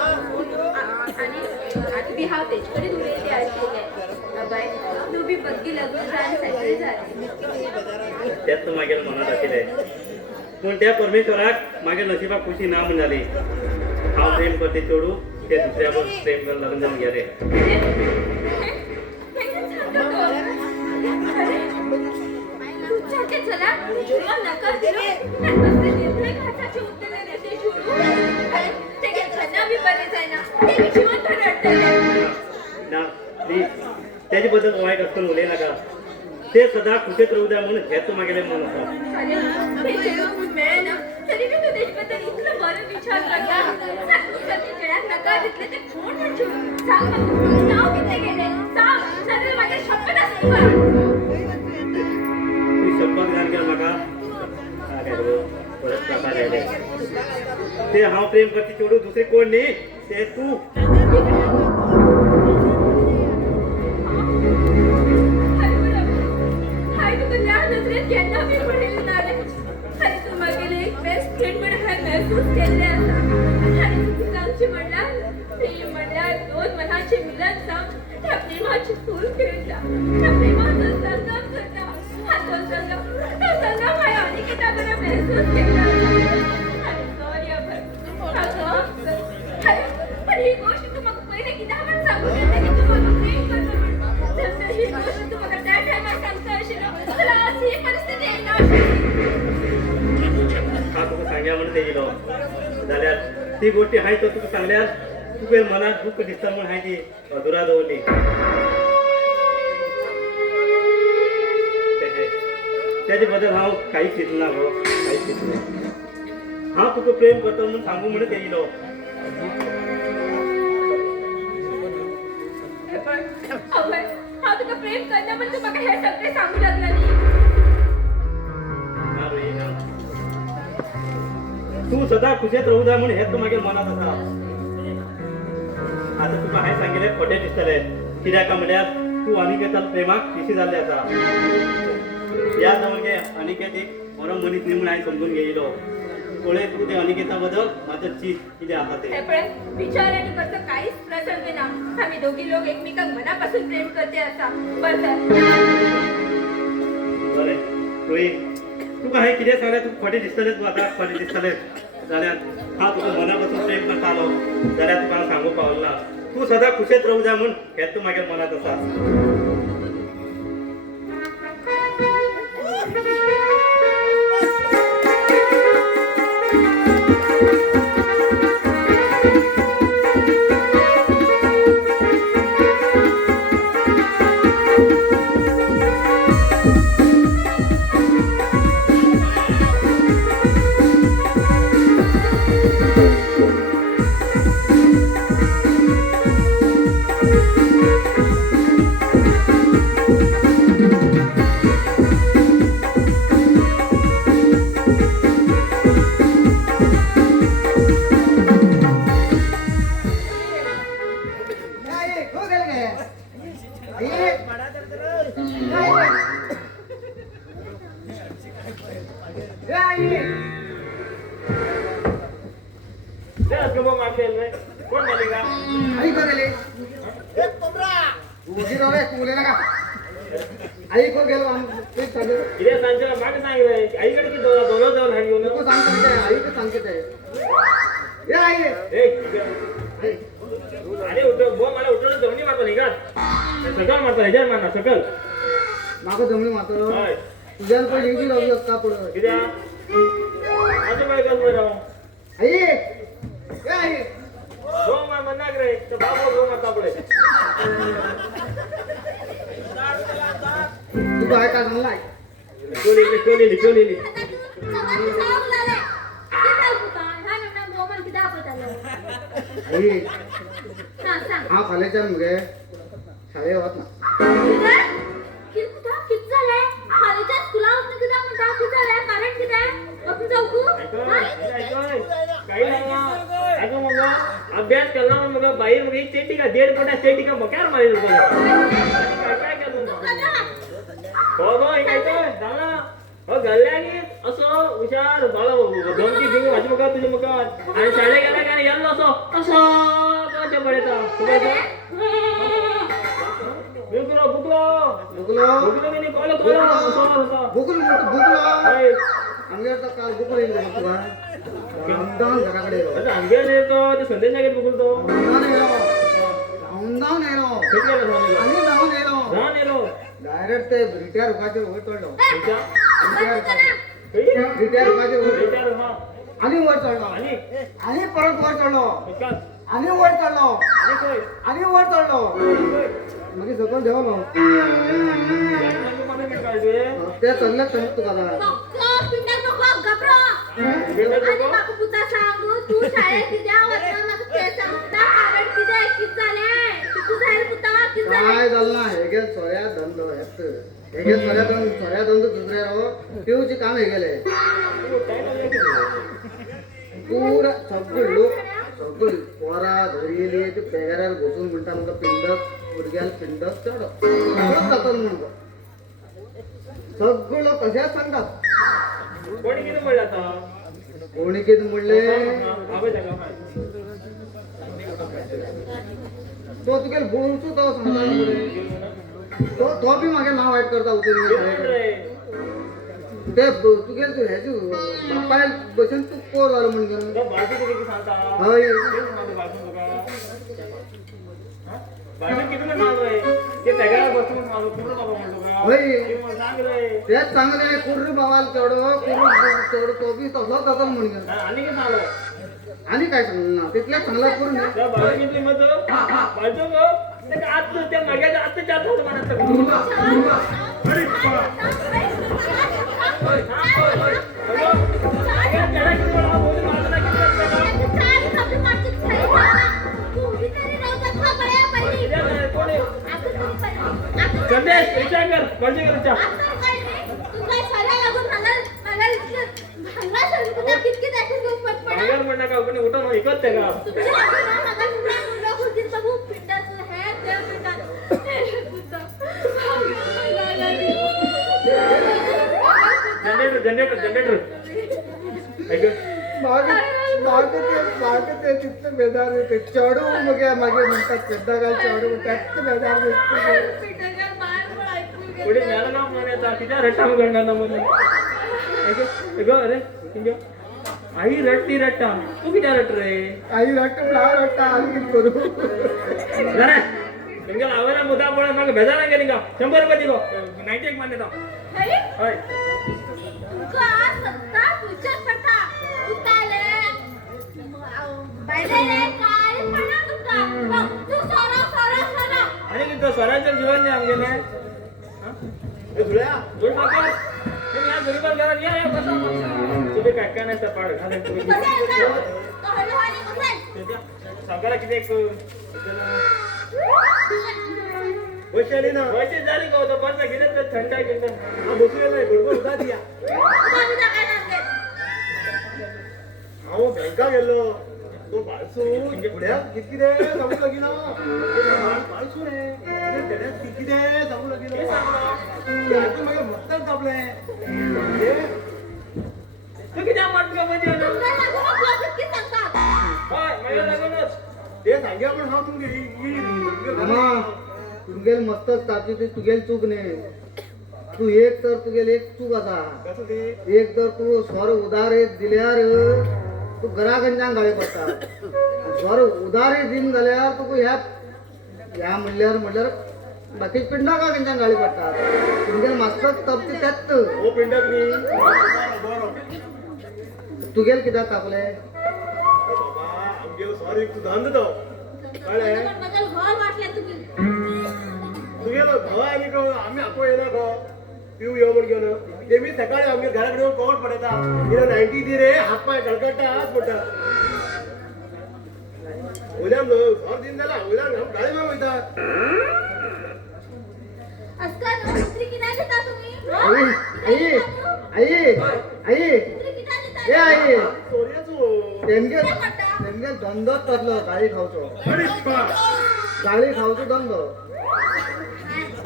आणि बी हांव तेजे कडेन उलयलें आशिल्लें बाय तूं बी बग्गी लग्न जावन सेटल जालें तेच मागीर मनात आशिल्लें पूण त्या परमेश्वराक मागीर नशिबाक खुशी ना म्हूण जाली हांव प्रेम करते चेडू ते दुसऱ्या बरोबर प्रेम करून लग्न जावन गेले चला नका निर्णय घाटाचे उत्तरे देते ते घ्यायला बी बरे जायना ते बी जीवन भर रडतले ना प्लीज त्याचे बद्दल वाईट असतं उलय नाका ते सदा खुशेत राहू द्या म्हणून हेच मागेले म्हणून आसा अरे ते जेवण मेळना तरी बी तू तेजे बद्दल इतलो बरो विचार करता कधी जेळ्याक नका दिसले ते कोण म्हणचो सांग नाव किती गेले सांग सगळे माझ्या शपथ असतो शपथ घाल केलं म्हाका परत प्रकार आयले ते हांव प्रेम करते चेडू दुसरे कोण न्ही ते तू हाय तुका त्या नजरेत केन्ना बी पडलेले नाले आणि तू मागेले एक बेस्ट फ्रेंड म्हणून हाय महसूस केले आसा आणि तू सांगची म्हणल्यार प्रेम म्हणल्यार दोन मनाचे मिलन जावन त्या प्रेमाची सूर खेळटा त्या प्रेमाचो संगम करता तो संगम हाय अनिकेता बरोबर महसूस केला सॉरी पण ही गोष्ट तू म्हाका पहिले कित्याक सांगून येता की तू म्हाका प्रेम करता म्हणून जर ही गोष्ट तू म्हाका त्या टायमार सांगता आशिल्लो जाल्यार आज ही परिस्थिती येना हा तुका सांगया म्हणून ते येयलो जाल्यार ती गोष्टी हाय तो तुका सांगल्यार तुवें मनात दुःख दिसता म्हणून हाय ती अधुरा दवरली त्याचे बद्दल हांव कांयच चिंतना गो कांयच चिंतना हांव तुका प्रेम करता म्हणून सांगू म्हणून ते येयलो हांव तुका प्रेम करना म्हणून तू म्हाका हे सगळें सांगू लागला न्ही ना रे ना तू सदा खुशेत राहू द्या म्हणून हेच मागीर मनात आसा आता तुका हांवें सांगिल्लें खोटें दिसतलें कित्याक म्हळ्यार तूं अनिकेता प्रेमाक पिशी जाल्लें आसा या जावन गे अनिकेत एक बरो मनीस न्ही म्हूण हांवें समजून घेयलो पळय तूं ते अनिकेता बद्दल मातशें चिंत कितें आसा तें हे पळय विचार आनी कसो कांयच प्रसंग ना आम्ही दोघी लोक एकमेकांक मनापासून प्रेम करते आसा बरं बरें रोही तुका हांवें कितें सांगलें तुका खोटें दिसतलें तूं आतां खोटें दिसतलें जाल्यार हांव तुका मनापासून प्रेम करतालो जाल्यार तुका हांव सांगूंक पावलो ना तूं सदां खुशेत रावूं जाय म्हूण हेंच तूं मागीर मनात आसा ए आई ते असं बघ मागेल रे कोण झाली का आई को गेले उजी रे तुले ना का आई को गेलो आम ते चालू इथे सांच्या मागे सांगितलंय आईकडे की दोन जाऊन हाडी घेऊन नको सांगते ते आई को सांगते ते ए आई अरे उठव बो मला उठवलं जमनी मारतो नाही का सकल मारतो ह्याच्यावर मारणार सकल मागो जमणी मात्र होय तुझ्या पण लिंगी लावली असता पुढं किती असं काय करतो राव आई ए आई गो मार म्हणणार रे तर बाबा गो मारता पुढे तू काय का म्हणलाय कोणी आई हा कॉलेजच्या मुगे शाळे होत ना काही नाही अगं मग अभ्यास केला मग बाहेर मग चेटी का 1.5 फुटा चेटी का मकार मारेल काय केलं हो गो काय झाला हो गल्ल्याने असं हुशार बाळा दोन ती दिंग माझी मका तुझी मका आणि शाळे गेला का गेलो असं असं ते पडेता बुकलो मी कॉल बुकुल अंगेर तर काल बुकुल येईल तुला आमदान घराकडे अंगेर येतो ते संदेश नाही बुकुल तो आमदान येलो डायरेक्ट ते रिटायर उगाचे वर चढलो रिटायर उगाचे वर आणि वर चढलो आणि परत वर चढलो आणि वर चढलो आणि वर चढलो म्हणजे सकल जेवलो ते चढलं चढत तुका काय झालं ना हेगे सोऱ्या धंदो हेगे सोऱ्या धंदो दुसरे राहो पिऊचे काम हे गेले पुरा सगळे लोक सगळे पोरा धरियली ते पेगाऱ्याला घुसून म्हणता मग पिंडक उडग्याला पिंडक चढ जातात म्हणतो सगळे लोक कशा सांगतात कोणी किती म्हणलं आता कोणी किती म्हणले तो तुगे बोलतो तो सांगता तो बी मागे नाव वाईट करता उतरून ते तुगे तू ह्याची बापाय बसून तू कोर झालं म्हणजे हय तेच सांगत कुर्री बाबाला तेवढं तो बी तसं तसं म्हणून आणि काय सांगणार तिथल्या चांगला करून उठून ऐकत का जनरेटर मागे ते तिथं बेदार येते चढू मागे म्हणतात पेद्दा घाल चढू त्यात बेदार पुढे मिळालं ना म्हणायचा किती रट्टा करणार ना म्हणून अरे आई रट्टी रट्टा तू किती रट रे आई रट्ट रट्टा आणि करू तुमच्या लावायला मुद्दा पडत मग भेजा नाही गेली का 100 रुपये दिलो 91 मान्यता होय आणि किती स्वराज्य जीवन नाही आमगे नाही या गरीबाला घरात या बसा तुम्ही काय काय नाही पाड घाला तुम्ही सगळ्याला किती एक वैशाली ना वैसे झाली का होतं बरं घेत तर थंड आहे की बसलेला आहे बरोबर उदा दिया अहो बँका गेलो तो बाळसू फुड्याक कितकिदे जावूं लागीना पाळसू रे फुड्याक कितकिदे जावूं लागीना ते आजून मागीर मत्तर तापले तू कित्याक म्हणटा म्हणजे तुमकां लागून आपलो कितकी सांगतात हय मागीर लागूनच ते सांगया पण हांव तुमगे मामा तुमगेल मस्तच तापची ती तुगेल चूक न्ही तू एक तर तुगेल एक चूक आसा कसं ते एक तर तू स्वर उदारीत दिल्यार तू घरा गंजांक गाळी पडटा स्वर उदारीत दिन जाल्यार तुका ह्या म्हणल्यार बाकी पिंडाक गंजांक गाळी पडटा तुमगेल मस्तच तपची तेत हो पिंडक न्ही बरो तुगेल कित्याक तापले बाबा आमगेलो सॉरी तू धंद तो कळ्ळें म्हाका घर वाटले तुम्ही तुगेलो भाव आनी आमी आपोव येना गो पिऊ यो म्हण घेवन ते मी सकाळी आमगे घरा कडेन कोवट पडयता कितें 90 दी रे हात पाय कळकळटा आज म्हणटा उद्या सॉर दिन जाल्या उद्या गाडी माग वयता असका दुसरी कित्याक दिता तुम्ही आई दुसरी कित्याक दिता ए आई चोरयाचो तेमगे धंदोच तसलो गाळी खावचो गाळी खावचो धंदो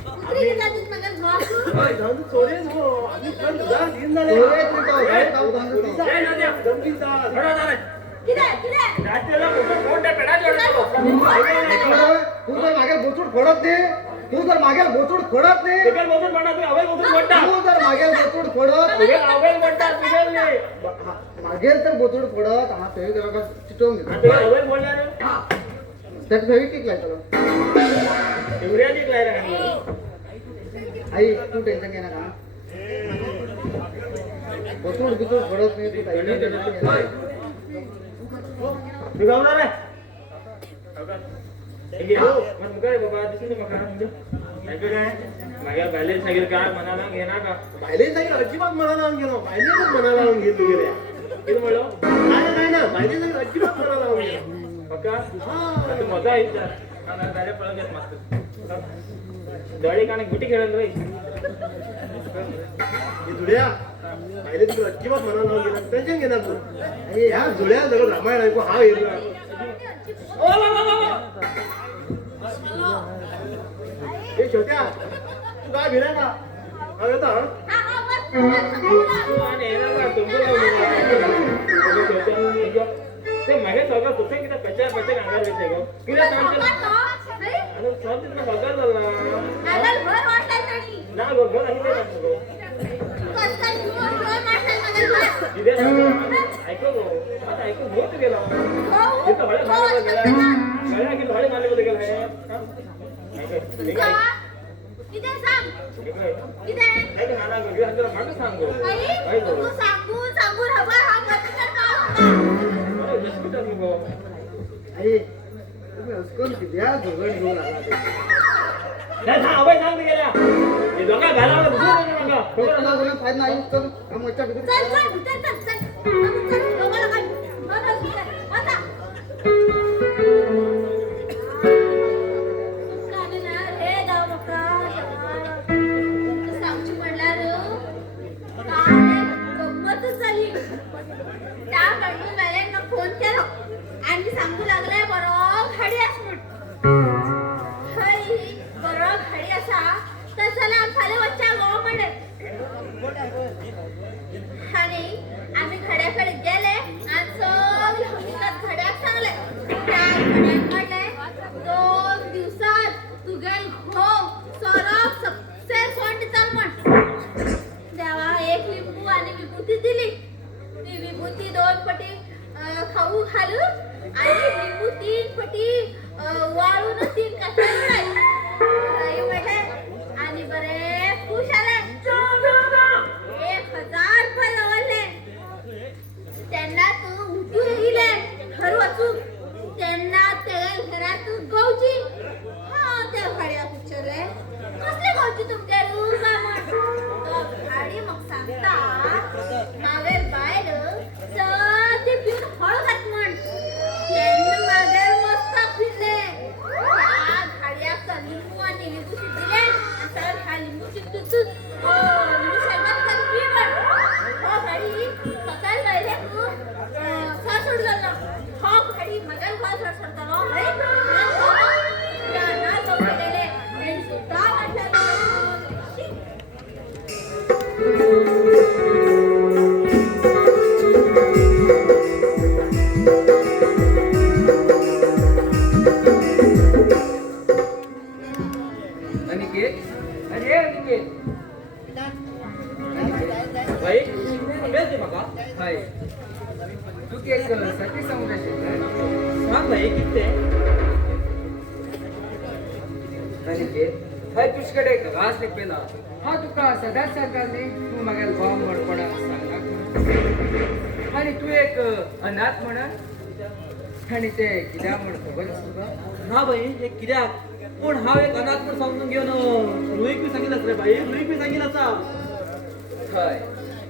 दुसरी कित्याक दिता म्हाका घर धंद चोरेच गो आमी पण तुझा दिन जाले चोरेच न्ही तो, गाळी खावं धंदो तो. जय नद्या जमकिता थोडा झाला कित्याक रात्रीला मोठ्या पेडा जोडतो तू जर मागे बोचूड फोडत न्ही तू जर मागे बोचूड फोडत न्ही तुगेल बोलून म्हणा तू अवय बोलून म्हणता तू जर मागे बोचूड फोडत तुगेल अवय म्हणता तुगेल नाही मागेर तर बोचूड फोडत हांव फेवी तेका चिटोवन घेता तुगेल अवय बोलल्यार तेका फेवी कीक लायतलो युरियाची लायला काय आई तू टेन्शन घेनाका बोचूड बिचूड फोडत न्ही तू काही टेन्शन घेनाका तू गावला रे गेलो मग काय बाबा दिसून म्हाका म्हणजे काय मागे बॅलेन्स सांगेल काय मनाला घेना का भायले जागेर अजिबात मना लावून गेलो भायलेच मना लावून घेत गेल्या किती म्हणलो नाही ना भायले जागेर अजिबात मना लावून गेलो पक्का आता मजा येईल डायरेक्ट पळून घेत मस्त दळी काणे गुटी खेळत रे हे जुड्या भायले तिकडे अजिबात मना लावून गेला टेन्शन घेणार तू आणि ह्या जुड्या सगळं रामायण ऐकू हा येतो ओ बाबा हे छोट्या तू काय भिना का हा येता हा हा बस आणि येणार का तुमचं ते मागे सगळं कुठे किती पचार अंगार येते गो किती सांगते आणि सब तिथं बघा झाला मला घर वाटले तरी ना गो घर आणि ते नको गो कस काय घर वाटले मला तिथे ऐकू गो आता ऐकू होत गेला तिथं हळे मारले गेला गळ्या की हळे मारले गेला आहे का किती सांग किती नाही का नाना गो घेऊन जरा मागे सांगो आई तू सांगू रबर हा बसकर का अरे हॉस्पिटल गो आई तुम्ही हसकून कित्याक झगड घेऊन आला ते नाही था अबे सांग गेला हे दोघा घालावला दुसरं नका तुला बोलून फायदा नाही तर आम्ही मच्छा चल बिकट चल चल चल चल लोकांना काय आता काय ना रे जाऊ नका सांगची म्हणणार काय गंमतच झाली त्या कडून मला फोन केला आणि सांगू लागलाय बरं घडी अस हई बरं घडी असा तर चला आमच्याले वच्चा गो म्हणे आणि आम्ही घड्याकडे गेले आणि सगळी हकीकत घड्याक सांगले त्या घड्याक म्हणले 2 दिवसात तुगेल घोव सरक सक्सेस होऊन चल म्हण देवा एक लिंबू आणि विभूती दिली ती विभूती 2 पटी खाऊ घालू आणि लिंबू 3 पटी वाळून 3 कशाला म्हटले आणि बरे खुश आले 1000 रुपये लावले त्यांना तू उठून गेले घर वाचून त्यांना ते घरात गौची हा त्या भाड्या पिक्चरले कसले गौची तुमच्या रूम भाडी मग सांगता मागेर बाहेर ते पिऊन हळ घात म्हण त्यांनी मागेर मस्त फिरले त्या भाड्या भाई अभ्यास दे म्हाका हय तुका एक सती सांगूंक आशिल्लें सांग भाई कितें अनिकेत हय तुजे कडेन घास लिपयला हांव तुका सदांच सांगता न्ही तूं म्हागेलो भाव म्हण कोणाक सांगनाका आनी तूं एक अनाथ म्हणून आनी ते कित्याक म्हण खबर आसा तुका ना भाई हे कित्याक पूण हांव एक अनाथ म्हूण समजून घेवन रुईक बी सांगितलं रे भाई रुईक बी सांगितलं आसा हय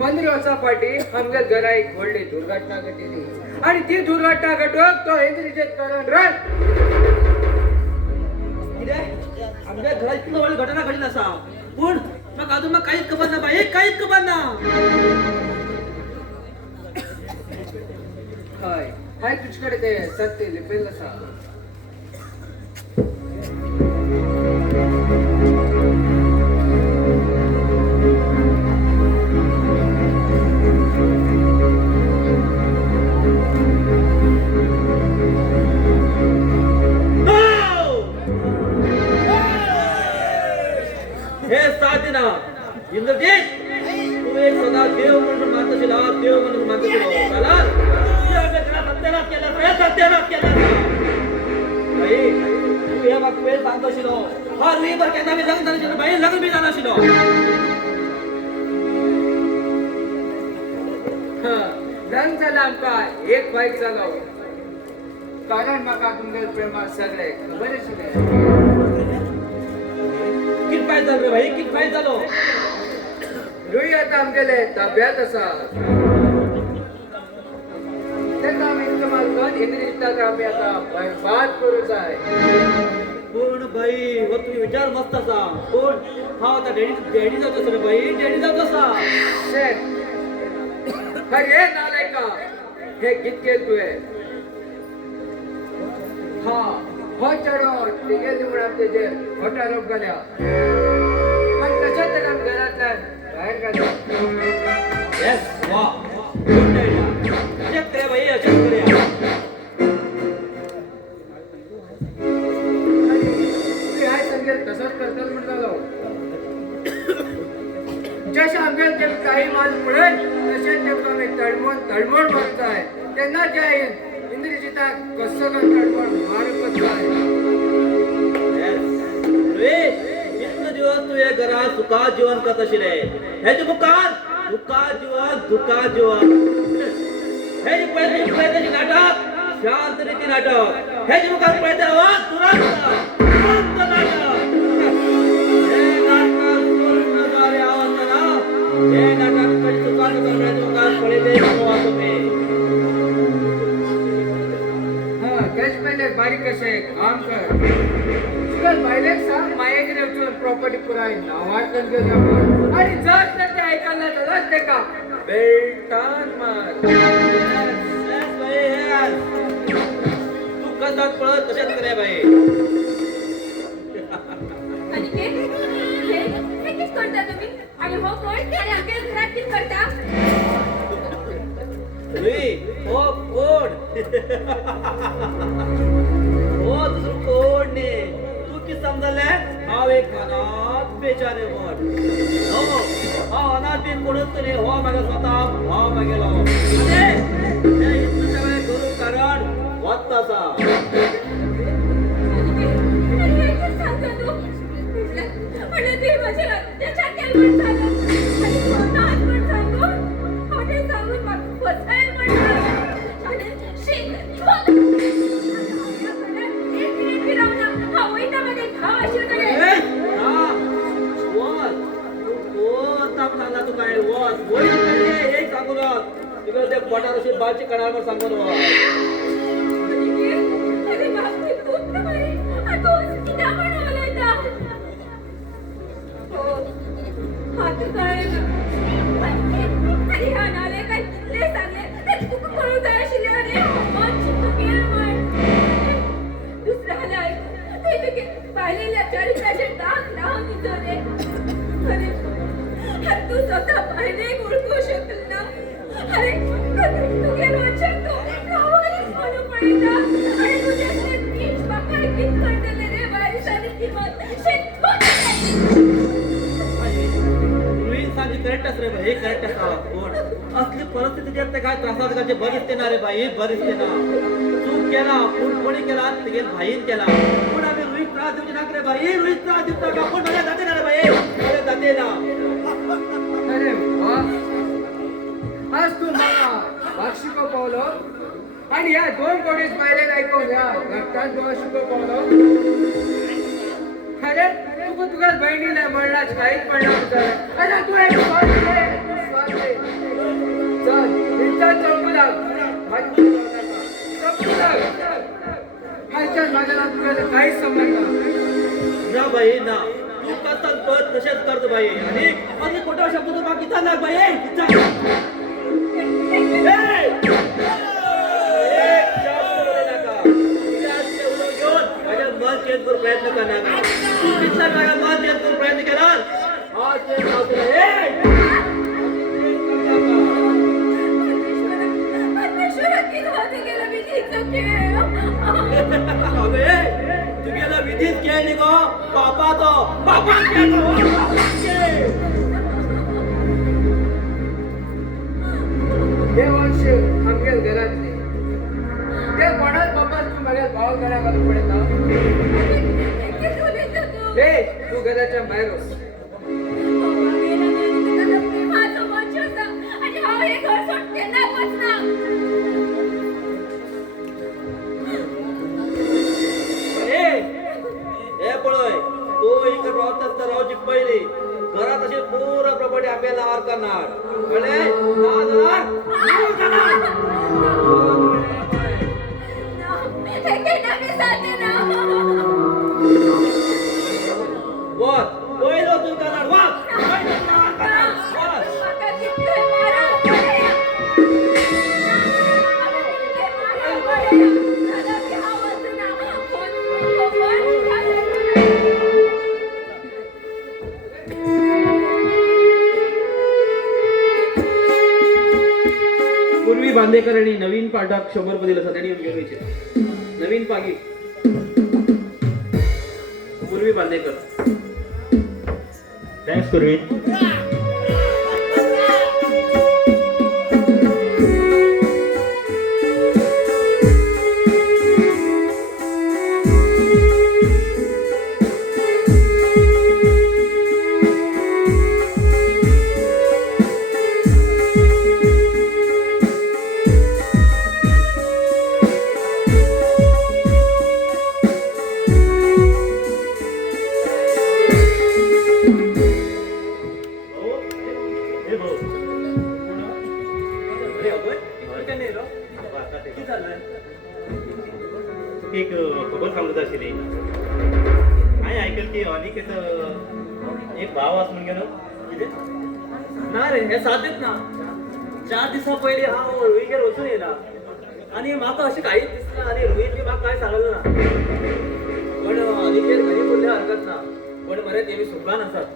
15 वर्सां फाटीं आमच्या घरा एक व्हडली दुर्घटना घडली आनी ती दुर्घटना घडोवक तो इंद्रिजेत करून रन कितें आमच्या घरात इतली व्हडली घटना घडली आसा पूण म्हाका अजून काहीच खबर ना भाई काहीच खबर ना हय हय तुजे कडेन ते सत्य लिपयल्लें आसा हे साधना इंद्रजीत तू एक सदा देव म्हणून मानतशिला देव म्हणून मानतशिलो चला सत्यानाश केला हे सत्यानाश केला भाई तू हे म्हाका वेळ सांगतशिलो हा रुई बर केन्ना बी लग्न जानाशिलो भाई लग्न बी जानाशिलो लग्न जालें आमकां एक बायक जालो कारण म्हाका तुमगेले प्रेमात सगळे खबर आशिल्लें कित फायद जालो रे भाई कित फायद जालो रुई आतां आमगेले ताब्यात आसा तेका आमी इस्तेमाल करून इंग्लिशाक आमी आतां बरबाद करूं जाय पूण भाई हो तुझे विचार मस्त आसा पूण हांव आतां डॅडी जावचो रे भाई डॅडी जावचो आसा हे नालायका हे कितके तुवें हा हो चेडो तिगेली म्हण आमी तेजेर खोट आरोप घाल्या पण तशेंच ताका आमी घरांतल्यान भायर काडल्या येस वा गुड आयडिया अशेंच करे भाई अशेंच करूया तुवें हाय सांगेल तसोच करतलो म्हणटालो जशें आमगेले ते काही माल पळय तशेंच तेका आमी तडमड मारूंक जाय तेन्ना ते इंद्रजिताक कसो तडमड मारूंकच जाय इतलो दिवस तुझे घरा सुखा जीवन करत आशिल्ले हेजे मुखार दुखा जीवन हेजे पळयताची नाटक शांत रिती नाटक हेजे मुखार पळयता आवाज तुरंत नाटक हे नाटक पूर्ण जाले आवाज हे नाटक कधी सुखात करण्याचे मुखार पळयते तुम्ही तेच पहिले बारीक कशे काम कर तुला बायलेक सांग मायेक वचून प्रॉपर्टी पुराय नांवार करून घेवया आणि जर तर ते ऐकायला जाल्यार तेका बेल्टान मार तू कसात पळत तशेंच करे बाई अनिकेत हे कित करता तुम्ही आणि हो कोण आणि आमच्या घरात कित करता हो कोण हो दुसरं कोण न्ही तू कित समजले हांव एक अनाथ बेचारे म्हण हांव अनाथ बीन कोणूच न्ही हो म्हागे स्वता भाव म्हागेलो आनी हे इतलें सगळें करूंक कारण वत आसा पोटार अशी बाची कणार सांगून तू स्वतः पाहिजे ओळखू शकल ना अरे तू गेलो शकतो म्हणून पळता आणि तुझ्या नीट पकड कित करतले रे बारिशाने किंमत शेत करेक्ट रे बाई हे करेक्ट आसा पण असली परिस्थिती जेत काय त्रासात करचे बरे दिसते ना रे बाई बरे दिसते ना चूक केला पण कोणी केला तेगे भाईन केला पण आम्ही रोहित त्रास देऊचे ना रे बाई रोहित त्रास देता का पण मला जाते ना रे बाई मला जाते ना अरे वा आज तू मला वार्षिको पावलो आणि या 2 कोटीस पाहिले ऐकून या घरच्यात वार्षिको पावलो अरे तू तुझ्या बहिणीला म्हणलाच काहीच म्हणणार अरे तू एक स्वाद दे चल इच्छा चौकू लाग माझ्या तुझ्या काहीच संबंध ना बाई ना तू करतात पद तसेच करतो बाई आणि खोटा शब्द तो बाकीचा ना बाई प्रयत्न करणार कितना वेळा मन चेंज करून प्रयत्न केला हा चेंज तू गेला विधीत खेळ निघो बापा तो बापा हे वर्ष आमच्या घरातले ते कोणाच बाबा तू माझ्या भाव करा घालून पडता हे तू घराच्या बाहेर हो. पळय तो इकडे राहतात तर राहूची पहिली घरात अशी पूर्ण प्रॉपर्टी आपल्याला आर करणार म्हणजे पहिलं तू करणार पूर्वी बांदेकर आणि नवीन पाठक 100 रुपये दिलं त्यांनी येऊन घ्यायचे नवीन पागी पूर्वी बांदेकर थँक्स पूर्वी एक खबर सांगत आशिल्ली हांवें आयकल की अनिकेत एक भाव आस म्हण गेलो ना रे हे साधीच ना 4 दिवसा पहिले हा रोहितगेर वचून येला आणि म्हाका अशें काहीच दिसना आणि रोहित बी म्हाका कांय सांगलो ना पण अनिकेत घरी बोलल्या हरकत ना पण मरे तेमी सुखान आसात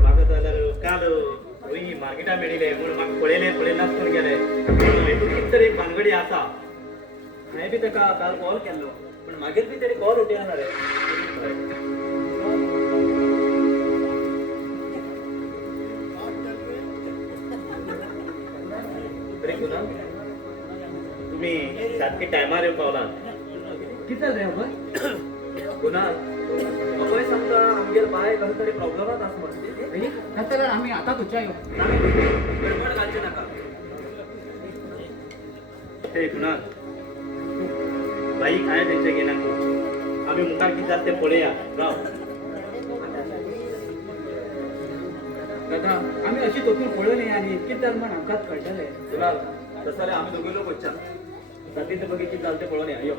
म्हाका जाल्यार काल रोही मार्केटात मेळिल्ले म्हूण म्हाका पळयनाच करून गेले हेतून कितें तरी एक भानगडी आसा हांवें बी ताका काल कॉल केल्लो पण मागीर बी तेणी कॉल उठयना रे तरी कुणाल तुम्ही सारखे टायमार येवन पावलात कितें जालें रे अभय कुणाल अभय सांगता आमगेर बाय कसो तरी प्रॉब्लमात आसा म्हणटा नाजाल्यार आमी आतां तुच्या येऊ गडबड घालचे नाका हे कुणाल बाई काय त्यांचे घेणार आम्ही मुखार किती जात ते पळया राव दादा आमी अशी तोपून पळयली आनी कितें जालें म्हण आमकांच कळटलें कुणाल तसं जाल्यार आमी दोगूय लोक वचच्या जाती ते बघी कितें जालें तें पळोवन या यो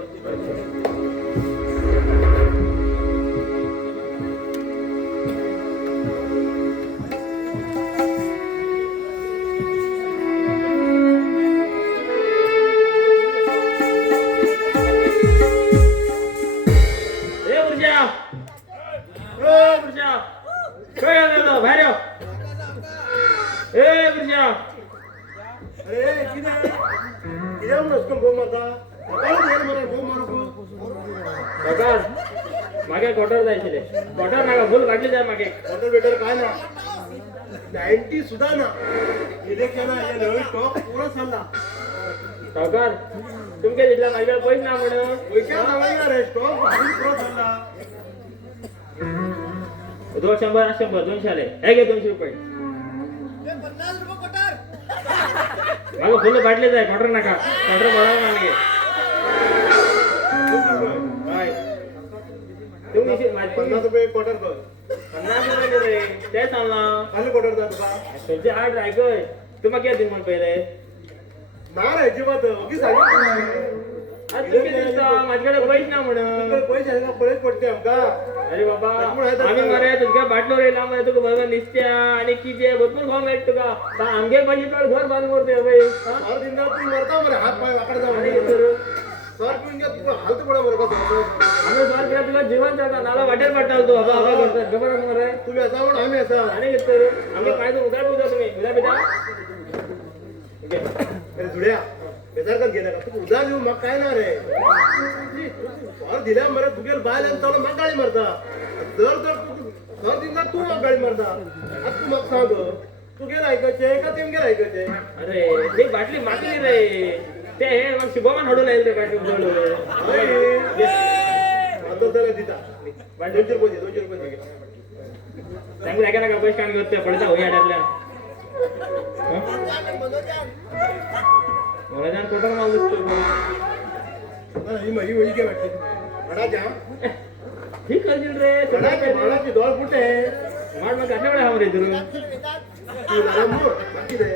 मागे क्वार्टर जायशिल्ले क्वार्टर नाका फुल काढली जाय मागे ऑर्डर बेटर काय ना 90 सुद्धा ना इलेक्शन नवीन स्टॉक पुरा चालला सावकार तुमच्या तिथला माझ्याकडे पैसे ना म्हणून पैसे रे स्टॉक पुरा चालला 100 200 आले हे घे 200 रुपये 50 रुपये कोटर मागं फुलं बाटलेच आहे क्वार्टर नका क्वार्टर बघा मागे तुम्ही 50 रुपये क्वार्टर कर 50 रुपये रे ते सांगला खाली क्वार्टर जा तुका तुमचे आठ ऐकय तुम्हाला किती दिन म्हण पहिले ना रे अजिबात उगी सांगितलं आज तुम्ही दिसता माझ्याकडे पैसे ना म्हणून पैसे आहे का पळत पडते आमका अरे बाबा आम्ही मरे तुझ्या बाटलो रे लांब तुका बरोबर निसत्या आणि किती भरपूर खाऊ मिळत तुका आमगे पाहिजे तर घर बांधून करते बाई हर दिन तू मरता मरे हात पाय वाकड जा आणि म्हणे सर सर पिऊन घ्या तू हालत पडा बरं का आम्ही सर केला तुला जीवन जाता नाला वाटेल पाठवतो हवा हवा करतात खबर मरे तुम्ही असा म्हणून आम्ही असा आणि घेतो आम्ही काय तर उद्या उद्या तुम्ही उद्या बेटा अरे जुड्या बेजार कर गेला का तू उदा देऊ मग काय ना रे सर दिल्या मरे तुगेल बायल आणि त्याला मग गाडी मारता जर सर दिला तू मग गाडी मारता आज तू मग सांग तू गेला ऐकायचे का ते गेला ऐकायचे अरे ते बाटली मागली रे ते हे मग शुभमान हडून येईल ते बाटली उजळलं आता त्याला दिता 200 रुपये दे 200 रुपये दे सांगू ऐका ना का पैसे कान घेत पडता होई अडकल्या मला जाण कोटर माल दिसतो ही माझी वही काय वाटते बडा जा ठीक करशील रे बाळाची डॉल कुठे माड मग कशा वेळा हवं रे तुला तू झाला मूळ बाकी रे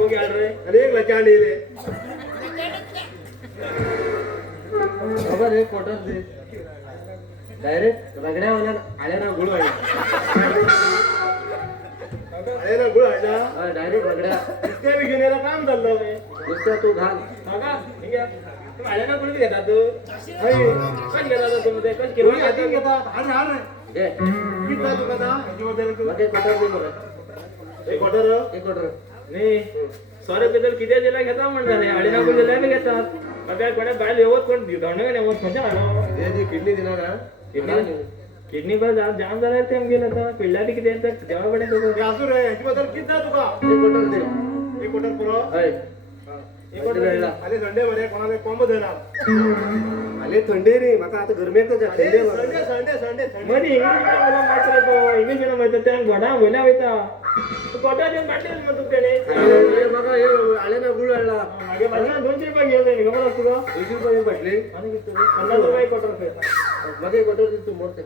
बघी आल रे अरे एक लचांड रे बाबा रे क्वार्टर दे डायरेक्ट रगड्यावाल्या आल्या ना गुळ अरे ना गुळ आहे डायरेक्ट रगड्या इतक्या बी घेण्याला काम चाललं नुसत्या तू घाल काका ठीक आहे तू आल्या ना कुठे घेता तू कश घेता तुम्ही ते कश कोणी केलं हाती घेतात हार हार घे किती जा तुका आता ह्याच्यामध्ये तू मग एक क्वार्टर दे मला एक ऑर्डर एक क्वार्टर नाही सॉरी बद्दल किती दिला घेता म्हणताले आडी ना कोण दिला घेतात मग काय कोणा बाहेर येवत कोण धोंड काय नेवत म्हणजे आलो ते जी किडनी दिला ना किडनी पर जाम झाला ते गेलं आता पिल्ला किती येतात तेव्हा पडे तो हे असू रे ह्याच्याबद्दल किती जा तुका एक क्वार्टर दे एक ऑर्डर पुरो हय एक ऑर्डर आले संडे मध्ये कोणाला कॉम्बो देणार आले थंडे रे माका आता गरमेक तर अरे थंडे संडे संडे संडे संडे मध्ये मला मात्र तो इंग्लिश मीडियम मध्ये त्या घोडा बोला होता तू कोटा देऊन पाठवलं मग तुकडे हे बघा हे आले ना गुळ आला मागे माझ्या 200 रुपये घेऊन खबर असतो का 200 रुपये भेटले आणि किती 50 रुपये क्वार्टर पे मग एक क्वार्टर दे तू मोडते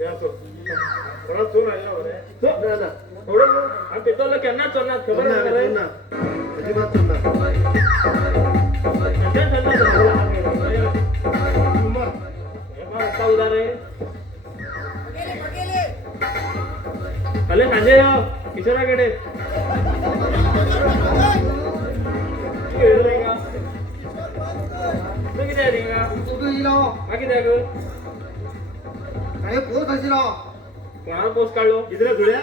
हे असो कोणाला चोर आला बरे ना ना थोडं आणि पेट्रोल केन्ना चोरणार खबर आहे ना अजिबात ना कले सांजे किशोराकडे किती आहे का तू इलो किती आहे ग अरे पोस्ट असिलो कोणाला पोस्ट काढलो इकडे जुड्या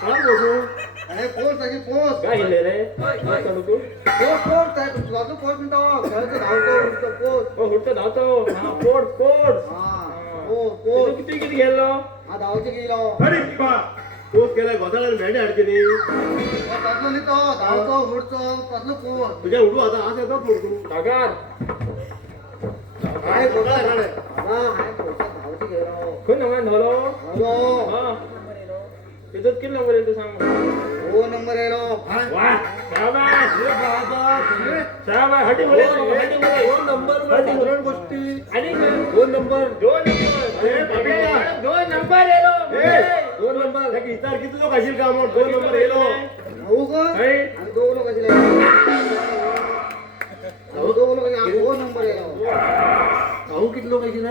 कोण पोसू अरे पोस्ट अशी पोस्ट काय गेले रे चालू तू पोस्ट आहे तुझा तो पोस्ट म्हणतो घरचं धावतो उठतो पोस्ट हो हुट्ट धावतो हा पोट पोट हा हो पोस्ट किती किती गेलो हा धावचे गेलो अरे बा पोस्ट केलाय घोसाळ्याला भेंडे अडके रे कसलो लिहितो धावतो उठतो कसलो पोस्ट तुझ्या उडू आता आज येतात मोडतो काकार काय घोटाळा काढाय हा हाय पोस्ट धावचे गेलो कोण नंबर धरलो हॅलो हा तिथं किती नंबर येतो सांग हो नंबर येलो वाह शाबाश शाबाश हटी बोले हटी बोले दोन नंबर वर दोन गोष्टी आणि दोन नंबर दोन नंबर येलो दोन नंबर हे विचार किती लोक असेल का मग दोन नंबर येलो भाऊ का आणि दोन लोक असे भाऊ दोन लोक हो नंबर येलो भाऊ किती लोक असेल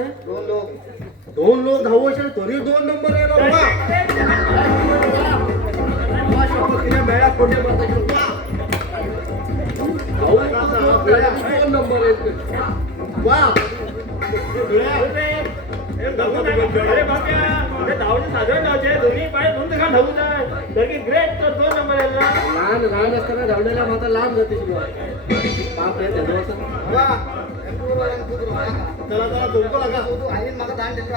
दोन लोक धावू असेल तरी दोन नंबर येलो तिने मेळा कोणते दोन नंबर वा अरे बाप्या धावचे साधारण धावचे दोन्ही पाय दोन घाल धावू जाय तर की ग्रेट तर दोन नंबर आहे ना लहान असताना धावण्याला माता लांब जाते बाप रे त्याचं असं चला चला तुमको लगा तू आई मागा दान देतो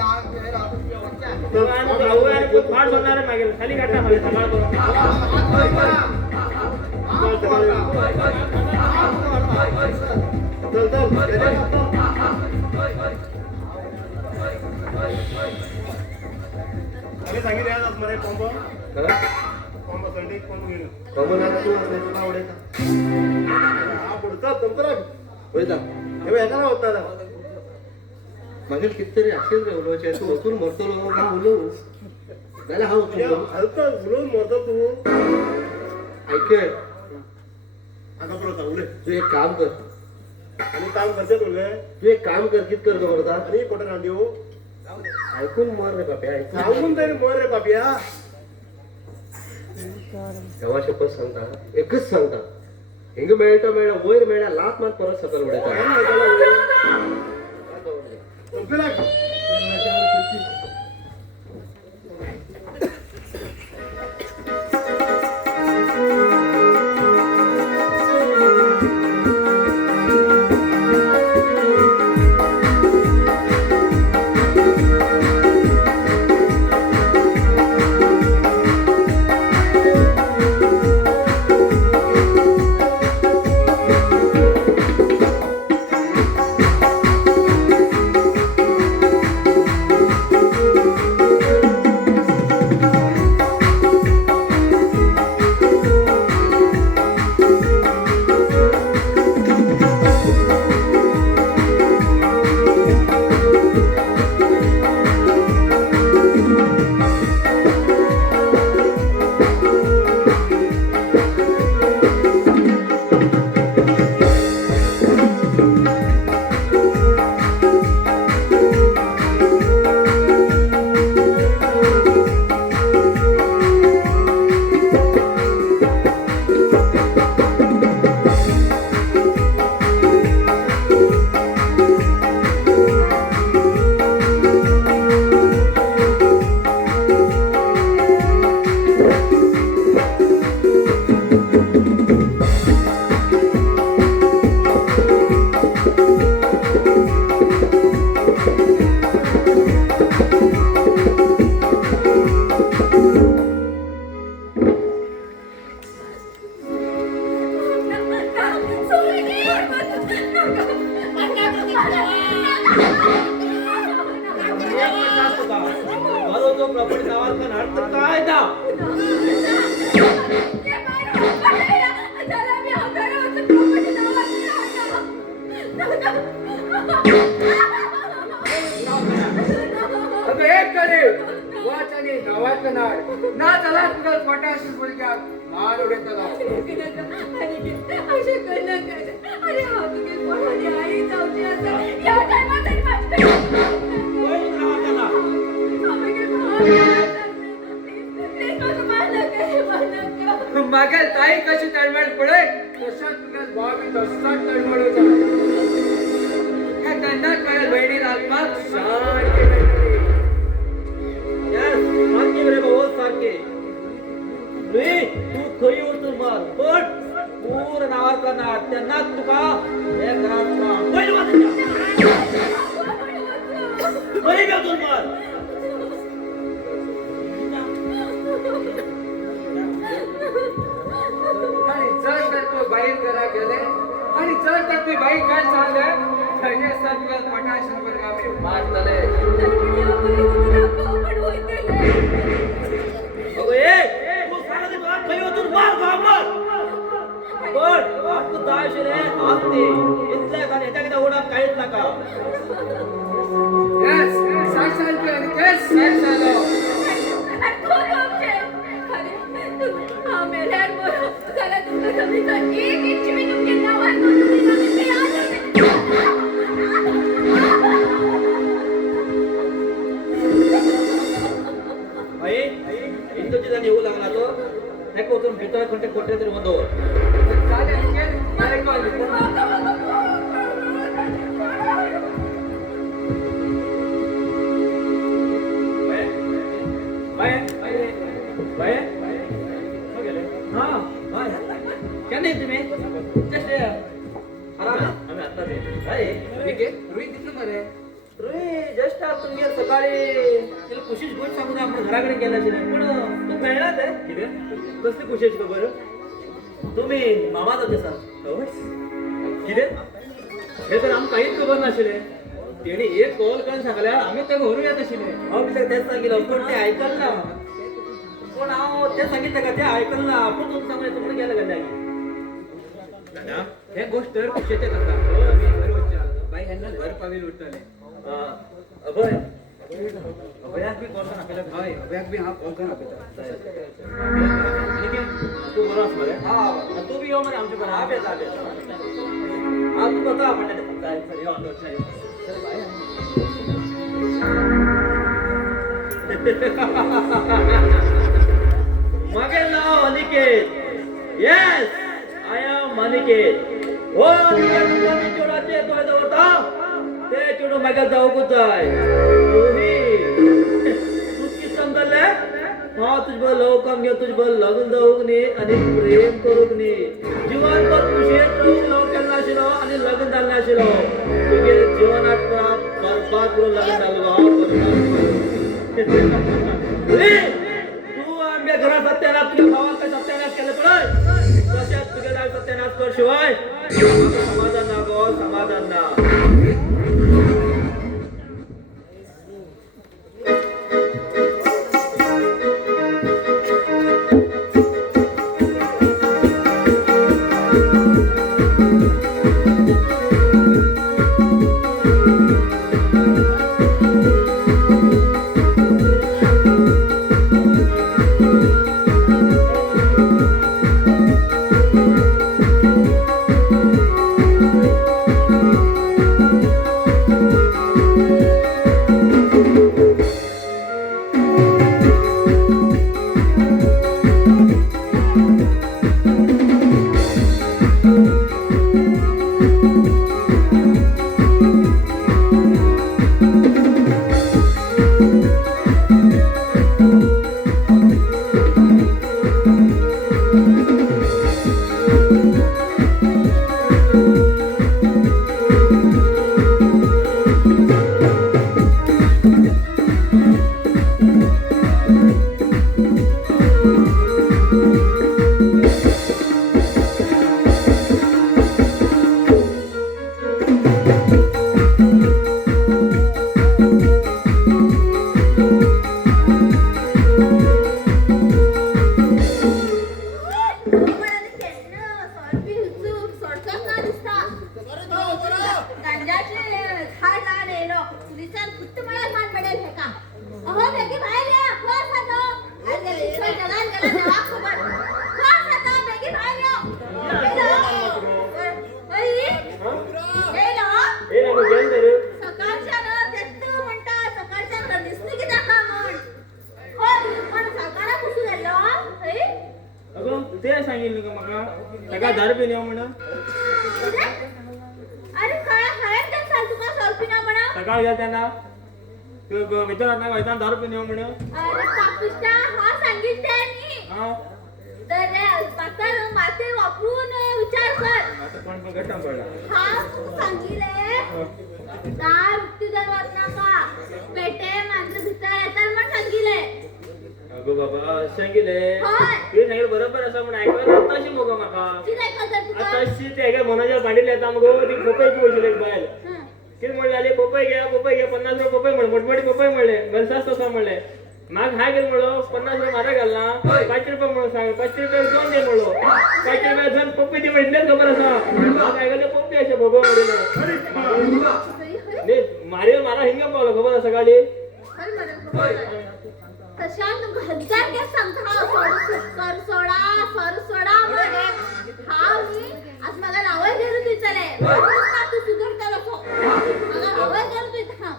भाऊ आणि तो फाट बनणार आहे मागे खाली काढता मागे सकाळ सांगितलं आज मला कॉम्बो संडे कोण घेऊन तुला आवडेल हा पुढचा तंत्र होता हे एका होता मागील कितीतरी असेल रे उलवायचे तू वचून मरतो बोलू त्याला हा हलतं बोलून मरतो तू ऐक आता पुढे उले तू एक काम कर आणि काम करते तुले तू एक काम कर कित कर मरता आणि कोटा ना देऊ ऐकून मर रे बाप्या ऐकून तरी मर रे बाप्या तेव्हा शपथ सांगता एकच सांगता हिंग मेळटा वयर मेळ्या लात मात परत सकल उडायचा मागेल ताई कशी तळमळ पडे तशाच तुला भावी तसाच तळमळ होता ह्या दंडात माझ्या बहिणीला आत्मात शांती भेटली सारखे रे भाऊ सारखे रे तू खरी उचल मार पण पूर्ण नावार करणार त्यांना तुका एक घरात बैल वाजवणार खरी घेऊन मार आणि जर तर तो बाई करा गेले आणि जर तर ते बाई काय चाललं त्याने सगळं पटाशन वर्गामध्ये मारतले अगं ए तू सांगा ते तुला खरी उचल मार मार पण आपलं दायश रे आते इथल्या का याच्या किती होणार काहीच नका यस साक्षात केलं केस साक्षात येऊ लागला तो हे कोतून भितर कोणते कोठे तरी मधो तुम्ही जस्ट आराम आम्ही आता रोहित दिसलं मरे तुम्ही जस्ट तुमगे सकाळी तिला कुशीच गोष्ट सांगून आपण घराकडे गेला पण तू मिळणार आहे किती कसली कुशीच खबर तुम्ही मामा जाते सर किती हे तर आम्ही काहीच खबर नाशिले तेणी एक कॉल करून सांगल्या आम्ही ते घरून येत आशिले अहो मी तेच सांगितलं पण ते ऐकलं ना पण हांव ते सांगितलं का ते ऐकलं ना आपण तुमचं सांगले तुम्ही गेलं का दादा हे गोष्ट तर कुशेचे कसा मी घर वच्चा बाई ह्यांना घर पावी लुटले अभय अभयाक बी कॉल करून आपल्याला हय अभयाक बी हा कॉल करून आपल्याला ठीक आहे तू बरोबर मरे हा तू बी येऊ मरे आमच्या बरोबर आबे हा तू बघा आपण सरी ऑटो मागे नाव Aniket yes I am Aniket हो मी चोराचे तो होता ते चोडू मागे जाऊ कुताय तुझकी समजले हा तुझ लव काम घेऊ तुझ लग्न जाऊक नी आणि प्रेम करूक नी जीवन भर खुशीत राहून लव केला आशिलो आणि लग्न जाल्ले आशिलो तुगे जीवनात बरबाद करून लग्न जाल्लो तू आमच्या घरात सत्यानाश तुझ्या भावाला काय सत्यानाश केलं पडय तशात तुझ्या लाग सत्यानाश कर शिवाय समाधान ना गो समाधान ना सकाळ गेल त्यांना विचारात नाही वैतान 10 रुपये नेऊ म्हणे अरे कापूसचा हा सांगितले मी तर पातळ माते वापरून विचार कर आता पण गट्टा पडला हा तू सांगितले दार उक्ती दरवाज नका पेटे मांजर भितर येतात मग सांगितले अगो बाबा सांगितले होय तू सांगितलं बरोबर असं म्हणून ऐकलं तशी मग माका किती ऐकलं तुका आताशी ते काय मनाच्या भांडीला येता मग ती खोपई पोचले बायल किती म्हणले आले पोपई घ्या 50 रुपये पोपई म्हण मोठमोठी पोपई म्हणले गणसास तसा म्हणले माग हाय गेल म्हणलो 50 रुपये मारा घालना 5 रुपये म्हणून सांग 5 रुपये दोन दे म्हणलो 5 रुपये जण पोपई दे म्हणले खबर असा काय गेले पोपई असे भोगो म्हणले मारे मारा हिंग पावला खबर असा सकाळी तशा हजार के सांगता सर सोडा म्हणे हा मी आज मला नावं घेऊन विचारले तू सुधरता नको मला नावं घेऊन विचार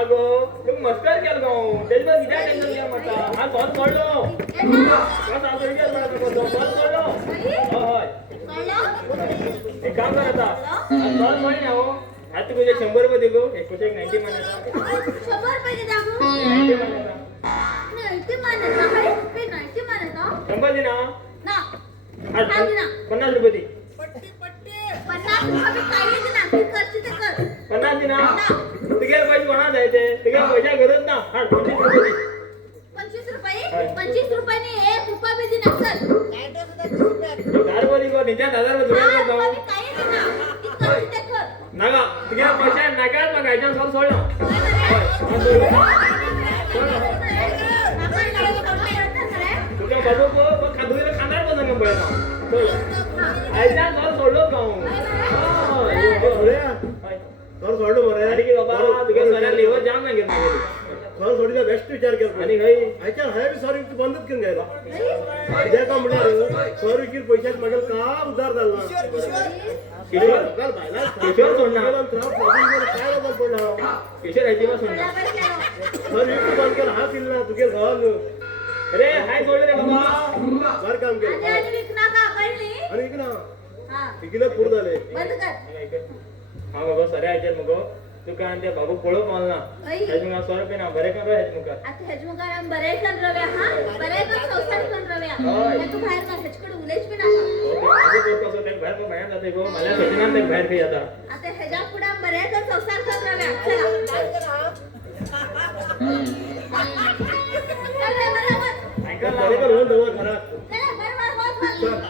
अगो तू मस्कर केल गो त्याच्या विचार टेन्शन घ्या म्हटला हा सॉस सोडलो बस आज विचार मला तो सॉस सोडलो होय एक काम कर आता सॉस सोड ना हो आता तुझे 100 रुपये देगो एक 90 म्हणायचा 100 रुपये दे दाखवू 90 म्हणायचा 90 म्हणायचा आहे रुपये 90 म्हणायचा 100 दे ना ना 50 रुपये दे पट्टी 50 रुपये काही दे ना ती करते ते कर 50 दिना तुगे पैसे कोणा जायचे तुगे पैसे गरज ना हाड 25 रुपये दे. 25 रुपये 25 रुपयाने एक रुपया बी दिना चल दारवाली को निजा 1000 रुपये हा, जाऊ रुपया बी काही दिना इतकं चिंता कर नागा तुगे पैसे नाका मग गायच्या सोड सोडला तुगे बाबू को मग खादुईला खाणार पण मग बळा आयच्या सोड सोडलो गाऊ थोडं सोडलं बरं आणि की बाबा तुगे सगळ्या लेवर जाम नाही घेत मागे थोडं सोडीचा बेस्ट विचार केला आणि काही आयच्या हाय बी सॉरी तू बंदच करून घ्यायला कित्याक काय म्हणल्यार सॉरी की पैशात मागेल का उधार झाला किशोर काल भायला किशोर सोडना काय बंद पडला किशोर यायची बा सोडना सॉरी तू बंद केला हा किल्ला तुगे घाल अरे हाय सोडले रे बाबा बार काम केलं आणि विकना का कळली आणि इकडं हा इकडे पूर झाले बंद कर हा बाबा सरे आयचे मग तुका आणि ते बाबू पळो माल ना अई. हेज मग 100 रुपये ना बरे कर हेज मग आता हेजमुगार बरे कन रव्या हा बरे कन संसार कन रव्या होय. तू बाहेर का हेचकडे उलेच बी नका असं करतो असं ते बाहेर मग बाहेर जाते गो मला भेटणार ते बाहेर काही आता आता हेजा पुढे बरे कन संसार कन रव्या चला चला बरोबर ऐका बरे कर होऊन दवा खरा चला बरोबर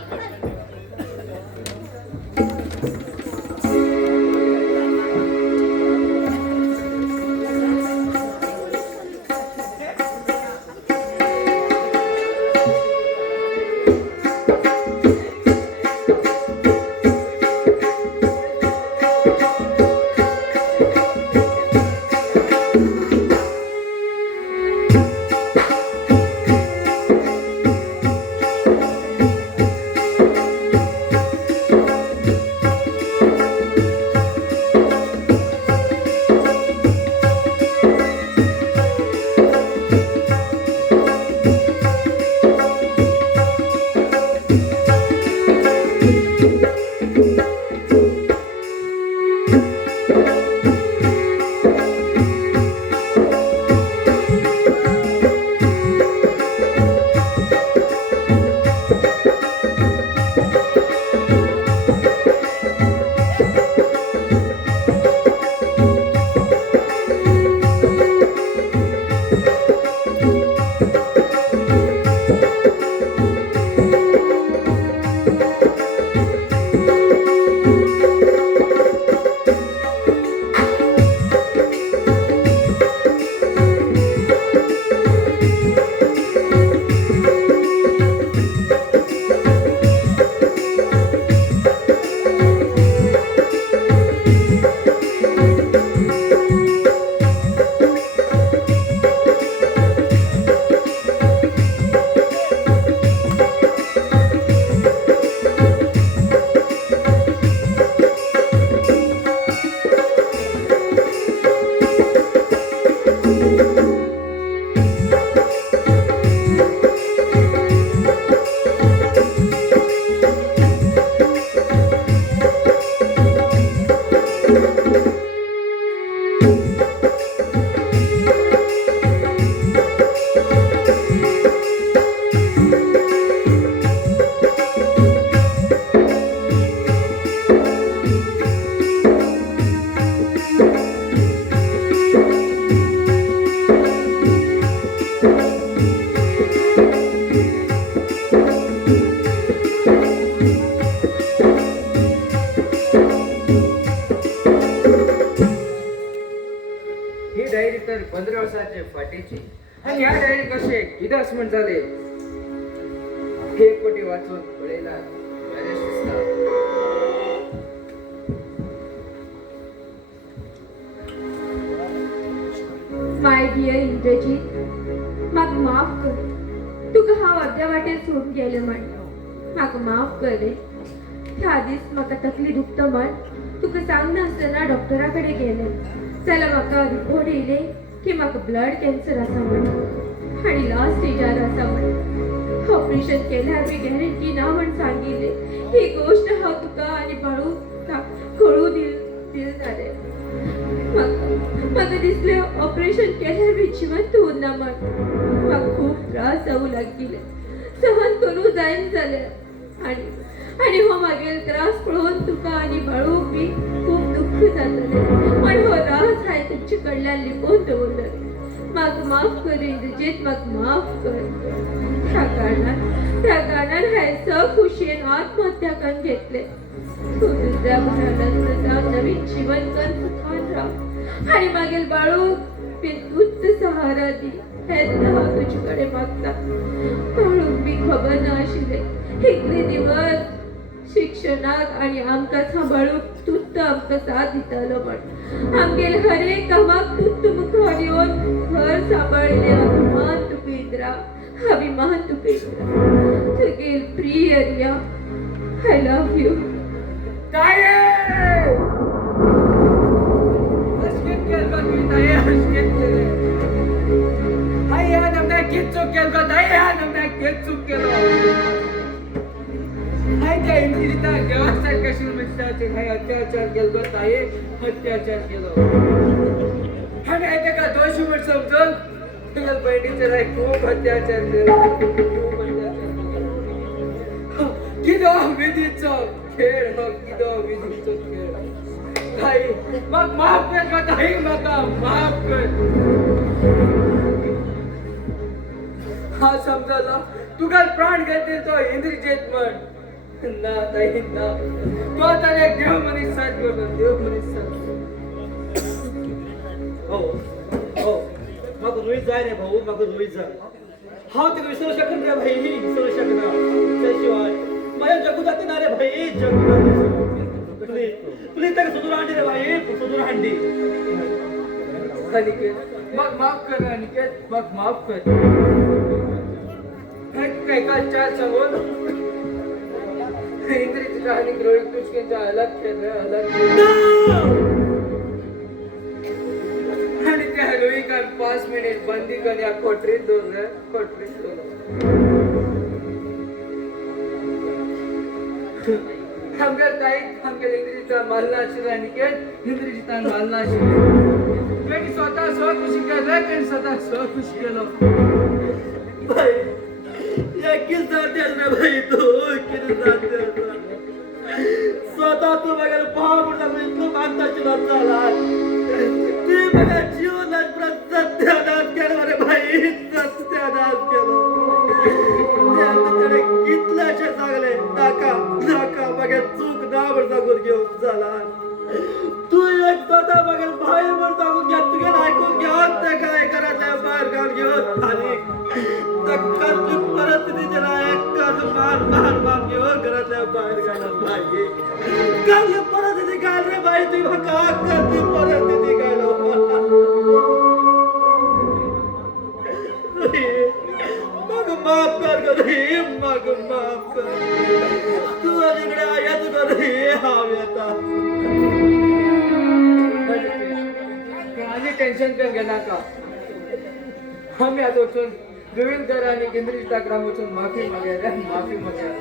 डायरी तर 15 वर्षाचे फाटीची आणि ह्या डायरी कसे इदास म्हण झाले 1 कोटी वाचून पळेला बरेच दिसतात. माय डियर इंद्रजीत, म्हाका माफ कर. तुका हांव अर्ध्या वाटेर सोडून गेलें म्हण म्हाका माफ कर रे. ह्या दीस म्हाका तकली दुखता म्हण तुका सांगनासतना डॉक्टरा कडेन गेलें. जाल्यार म्हाका रिपोर्ट येयले की म्हाका ब्लड कॅन्सर आसा म्हण आनी लास्ट स्टेजार आसा म्हण. ऑपरेशन केल्यार बी गॅरंटी ना म्हण सांगिल्ले. ही गोश्ट हांव तुका आनी बाळू कळू दिलना रे. म्हाका दिसलें ऑपरेशन केल्यार बी जिवंत उरना म्हण. म्हाका खूब त्रास जावूं लागिल्ले, सहन करूं जायना जालें. आनी हो मागील त्रास पळोवन तुका आनी बाळूक बी खूब दुख्ख दुःख जातले आणि हो राहत हाय तुमचे कडल्यान लिपोवन दवरलेले म्हाका माफ कर इंद्रजीत म्हाका माफ कर त्या कारणान हाय स खुशयेन आत्महत्या करून घेतले तू दुसऱ्या भयानक नवीन जीवन कर सुखान राव आणि मागील बाळू पितूत सहारा दी हेच हांव तुजे कडेन मागता बाळूक बी खबर ना आशिल्ले इतले दिवस शिक्षणाक आणि आमकां सांबाळूक तुत्त आमकां साथ दितालो म्हण आमगेल हर एक कामाक तुत्त मुखार येवन घर सांबाळिल्ले अभिमान तुपेंद्रा तुगेल प्रिय रिया आय लव यू अत्याचार केलो ताये अत्याचार केलो आम्ही आहे का दोषी म्हणून समजून तुला बहिणीचे खूप अत्याचार केलो किदो विधीचो खेळ हो किदो विधीचो खेळ ताई मग माफ कर का ताई म्हाका माफ कर हा समजलो तुका प्राण घेतले तो इंद्रजीत म्हण ना ताई ना तो आता एक देव मनीस साथ करतो देव मनीस साथ हो हो म्हाका रुईत जाय रे भाऊ म्हाका रुईत जाय हांव तुका विसरू शकना रे भाई विसरू शकना त्या शिवाय माझ्या जगू जाते ना रे भाई जगू प्लीज ताका सुदूर हांडी रे भाई सुदूर हांडी अनिकेत मग माफ कर अनिकेत मग माफ कर काय काय चार सांगून इंद्रजीत आणि रोहित तुझ्यांच्या अलग केलं आणि त्या रोहित 5 मिनिट बंदी कर या कोठरीत दोन कोठरीत आमच्या ताई आमच्या इंद्रजीचा मालना आशिल्लो अनिकेत इंद्रजीतान मालना आशिल्लो तेणी स्वतः स्वखुशी केलं आणि स्वतः स्वखुशी केलो भाई या किस जाते ना भाई तू किस जाते स्वतः तू बघायला भाव म्हणून इतकं मानता शिला झाला ते बघा जीवनात सत्यानाश केलं रे भाई सत्यानाश केलं त्याने कितल्याशे सांगले नाका नाका बघा चूक दाबड सांगून घेऊन झाला तू एक स्वतः बघेल बाहेर वर सांगून घ्या तुझ्या ऐकून घ्या त्या काय घरातल्या बाहेर काढून घेऊन आणि कर्ज परिस्थितीच्या कर्ज मार घेऊन घरातल्या बाहेर काढत पाहिजे कर्ज परिस्थिती काढ रे बाई तू का कर्ज परिस्थिती काढ मग माफ कर रे मग माफ कर तू अलीकडे येत कर रे हाव येता आणि टेन्शन पण घे नका आम्ही आज वचून गोविंदकर आणि इंद्रजीता ग्राम वचून माफी मागया माफी मागया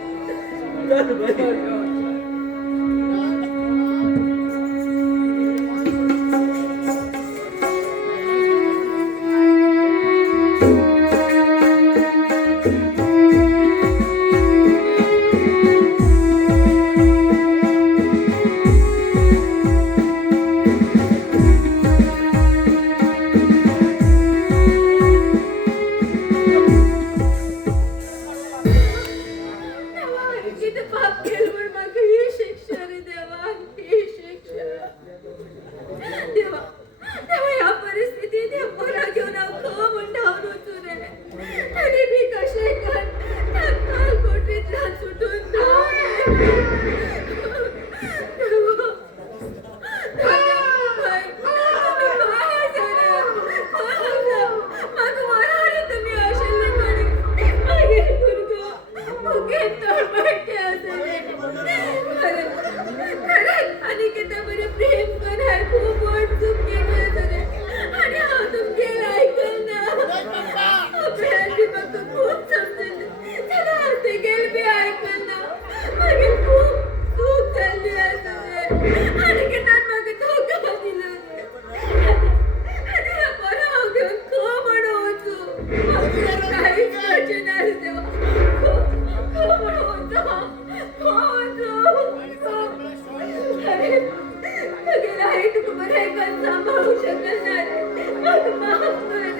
बरोबर आहे पण सांभाळू शकत नाही मग माफ कर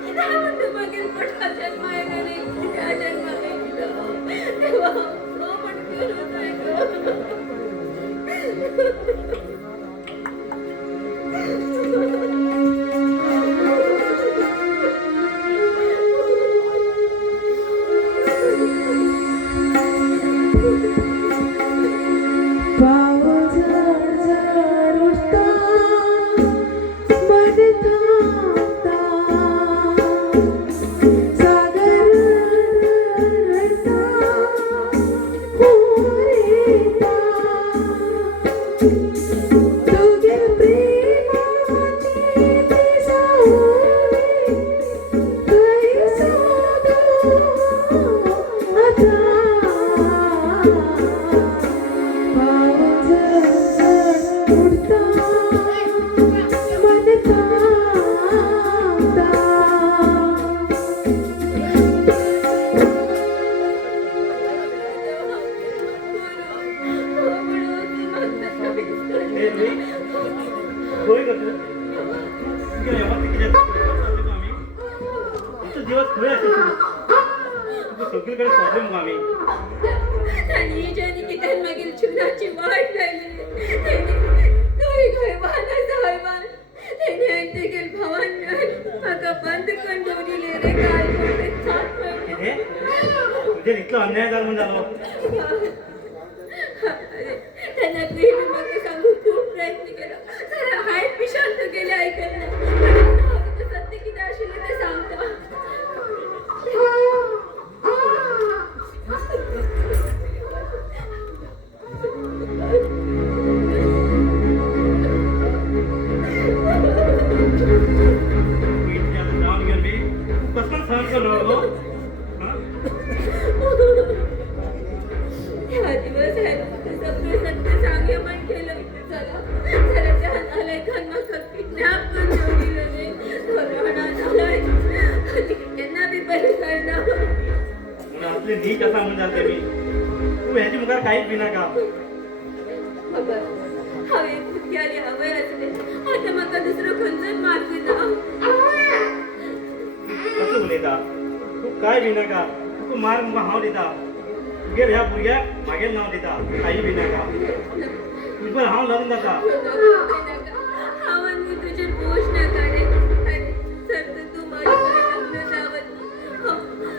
किती म्हणतो मागील पटाच्या मायने त्या जन्माने तेव्हा हो म्हणतो नाही होय का तू तुझ्या यावरती किती जातो आम्ही तुमचे दिवस खरे असेल तुझं सगळीकडे सोडले मग आम्ही आणि ज्याने की त्यांमागील जीवनाची वाट लागली तोही घरवाना साहेबान त्याने ऐकते गेल भावान मिळून माका बंद करून ठेवलेले रे काय बोलते सात महिने तुझे इतकं अन्याय झालं म्हणून झालो त्यांना नेहमी मग सांगू खूप प्रयत्न केला तर हाय पिशांत गेले ऐकत नाही सत्य किती असेल ते सांगता सहन करलो दिवस सगळे सत्य सांगे मन केलं चला चला त्या नालायकांना किडनॅप करून ठेवलेलं रे त्यांना बी बरे करणार आपले नीट असा म्हणून जाते मी तू ह्याची मुखार काहीच बिना का हांवें कुटक्याली हवय असले आता म्हाका दुसरो खंयचोच मार्ग ना कसं उलयता तू काय बिना का तू मार मुगा हांव दिता तुगेर ह्या भुरग्याक मागेर नांव दिता काही बिना का तुझ हांव लग्न जाता हांव तुजे पोश ना काडे आनी सर तू माझ्या लग्न जावत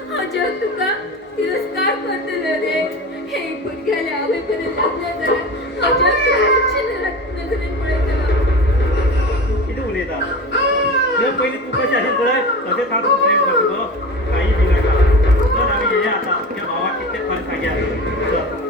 हांव जग तुका तिरस्कार करतलो रे हे भुरग्याले हांवें करून लग्न जाल्यार हांव जग तुका नजरेन पळयतलो कितें उलयता हे पयलीं तू कशें आशिल्लें पळय तशेंच हांव तुका प्रेम करता काही बिना का तर आमी येया आतां त्या भावाक कितें खरें सांगया चल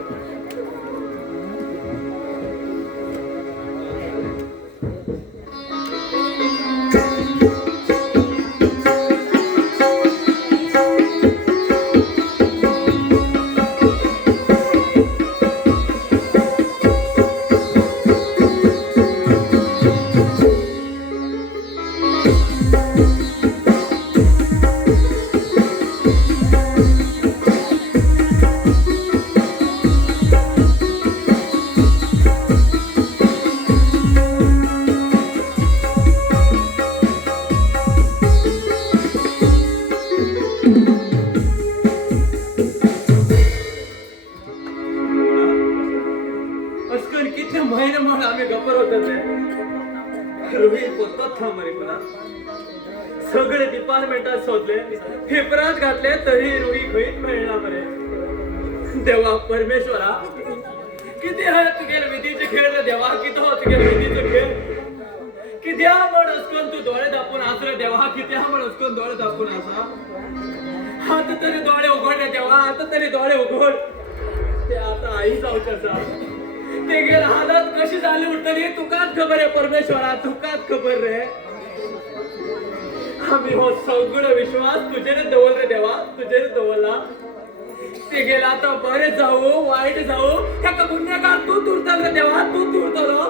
सगळे डिपार्टमेंटात शोधले पेपरात घातले तरी रोगी खंयच मेळना बरे देवा परमेश्वरा किती आहे तुगेले विधीचे खेळ देवा किती हो तुगेले विधीचे खेळ कित्या म्हण असकन तू डोळे दापून आस रे देवा कित्या म्हण असकन डोळे दापून आसा आता तरी डोळे उघड रे देवा आता तरी डोळे उघड ते आता आई जाऊच आसा ते गेल हालत कशी झाली उठली तुकाच खबर आहे परमेश्वरा तुकाच खबर रे आम्ही हो सगळं विश्वास तुझेर दवल रे देवा तुझेर दवला ते गेला आता बरे जाऊ वाईट जाऊ ह्या गुन्हेगार तू तुरता रे देवा तू तुरतलो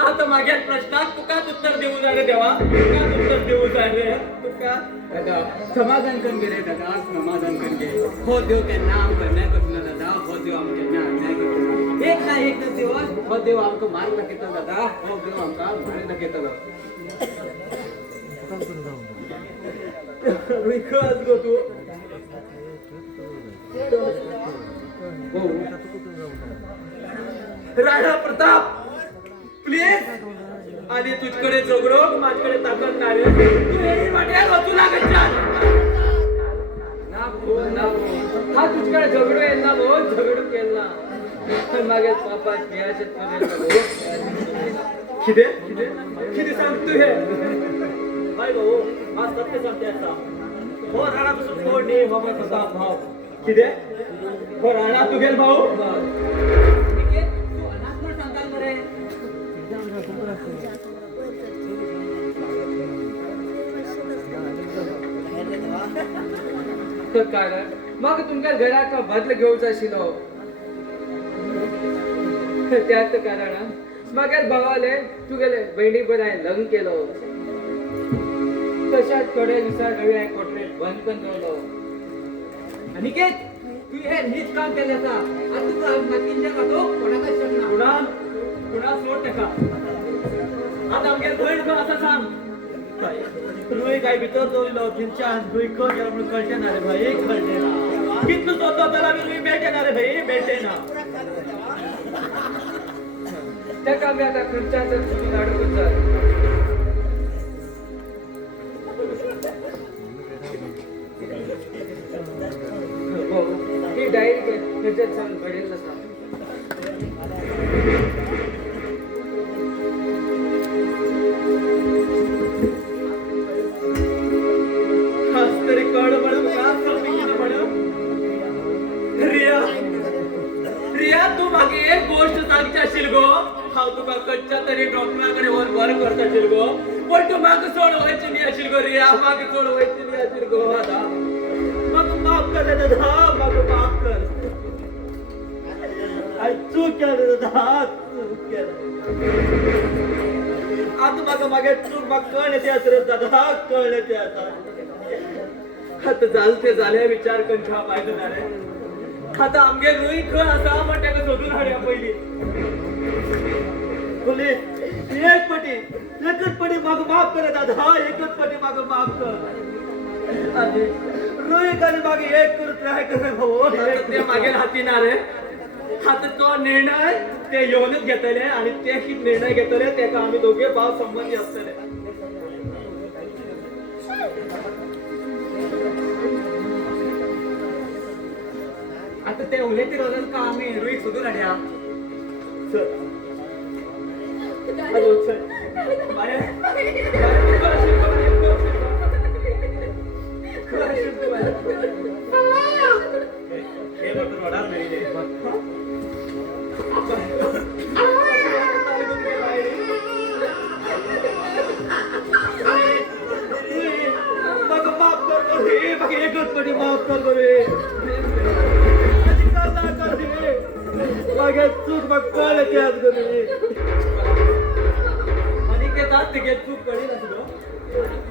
आता मागे प्रश्नात तुकाच उत्तर देऊ जाय रे देवा तुकाच उत्तर देऊ जाय रे तुका दादा समाधान करून घे रे दादा समाधान करून घे हो देव केन्ना आमकां अन्याय करतना दादा हो देव आमकां केन्ना अन्याय करतना एक ना एक दिवस हो देव आमकां मार्ग दाखयतलो दादा हो देव आमकां मार्ग दाखयतलो रुई खस गो तू हो राणा प्रताप प्लीज आणि तुझकडे जोगडोक माझ्याकडे ताकद नाही तू हे वाट्यात वाचू लागत जा ना हा तुझकडे झगडो येईल ना भाऊ झगडो केला मागे पापा खेळाचे किती किती सांगतो हे बाय भाऊ आज सत्य सांगते आता हो राणा तुझं फोडणे बाबा कसा भाव किती हो राणा तू गेल भाऊ कारण मग तुमच्या घरात बदल घेऊचा आशिलो त्यात कारण मग भावाले तुगेले बहिणी बराय लग्न केलो तशात थोडे दिवसात रवी कोठरे बंद पण ठेवलो अनिकेत तू हे नीट काम केले आता तू नक्कीच्या खातो कोणाकडे शकणार कुणा सोड नका आता आमगे बहीण को असं सांग रुई काय भितर दवरलो थिंच्यान रुई खो गेला म्हणून कळचे ना रे भाई कळचे ना कितू सोतो त्याला बी रुई मेळचे ना रे भाई मेळचे ना त्या कामी आता खर्चाचा तुम्ही लाडू जाय ही डायरी त्याच्यात सांग घडेल सांग तरी कळ मॅडम का सांगितलं मॅडम रिया तू मागे एक गोष्ट सांगची असेल गो हांव तुका कच्च्या तरी डॉक्टराकडे वर करता असेल गो पण तू मागे सोड व्हायची नाही असेल गो रिया मागे सोड व्हायची नाही असेल गो दादा मग माफ कर रे दादा मग माफ कर आई चूक केलं दादा चूक केलं आता मागे चूक मग कळण्याचे असं दादा कळण्याचे आता आता झालते झाल्या विचार कंठा पाहिजे ना रे आता आमगे रुई खळ असा म्हणते का शोधून हाड्या पहिली बोले एकच पटी माग माफ कर दादा एकच पटी माग माफ कर आणि रुई काने मागे एक करत राहाय करे भाऊ ते मागे हाती ना रे आता तो निर्णय ते येऊनच घेतले आणि ते ही निर्णय घेतले त्याका आम्ही दोघे भाव संबंधी असतले आता ते उलेती रोजन का आम्ही रुई शोधून हाड्या एकच पटी माफ कर रे चूक मग कळलं की आज गरी आणि ते जात घे चूक कळी नसलो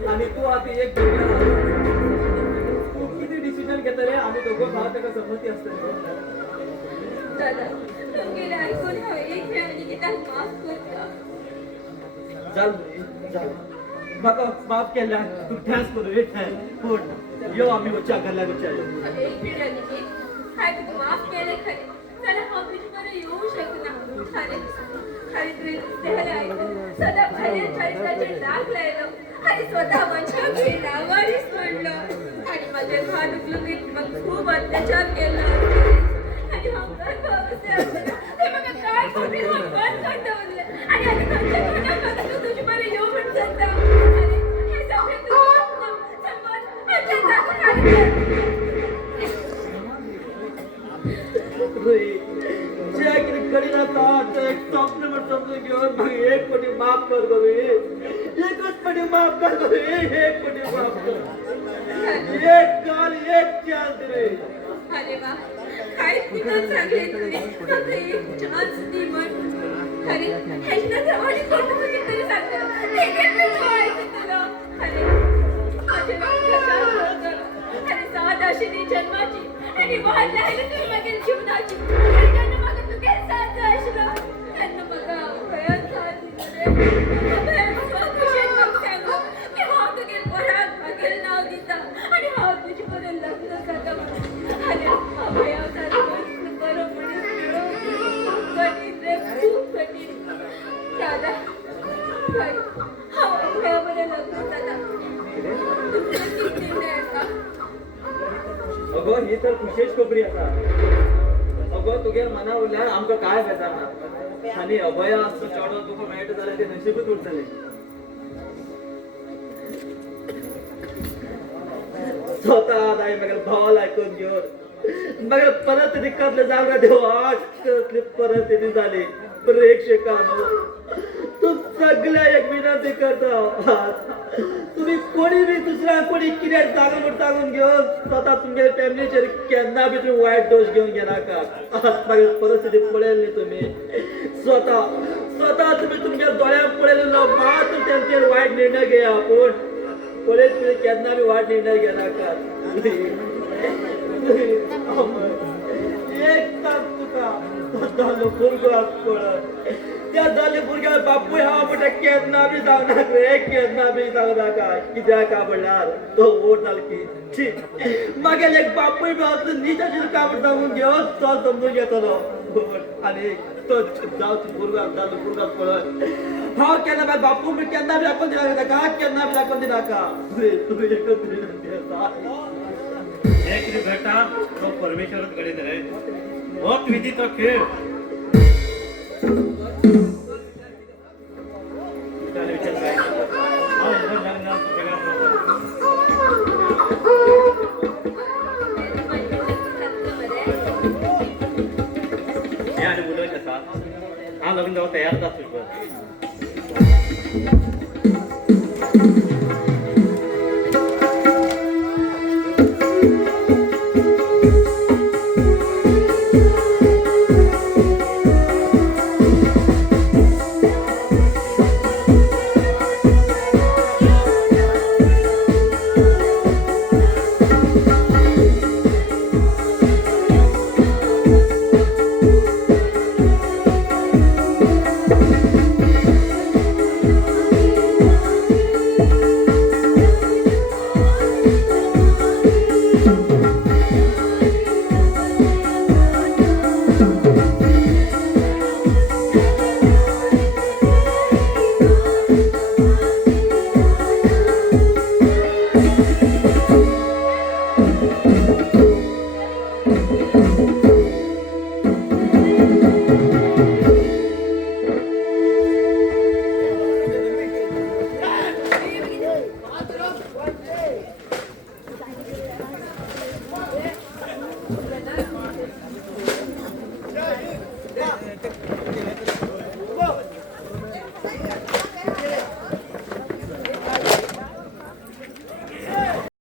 आणि तू आता एक तू किती डिसिजन घेत रे आम्ही दोघं भाव त्याला संमती असते दादा तुमगे ऐकून एक वेळ आणि की त्याला माफ करता चाल म्हाका माफ केला तू थँक्स करू रे थँक्स गुड यो आम्ही उच्चा घरला विचारलो एक वेळ आणि की हाय तू माफ केले खरे त्याला हा बरं येऊ शकना खरे खरे तुझे त्याला ऐकून सदा भले चरित्राचे डाग लायलो आणि स्वतः माझ्या भिडावरीच म्हणलं आणि माझे भान उकलून मग खूप अत्याचार केला आणि हंगर भावसे असताना ते मग काय कमी हंगर कंटवले आणि आता कंच्या कोणा तू तुझी बरं येऊ म्हणत होता आणि हे सगळे तुझं संबंध अत्याचार खाली एक स्वप्न समजून घेऊन मग एक पटी माफ कर करू एकच पटी माफ कर करू एक पटी माफ कर एक काल एक चान्स रे अरे वा काय तिथं चांगले तुम्ही फक्त एक चान्स दी म्हण खरे ह्याच्या जवळ कोण तरी सांगतो एक तुला खरे माझे अरे सात अशी जन्माची आणि वाढ राहिले तुम्ही मागील जीवनाची आणि त्यांना मागे तू काय साथ अशी अगो ही तर खुशेच खबरी आसा अगो तुगे मना उरल्यार आमकां काय बेजार ना आनी अभया असो चेडो तुका मेळटा जाल्यार ते नशिबूच उरतले स्वता हांवें म्हाका भावाल आयकून घेवन म्हाका परत कसले जागा देवा कसली परिस्थिती जाली प्रेक्षका तू सगळ्या एक विनंती करता तुम्ही कोणी बी दुसऱ्या कोणी कितें सांगून घेवन स्वता तुमगे फॅमिलीचेर केन्ना बी तुम्ही वायट दोष घेवन घेनाका म्हाका परिस्थिती पळयली तुम्ही स्वता तुम्ही तुमच्या दोळ्यान पळयलेलो मात तेंचेर वायट निर्णय घेया पूण पळयत तुम्ही केन्ना बी वायट निर्णय घेनाका एक सांग तुका तो भुरगो पळय त्या जाल्ले भुरग्या बापूय हांव म्हणटा केन्ना बी जावनाक रे केन्ना बी जावनाका कित्याक म्हणल्यार तो वोट सारकी मागेल एक बापूय बी असलो नीच आशिल्लो काम सांगून घेवन तो समजून घेतलो आनी तो जावचो भुरग्याक जाल्लो भुरग्याक पळय हांव केन्ना म्हाका बापूय बी केन्ना बी दाखोवन दिनाका ताका केन्ना बी दाखोवन दिनाका तुमी एकच विनंती आसा हे कितें घडटा तो परमेश्वरच घडयत रे होच विधीचो खेळ विचार काय हांव हेजो लग्न हे आनी उलयत आसा हांव लग्न जावं तयार आसा